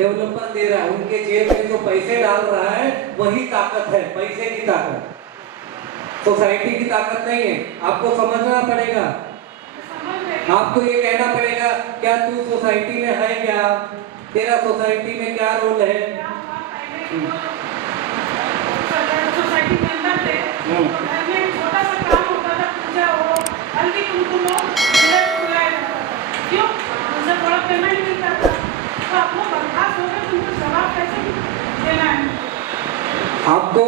डेवलपर दे रहा है, उनके जेब में जो पैसे डाल रहा है वही ताकत है, पैसे की ताकत, सोसाइटी की ताकत नहीं है। आपको समझना पड़ेगा, समझ रहे हैं। आपको ये कहना पड़ेगा क्या तू सोसाइटी में है, क्या तेरा सोसाइटी में क्या रोल है। क्या हुआ पहले कि वो सोसाइटी के अंदर थे, तो घर में एक छोटा सा काम होता था, पूजा हो, हल्दी कुमकुम हो, बुलाया जाता था। क्यों? उनसे थोड़ा पेमेंट मिलता था। तो आप लोग बर्खास्त हो गए, तुमको जवाब कैसे देना है? आपको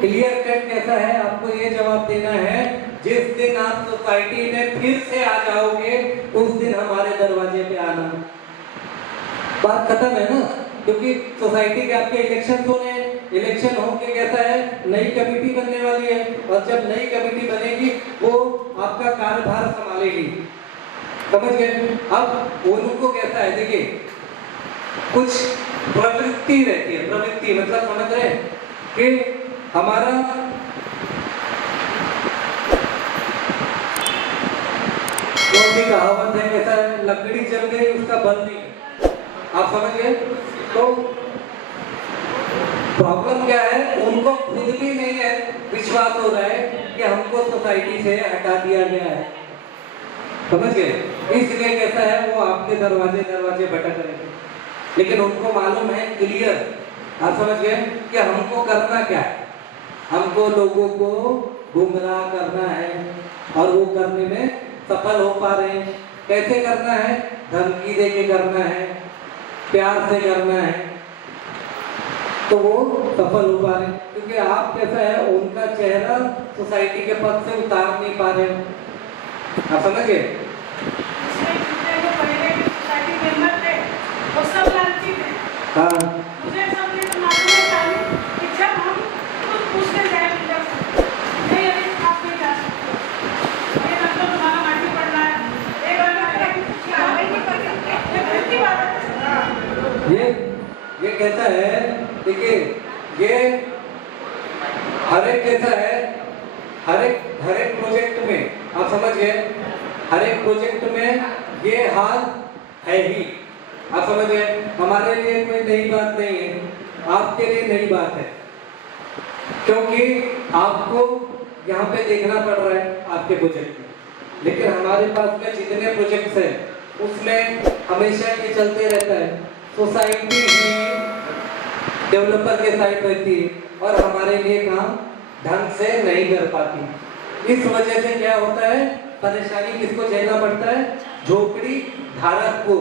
क्लियर कट कैसा है, आपको ये जवाब देना है जिस दिन आप सोसाइटी में फिर से आ जाओगे उस दिन हमारे दरवाजे पे आना। बात खत्म है ना, क्योंकि सोसाइटी के आपके इलेक्शन होने हैं, इलेक्शन होके कैसा है, नई कमेटी बनने वाली है, और जब नई कमेटी बनेगी वो आपका कार्यभार संभालेगी, समझ गए। अब उनको कैसा है, देखिए कुछ प्रवृत्ति रहती है, प्रवृत्ति मतलब समझ रहे हैं कि हमारा कौन सी कहावत है, कैसा है, लकड़ी जल गई उसका बल नहीं, आप समझ गए। तो प्रॉब्लम क्या है, उनको खुद भी नहीं है विश्वास हो रहा है कि हमको सोसाइटी से हटा दिया गया है, समझ गए। इसलिए कैसा है, वो आपके दरवाजे दरवाजे भटक रहे हैं, लेकिन उनको मालूम है क्लियर, आप समझ गए कि हमको करना क्या है, हमको लोगों को गुमराह करना है, और वो करने में सफल हो पा रहे हैं। कैसे करना है, धमकी दे के करना है, प्यार से करना है, तो वो सफल हो पा रहे हैं, क्योंकि आप कैसा है, उनका चेहरा सोसाइटी के पद से उतार नहीं पा रहे हैं, आप समझ गए। इसलिए जितने जो पहले के सोसाइटी मेंबर थे, वो सब लालची थे। हाँ मुझे सब ये तो मालूम है चाहिए कि जब हम खुद पूछने जाए लीडर से, नहीं अरे आप नहीं जा सकते, ये तो तुम्हारा माटी पड़ना है, एक गलती बात है। ये कैसा है, देखिए ये हर एक कैसा है, हर एक प्रोजेक्ट में आप समझ गए, हर एक प्रोजेक्ट में ये हाल है ही, आप समझ गए। हमारे लिए कोई नई बात नहीं है, आपके लिए नई बात है, क्योंकि आपको यहाँ पे देखना पड़ रहा है आपके प्रोजेक्ट में, लेकिन हमारे पास में जितने प्रोजेक्ट्स हैं उसमें हमेशा ये चलते रहता है, सोसाइटी ही डेवलपर के साइड रहती है और हमारे लिए काम ढंग से नहीं कर पाती। इस वजह से क्या होता है, परेशानी किसको झेलना पड़ता है, झोपड़ी धारक को।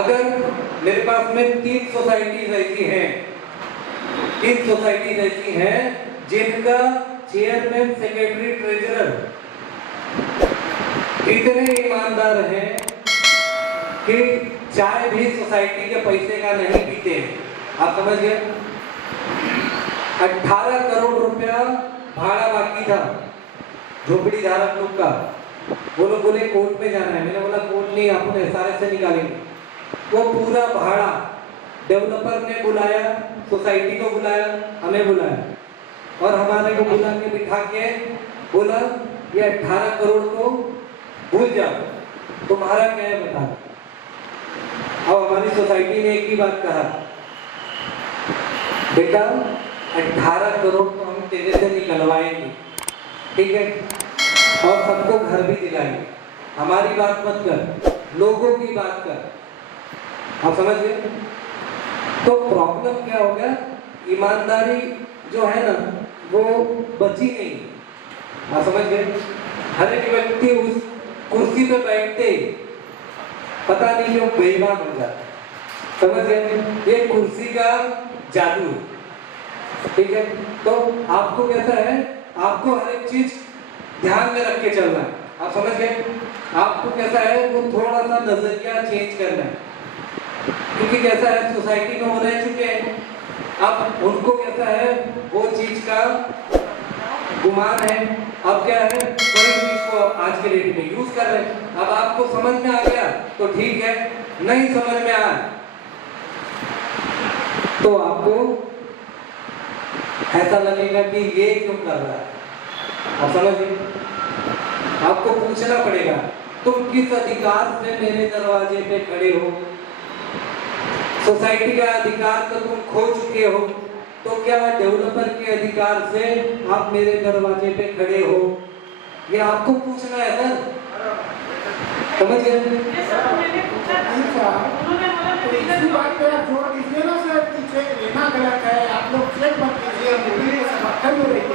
अगर मेरे पास में 3 सोसाइटीज ऐसी हैं, 3 सोसाइटीज ऐसी हैं जिनका चेयरमैन, सेक्रेटरी, ट्रेजरर इतने ईमानदार हैं कि चाय भी सोसाइटी के पैसे का नहीं पीते हैं, आप समझ गए। 18 करोड़ रुपया भाड़ा बाकी था झोपड़ी धारक लोग का, वो लोग बोले कोर्ट में जाना है, मैंने बोला कोर्ट नहीं, आप SRS से निकालेंगे। वो पूरा भाड़ा डेवलपर ने बुलाया, सोसाइटी को बुलाया, हमें बुलाया, और हमारे को बुला के बिठा के बोला ये 18 करोड़ को भूल जाओ, तुम्हारा क्या है बता। अब हमारी सोसाइटी ने एक ही बात कहा, बेटा 18 करोड़ तो हम तेरे से निकलवाएंगे, ठीक है, और सबको घर भी दिलाएंगे, हमारी बात मत कर, लोगों की बात कर, आप समझ गए। तो प्रॉब्लम क्या हो गया, ईमानदारी जो है ना वो बची नहीं, आप समझ गए। हर एक व्यक्ति उस कुर्सी पे बैठते पता नहीं क्यों बेईमान हो जाता, समझ गए, ये कुर्सी का जादू है, ठीक है। तो आपको कैसा है, आपको हर एक चीज ध्यान में रख के चलना है, आप समझ गए। आपको कैसा है, वो थोड़ा सा नजरिया चेंज करना है, क्योंकि कैसा है सोसाइटी में वो रह चुके हैं, अब उनको कैसा है वो चीज का गुमान है, अब क्या है वही चीज को आज के डेट में यूज कर रहे हैं। अब आपको समझ में आ गया तो ठीक है, नहीं समझ में आया तो आपको ऐसा लगेगा कि ये क्यों कर रहा है, आप समझ गए। आपको पूछना पड़ेगा तुम किस अधिकार से मेरे दरवाजे पे खड़े हो, सोसाइटी का अधिकार तो तुम खो चुके हो, तो क्या डेवलपर के अधिकार से आप मेरे दरवाजे पे खड़े हो? ये आपको पूछना है सर, समझ गए? ये सब मैंने पूछा था, उन्होंने बोला तो कि इसी बात पे आप जोड़ दीजिए ना सर कि चेक लेना गलत है, आप लोग चेक मत कीजिए, मोदी के समर्थन में रहिए,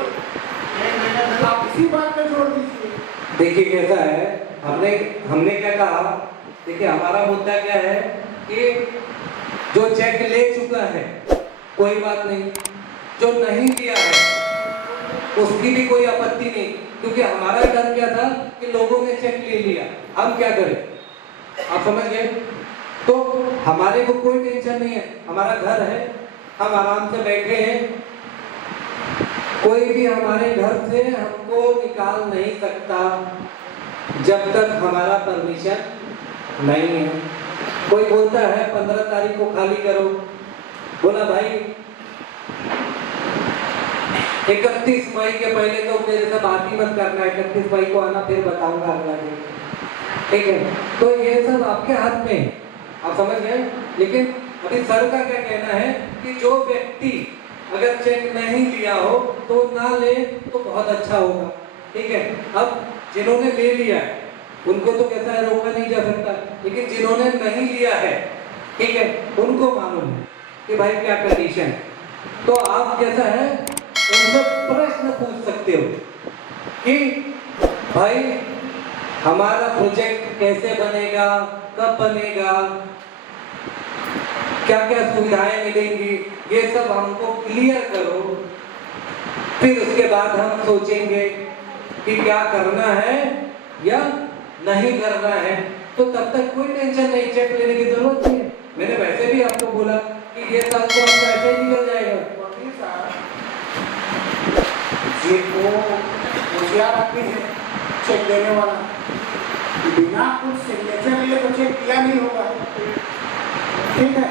आप इसी बात पे जोड़ दीजिए। देखिए कैसा है, हमने क्या कहा, देखिए हमारा मुद्दा क्या है कि जो चेक ले चुका है कोई बात नहीं, जो नहीं लिया है उसकी भी कोई आपत्ति नहीं, क्योंकि हमारा डर क्या था कि लोगों ने चेक ले लिया, हम क्या करें? आप समझ गए? तो हमारे को कोई टेंशन नहीं है, हमारा घर है, हम आराम से बैठे हैं, कोई भी हमारे घर से हमको निकाल नहीं सकता जब तक हमारा परमिशन नहीं है। कोई बोलता है 15 तारीख को खाली करो, बोला भाई 31 मई के पहले तो मेरे से बात ही मत करना, 31 मई को आना, फिर बताऊंगा अगला दिन, ठीक है? तो ये सब आपके हाथ में है, आप समझ गए? लेकिन अभी सर का क्या कहना है कि जो व्यक्ति अगर चेक नहीं लिया हो तो ना ले तो बहुत अच्छा होगा, ठीक है? अब जिन्होंने ले लिया है उनको तो कैसा है, रोका नहीं जा सकता, लेकिन जिन्होंने नहीं लिया है, ठीक है, उनको मालूम है कि भाई क्या कंडीशन है। तो आप कैसा है उनसे प्रश्न पूछ सकते हो कि भाई हमारा प्रोजेक्ट कैसे बनेगा, कब बनेगा, क्या क्या सुविधाएं मिलेंगी, ये सब हमको क्लियर करो, फिर उसके बाद हम सोचेंगे कि क्या करना है या नहीं करना है। तो तब तक कोई टेंशन नहीं, चेक लेने की जरूरत नहीं है। मैंने वैसे भी आपको बोला कि ये साल तो आपका ऐसे ही निकल जाएगा। वकील साहब, ये तो होशियार आदमी है चेक देने वाला, बिना कुछ सिग्नेचर लिए तो चेक किया नहीं होगा, ठीक है?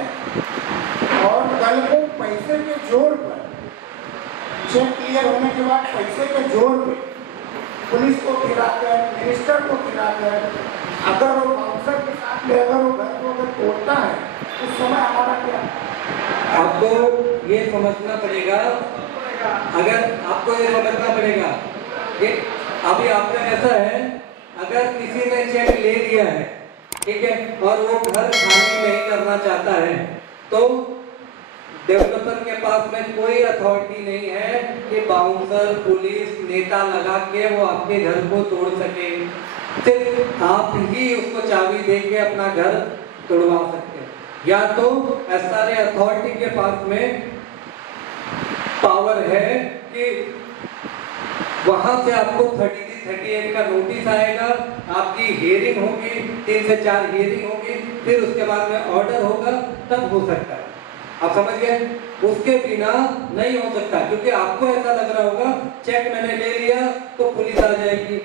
और कल को पैसे के जोर पर, चेक क्लियर होने के बाद पैसे के जोर पे पुलिस को गिराकर, मिनिस्टर को गिराकर, अगर वो बाउंसर के साथ में अगर वो घर को अगर तोड़ता है उस समय हमारा क्या? आपको ये समझना पड़ेगा, अगर आपको ये समझना पड़ेगा कि अभी आपका ऐसा है, अगर किसी ने चेक ले लिया है, ठीक है, और वो घर खाली नहीं करना चाहता है, तो डेवलपर के पास में कोई अथॉरिटी नहीं है कि बाउंसर, पुलिस, नेता लगा के वो आपके घर को तोड़ सके। सिर्फ आप ही उसको चाबी दे के अपना घर तोड़वा सकते हैं, या तो एसआरए अथॉरिटी के पास में पावर है कि वहां से आपको 38 का नोटिस आएगा, आपकी हियरिंग होगी, 3 से 4 हियरिंग होगी, फिर उसके बाद में ऑर्डर होगा, तब हो सकता है। आप समझ गए? उसके बिना नहीं हो सकता, क्योंकि आपको ऐसा लग रहा होगा चेक मैंने ले लिया तो पुलिस आ जाएगी,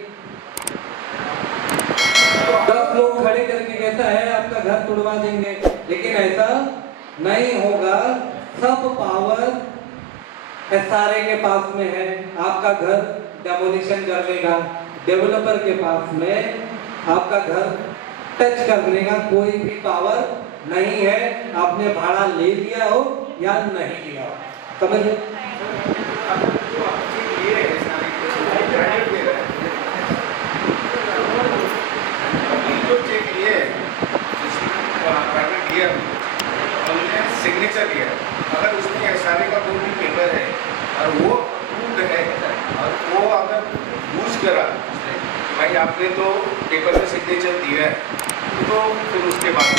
10 लोग खड़े करके कहता है आपका घर तोड़वा देंगे, लेकिन ऐसा नहीं होगा। सब पावर एसआरए के पास में है, आपका घर डेमोलिशन कर देगा, डेवलपर के पास में आपका घर टच करने का कोई भी पावर नहीं है, आपने भाड़ा ले लिया हो या नहीं लिया हो, समझे? सिग्नेचर लिया, अगर उसमें एसआरए का कोई भी पेपर है और वो अप्रूव्ड है और वो अगर यूज करा भाई आपने तो पेपर में सिग्नेचर दिया है, तो फिर उसके बाद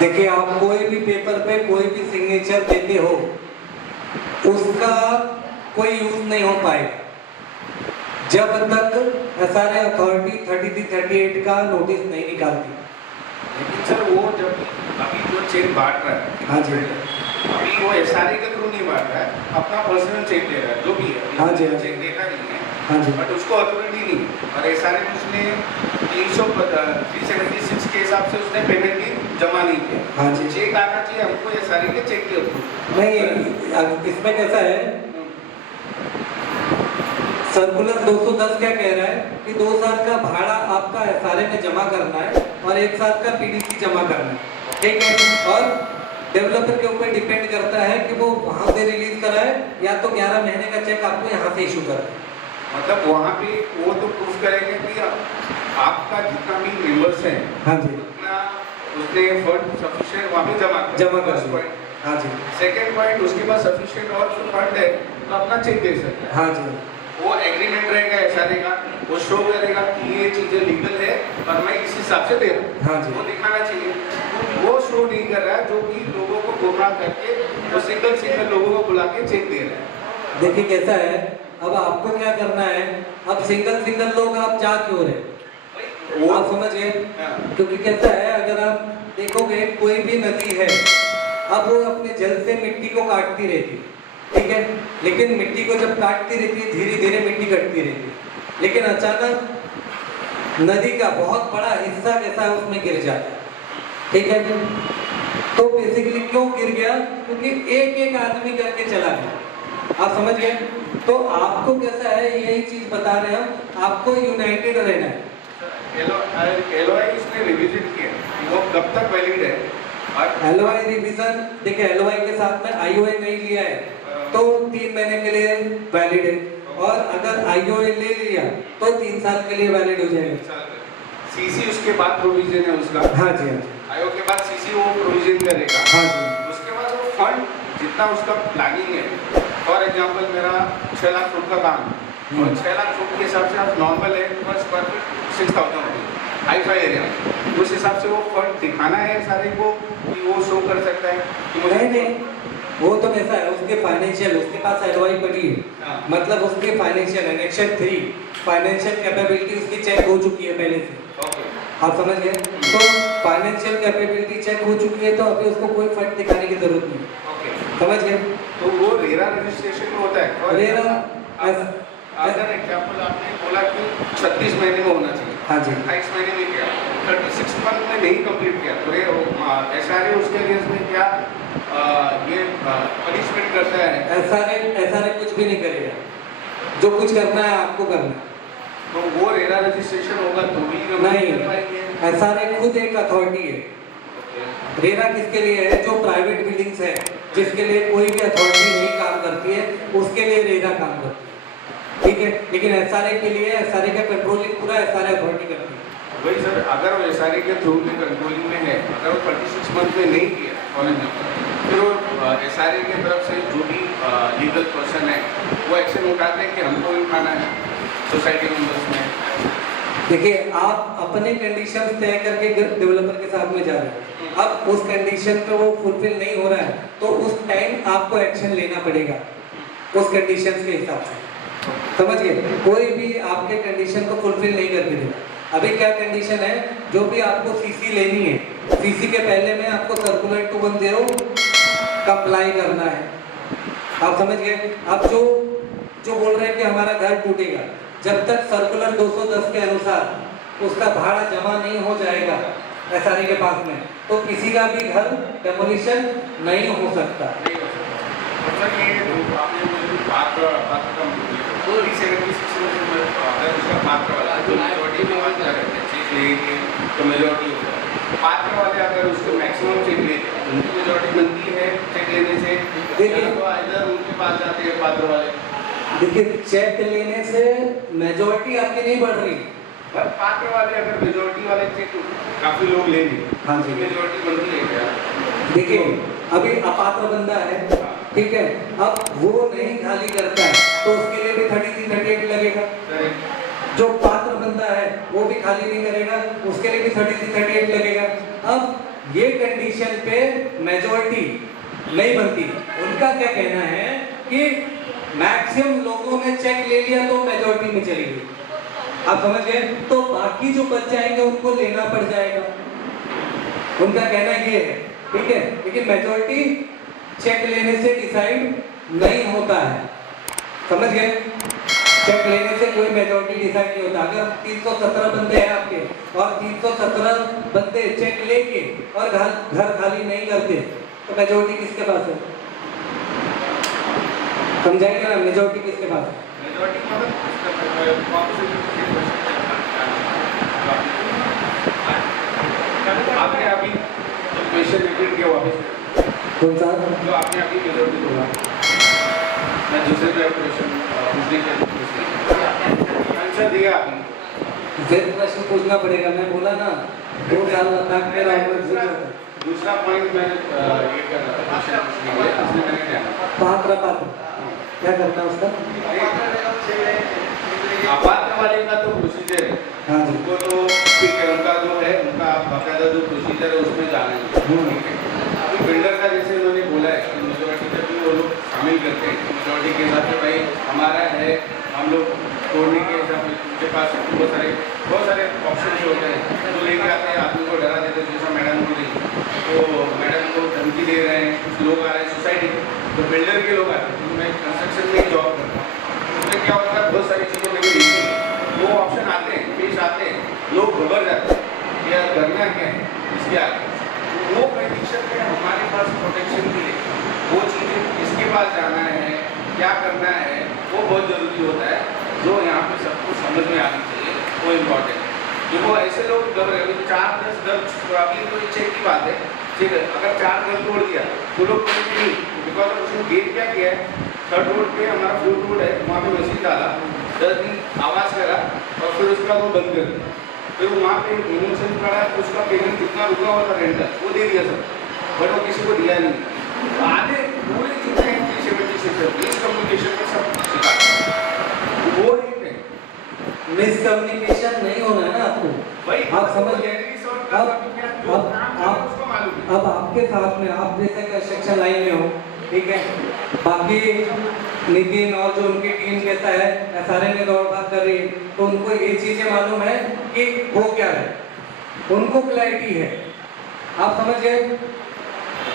देखिए आप कोई भी पेपर पे कोई भी सिग्नेचर देते हो, उसका कोई यूज नहीं हो पाएगा जब तक एसआरए अथॉरिटी 33-38 का नोटिस नहीं निकालती। लेकिन सर वो जब अभी जो चेक बांट रहा है, हाँ जी, अभी वो एसआरए के थ्रू नहीं बांट रहा है, अपना पर्सनल चेक दे रहा है, जो भी है, हाँ जी, चेक देता नहीं है, हाँ जी, बट उसको अथॉरिटी नहीं, और एसआरए में उसने 376 के हिसाब से उसने पेमेंट भी जमा नहीं किया। हाँ जी, चेक आना चाहिए हमको एसआरए के चेक के थ्रू। नहीं, इसमें कैसा है, सर्कुलर 210 क्या कह रहा है कि 2 साल का भाड़ा आपका एसआरए में जमा करना है और 1 साल का पीडीसी जमा करना है, ठीक है? और डेवलपर के ऊपर डिपेंड करता है कि वो वहाँ से रिलीज कराए या तो 11 महीने का चेक आपको यहाँ से इशू कराए। मतलब वहाँ पे वो तो प्रूफ करेंगे कि आपका जितना भी मेंबर्स हैं हाँ जी, उतना उसने फंड सफिशिएंट वहाँ पे जमा कर फर्स्ट दिया। पॉइंट। हाँ जी, सेकंड पॉइंट, उसके पास सफिशिएंट और फंड है तो अपना चेक दे सकता है। हाँ जी, वो एग्रीमेंट रहेगा एसआरए का, वो शो करेगा कि ये चीजें लीगल है और मैं इस हिसाब से दे रहा हूँ। हाँ जी। वो दिखाना चाहिए। तो वो शो नहीं कर रहा है, जो कि लोगों को गुमराह करके वो सिंगल लोगों को बुला के चेक दे रहा है। देखिए कैसा है, अब आपको क्या करना है, अब सिंगल लोग आप जा क्यों रहे, वो आप समझिए। हाँ। क्योंकि कैसा है, अगर आप देखोगे कोई भी नदी है, अब वो अपने जल से मिट्टी को काटती रहती है, ठीक है, लेकिन मिट्टी को जब काटती रहती है धीरे धीरे मिट्टी कटती रहती है, लेकिन अचानक नदी का बहुत बड़ा हिस्सा कैसा है उसमें गिर जाता है, ठीक है। तो बेसिकली क्यों गिर गया, क्योंकि एक एक आदमी करके चला गया, आप समझ गए। तो आपको कैसा है, यही चीज बता रहे हैं हम, आपको यूनाइटेड रहना है। एलओआई उसने रिविजिट किया, वो कब तक वैलिड है? और एलओआई रिवीजन, देखिए एलओआई के साथ में आईओए नहीं लिया है तो 3 महीने के लिए वैलिड है, और अगर आईओए ले लिया तो 3 साल के लिए वैलिड हो जाएगा। सीसी उसके बाद प्रोविजन है उसका। हाँ जी, हाँ जी, आयोग के बाद सीसी वो प्रोविजन करेगा। हाँ जी, उसके बाद वो फंड जितना उसका प्लानिंग है, फॉर एग्जांपल मेरा 6 लाख फुट का काम है और 6 लाख फुट के हिसाब से आप नॉर्मल है पर स्क्वायर फीट 6000 रुपये हाई फाई एरिया, उस हिसाब से वो फंड दिखाना है सारे को कि वो शो कर सकता है कि मुझे नहीं, वो तो कैसा है, उसके फाइनेंशियल, उसके पास एलओआई पड़ी है, हाँ। मतलब उसके फाइनेंशियल एनेक्शन 3 फाइनेंशियल कैपेबिलिटी उसकी चेक हो चुकी है पहले से, ओके। आप समझ गए। तो फाइनेंशियल कैपेबिलिटी चेक हो चुकी है तो अभी उसको कोई फंड दिखाने की जरूरत नहीं, ओके, समझ गए। तो वो रेरा रजिस्ट्रेशन में होता है। और रेरा अगर एग्जांपल आपने बोला कि 36 महीने में होना चाहिए, हाँ जी, 28 महीने में किया, 36 मंथ में नहीं कंप्लीट किया तो एसआरए उसके अगेंस्ट में क्या ये पनिशमेंट करता है? एसआरए कुछ भी नहीं करेगा, जो कुछ करना है आपको करना है। तो वो रेरा रजिस्ट्रेशन होगा तो भी नहीं, कर पाएंगे। एसआरए खुद एक अथॉरिटी है। रेरा किसके लिए है, जो प्राइवेट बिल्डिंग्स है जिसके लिए कोई भी अथॉरिटी नहीं काम करती है उसके लिए रेरा काम करती है, ठीक है। लेकिन एसआरए के लिए, एसआरए का कंट्रोलिंग पूरा एसआरए अथॉरिटी करती है। वही सर, अगर वो एसआरए के थ्रू में कंट्रोलिंग में है, अगर वो 36 मंथ में नहीं किया फॉर एग्जाम्पल, फिर वो एसआरए की तरफ से जो भी लीगल पर्सन है वो एक्शन उठाते हैं कि हमको भी उठाना है सोसाइटी मेंबर्स में। देखिए आप अपने कंडीशन तय करके डेवलपर के साथ में जा रहे हैं, अब उस कंडीशन पे वो फुलफिल नहीं हो रहा है तो उस टाइम आपको एक्शन लेना पड़ेगा उस कंडीशन के हिसाब से, समझ गए। कोई भी आपके कंडीशन को फुलफिल नहीं करके देगा। अभी क्या कंडीशन है, जो भी आपको सीसी लेनी है, सीसी के पहले में आपको सर्कुलर 210 कंप्लाई करना है, आप समझ गए। आप जो बोल रहे हैं कि हमारा घर टूटेगा, जब तक सर्कुलर 210 के अनुसार उसका भाड़ा जमा नहीं हो जाएगा एसआरए के पास में, तो किसी का भी घर डेमोलिशन नहीं हो सकता। सर ये जो आपने मुझे पात्र का तो 376 में अगर उसका पात्र वाला जो मेजॉरिटी में बात कर रहे थे चेक लेंगे तो मेजॉरिटी होगा, पात्र वाले अगर उसको मैक्सिमम चेक लेते हैं उनकी मेजॉरिटी बनती है चेक लेने से, देखिए तो इधर उनके पास जाते हैं पात्र वाले। देखिए चेक लेने से मेजॉरिटी आपकी नहीं बढ़ रही, पात्र वाले अगर मेजॉरिटी वाले चेक काफी लोग लेंगे, हाँ जी, मेजॉरिटी बनती है क्या? देखिए अभी अपात्र बंदा है, ठीक है, अब वो नहीं खाली करता है तो उसके लिए भी 33-38 लगेगा। जो पात्र बंदा है वो भी खाली नहीं करेगा, उसके लिए भी 33-38 लगेगा। अब ये कंडीशन पे मेजॉरिटी नहीं बनती। उनका क्या कहना है कि मैक्सिमम लोगों ने चेक ले लिया तो मेजॉरिटी में चली गई, आप समझ गए, तो बाकी जो बच जाएंगे उनको लेना पड़ जाएगा, उनका कहना ये है, ठीक है। लेकिन मेजॉरिटी चेक लेने से डिसाइड नहीं होता है, समझ गए। चेक लेने से कोई मेजॉरिटी डिसाइड नहीं होता। अगर 317 बंदे हैं आपके और 317 बंदे चेक लेके और घर खाली नहीं करते तो मेजॉरिटी किसके पास है, समझाएंगे ना, मेजॉरिटी किसके पास है। मेजॉरिटी मतलब आपने अभी क्वेश्चन रिपीट किया वापस कौन सा? जो आपने अभी मेजोरिटी बोला, मैं दूसरे पे क्वेश्चन पूछने के आंसर दिया आपने। फिर प्रश्न पूछना पड़ेगा, मैं बोला ना 2 साल लद्दाख में रहा। दूसरा पॉइंट मैं ये कर रहा था क्वेश्चन पूछने के लिए, इसलिए मैंने क्या पात्र क्या करना है उसका? अपात्र वाले का तो प्रोसीजर है, हाँ जी। उनको तो ठीक है, उनका जो है उनका बाकायदा जो प्रोसीजर है उसमें जाना है, ठीक है। अभी बिल्डर का जैसे उन्होंने बोला है कि मेजोरिटी जब भी वो लोग शामिल करते हैं, मेजोरिटी के हिसाब से भाई हमारा है, हम लोग तोड़ने के हिसाब से उनके पास बहुत सारे ऑप्शन होते हैं, जो लेके आते हैं आदमी को डरा देते हैं, जैसा मैडम को दी तो मैडम को धमकी दे रहे हैं, कुछ लोग आ रहे हैं सोसाइटी तो बिल्डर के लोग आते हैं, क्योंकि मैं कंस्ट्रक्शन में ही जॉब करता हूँ, उसमें क्या होता है बहुत सारी चीज़ें मैंने देखी, वो ऑप्शन आते हैं, पेश आते हैं, लोग घबर जाते हैं, या करना क्या है इसके आगे, वो कंडीशन में हमारे पास प्रोटेक्शन के लिए वो चीज़ें किसके पास जाना है, क्या करना है, वो बहुत ज़रूरी होता है, जो यहाँ पे सबको समझ में आनी चाहिए, वो इम्पोर्टेंट है। देखो ऐसे लोग जब 4-10 घर अभी तो चेक की बात है, ठीक है, अगर 4 घर तोड़ दिया तो लोग नहीं, बिकॉज उसने गेट क्या किया है, 3rd रोड पे हमारा 4th रोड है, वहाँ पे मैसेज डाला, 10 दिन आवाज़ करा और फिर उसका वो बंद कर दिया, फिर वहाँ पे इमोशन पड़ा, उसका पेमेंट कितना रुका हुआ था रेंटल वो दे दिया सब, बट वो किसी को दिया नहीं। तो आधे पूरे जितने हैं 376 कम्युनिकेशन में सब सिखा वो एक है, मिसकम्युनिकेशन नहीं होना है ना आपको, भाई आप समझ गए। अब आपके साथ में आप जैसे कंस्ट्रक्शन लाइन में हो, ठीक है, बाकी नितिन और जो उनकी टीम कहता है SRA में दौड़ भाग कर रही है, तो उनको ये चीजें मालूम है कि वो क्या है, उनको क्लैरिटी है, आप समझ गए।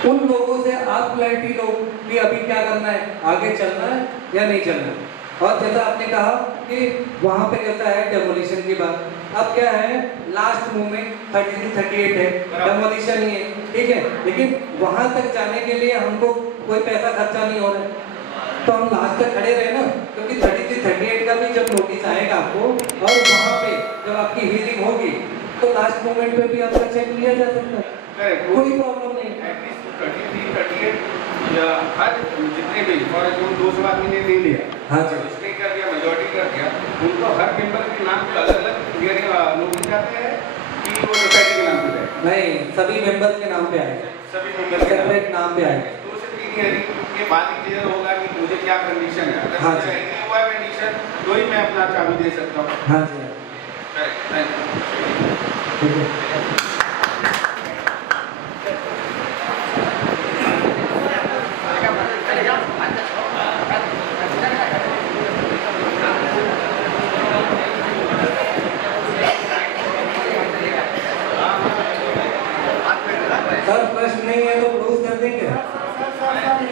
उन लोगों से आप क्लैरिटी लो कि अभी क्या करना है, आगे चलना है या नहीं चलना है। और जैसा आपने कहा कि वहाँ पे कैसा है डेमोलिशन की बात, अब क्या है लास्ट मूवमेंट 33-38 है, डेमोलिशन ही है, ठीक है, लेकिन वहाँ तक जाने के लिए हमको कोई पैसा खर्चा नहीं हो रहा है, तो हम लास्ट तक खड़े रहे ना, क्योंकि 33-38 का भी जब नोटिस आएगा आपको और वहाँ पे जब आपकी हियरिंग होगी तो लास्ट मोमेंट पे भी आपका चेक लिया जा सकता है, कोई प्रॉब्लम नहीं है। 33-38 या हर जितने भी फॉर एग्जाम्पल 200 आदमी ने ले लिया, हाँ जी, उसने कर दिया, मेजोरिटी कर दिया, उनको हर मेंबर के नाम पे अलग-अलग नोटिस जाते हैं कि वो सोसाइटी के नाम पे जाए, नहीं सभी मेंबर के नाम पे आएगा, सभी मेंबर के सेपरेट नाम पे आएगा। 2 से 3 हियरिंग के बाद ही क्लियर होगा कि मुझे क्या कंडीशन है, अगर हाँ मुझे जी। नहीं हुआ कंडीशन तो ही मैं अपना चाबी दे सकता हूँ। हाँ जी, थैंक यू। ठीक है। सर प्रश्न नहीं है तो क्लोज कर देंगे।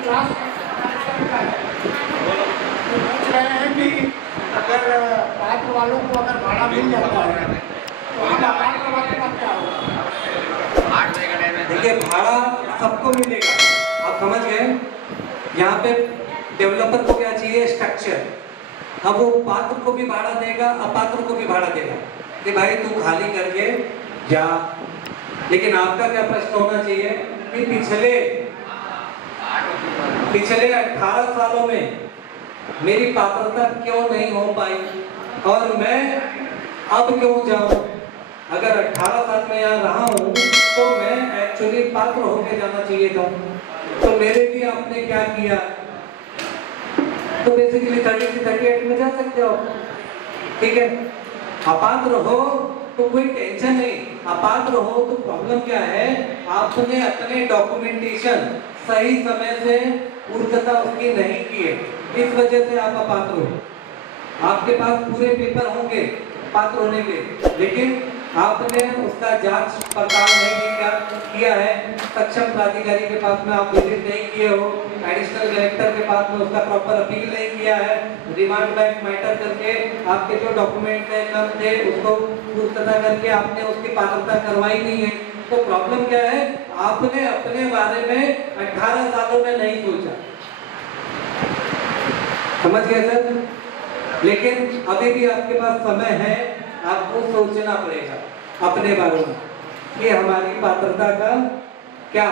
क्लास पूछ रहे हैं कि अगर पात्र वालों को अगर भाड़ा मिल जाता है तो हम अपात्र वालों का क्या होगा? देखिए भाड़ा सबको मिलेगा, आप समझ गए। यहाँ पे डेवलपर को क्या चाहिए, स्ट्रक्चर। अब वो पात्र को भी भाड़ा देगा, अपात्र को भी भाड़ा देगा कि भाई तू खाली करके जा। लेकिन आपका क्या प्रश्न होना चाहिए कि पिछले 18 सालों में मेरी पात्रता क्यों नहीं हो पाई और मैं अब क्यों जाऊं। अगर 18 साल में यहाँ रहा हूँ तो मैं एक्चुअली पात्र होके जाना चाहिए था, तो मेरे लिए आपने क्या किया। तो बेसिकली 30-38 में जा सकते हो, ठीक है। अपात्र हो तो कोई टेंशन नहीं, अपात्र हो तो प्रॉब्लम क्या है, आपने अपने डॉक्यूमेंटेशन सही समय से पूर्तता उसकी नहीं की है, इस वजह से आप अपात्र हो। आपके पास पूरे पेपर होंगे पात्र होने के, लेकिन आपने उसका जांच पड़ताल नहीं किया है, सक्षम प्राधिकारी के पास में आप विजिट नहीं किए हो, एडिशनल कलेक्टर के पास में उसका प्रॉपर अपील नहीं किया है, रिमांड बैक मैटर करके आपके जो डॉक्यूमेंट थे कम थे उसको पूर्तता करके आपने उसकी पात्रता करवाई नहीं है। तो प्रॉब्लम क्या है, आपने अपने बारे में 18 सालों में नहीं सोचा। समझ गए सर। लेकिन अभी भी आपके पास समय है, आपको सोचना पड़ेगा अपने बारे में कि हमारी पात्रता का क्या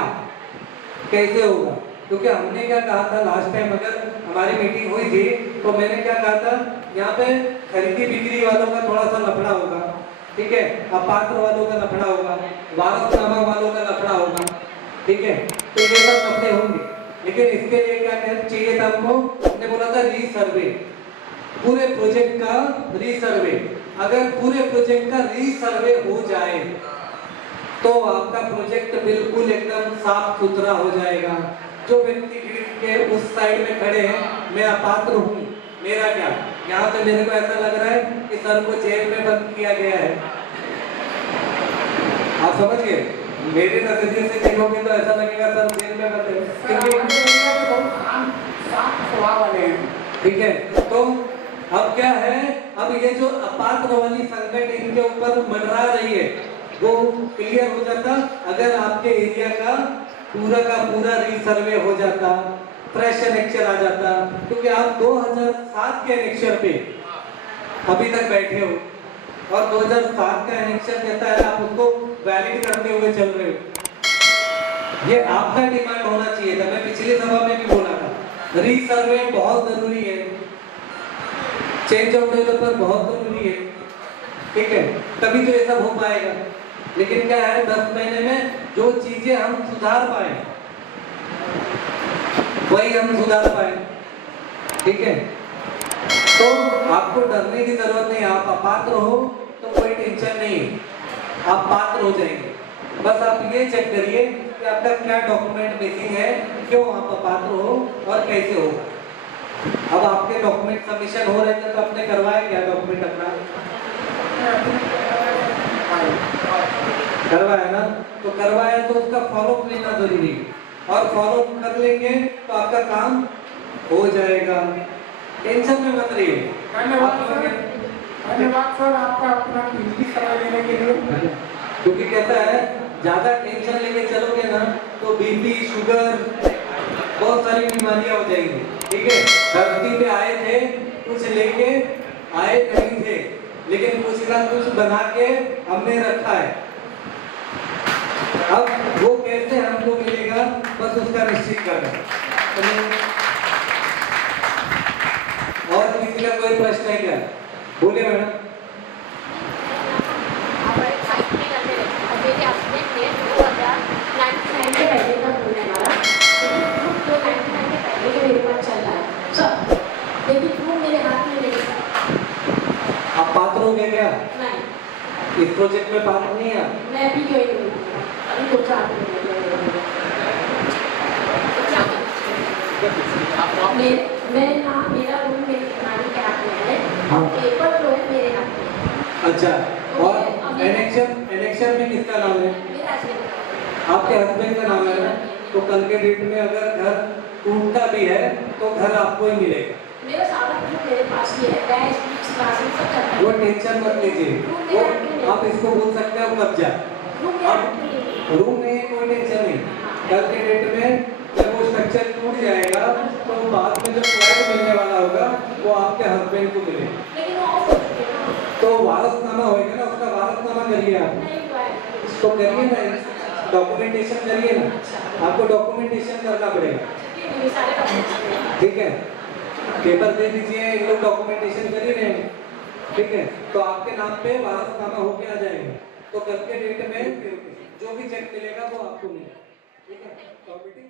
कैसे होगा, क्योंकि हमने क्या कहा था लास्ट टाइम, अगर हमारी मीटिंग हुई थी तो मैंने क्या कहा था, यहाँ पे खरीदी बिक्री वालों का थोड़ा सा लफड़ा होगा, ठीक है, अपात्र वालों का लफड़ा होगा, वारसनामा वालों का लफड़ा होगा, ठीक है, तो ये सब लफड़े होंगे। लेकिन इसके लिए क्या चाहिए था हमको, हमने बोला था रीसर्वे, पूरे प्रोजेक्ट का रीसर्वे। अगर पूरे प्रोजेक्ट का रीसर्वे हो जाए तो आपका प्रोजेक्ट बिल्कुल एकदम साफ सुथरा हो जाएगा। जो व्यक्ति ग्रिड के उस साइड में खड़े हैं, मैं अपात्र हूँ, मेरा क्या, यहाँ पे मेरे को ऐसा लग रहा है कि सर को जेल में बंद किया गया है। आप समझ गए, मेरे नजरिए से देखोगे तो ऐसा लगेगा सर जेल में बंद है, क्योंकि ठीक है। तो अब क्या है, अब ये जो अपात्र वाली संकट इनके ऊपर मंडरा रही है वो क्लियर हो जाता अगर आपके एरिया का पूरा रीसर्वे हो जाता, फ्रेश एनेक्चर आ जाता, क्योंकि आप 2007 के एनेक्चर पे अभी तक बैठे हो और 2007 का एनेक्चर कहता है आप उसको वैलिड करते हुए चल रहे हो। ये आपका डिमांड होना चाहिए था, मैं पिछली सभा में भी बोला था, रीसर्वे बहुत जरूरी है, चेंज ऑफ डेवलपर बहुत जरूरी है, ठीक है, तभी तो ये सब हो पाएगा। लेकिन क्या है, 10 महीने में जो चीजें हम सुधार पाए वही हम सुधार पाए, ठीक है। तो आपको डरने की जरूरत नहीं, आप अपात्र हो तो कोई टेंशन नहीं है, आप पात्र हो जाएंगे। बस आप ये चेक करिए कि आपका क्या डॉक्यूमेंट मिसिंग है, क्यों आप अपात्र हो और कैसे होगा। अब आपके डॉक्यूमेंट सबमिशन हो रहे थे तो आपने करवाया क्या डॉक्यूमेंट अपना? करवाया ना, तो करवाया तो उसका फॉलोअप लेना जरूरी है और फॉलोअप कर लेंगे तो आपका काम हो जाएगा, टेंशन में मत रहिए। धन्यवाद सर आपका अपना कीमती समय देने के लिए। क्योंकि कहता है ज्यादा टेंशन लेके चलोगे ना तो बीपी, शुगर, बहुत सारी बीमारियां हो जाएंगी, ठीक है। धरती पे आए थे कुछ लेके आए नहीं थे, लेकिन कुछ ना कुछ बना के हमने रखा है। अब वो कैसे हमको मिलेगा, बस उसका निश्चित करना। और किसी का कोई प्रश्न है क्या? बोले मैडम। आप पात्र हो गए क्या? इस प्रोजेक्ट में पात्र नहीं है? मैं भी क्यों नहीं, अभी तो मैं ना, मेरा रूम मेरी नानी के हाथ में है, हाँ। पेपर जो है मेरे हाथ में। अच्छा, और एनेक्शन में किसका नाम है? मेरा हस्बैंड। आपके हस्बैंड का नाम है, तो कल के डेट में अगर घर टूटता भी है तो घर आपको ही मिलेगा। मेरा सारा कुछ मेरे पास ही है, गैस, राशन सब चलता है। वो टेंशन मत लीजिए, वो आप इसको बोल सकते हो कब्जा। रूम में कोई टेंशन नहीं, कल के डेट में जब वो स्ट्रक्चर टूट जाएगा तो बाद में जो फ्लैट मिलने वाला होगा वो आपके हस्बैंड को मिलेगा। लेकिन वो ऑफ हो चुके हैं। तो वारसनामा होएगा ना, उसका वारसनामा करिए आप, नहीं हुआ है। तो करिए ना, डॉक्यूमेंटेशन करिए ना, आपको डॉक्यूमेंटेशन करना पड़ेगा, ये सारे डॉक्यूमेंट्स ठीक है। पेपर दे दीजिए, इन लोग डॉक्यूमेंटेशन कर ही रहे हैं, ठीक है, तो आपके नाम पे वारसनामा होके आ जाएगा। तो कल के डेट में जो भी चेक मिलेगा वो आपको मिलेगा, ठीक है। तो मीटिंग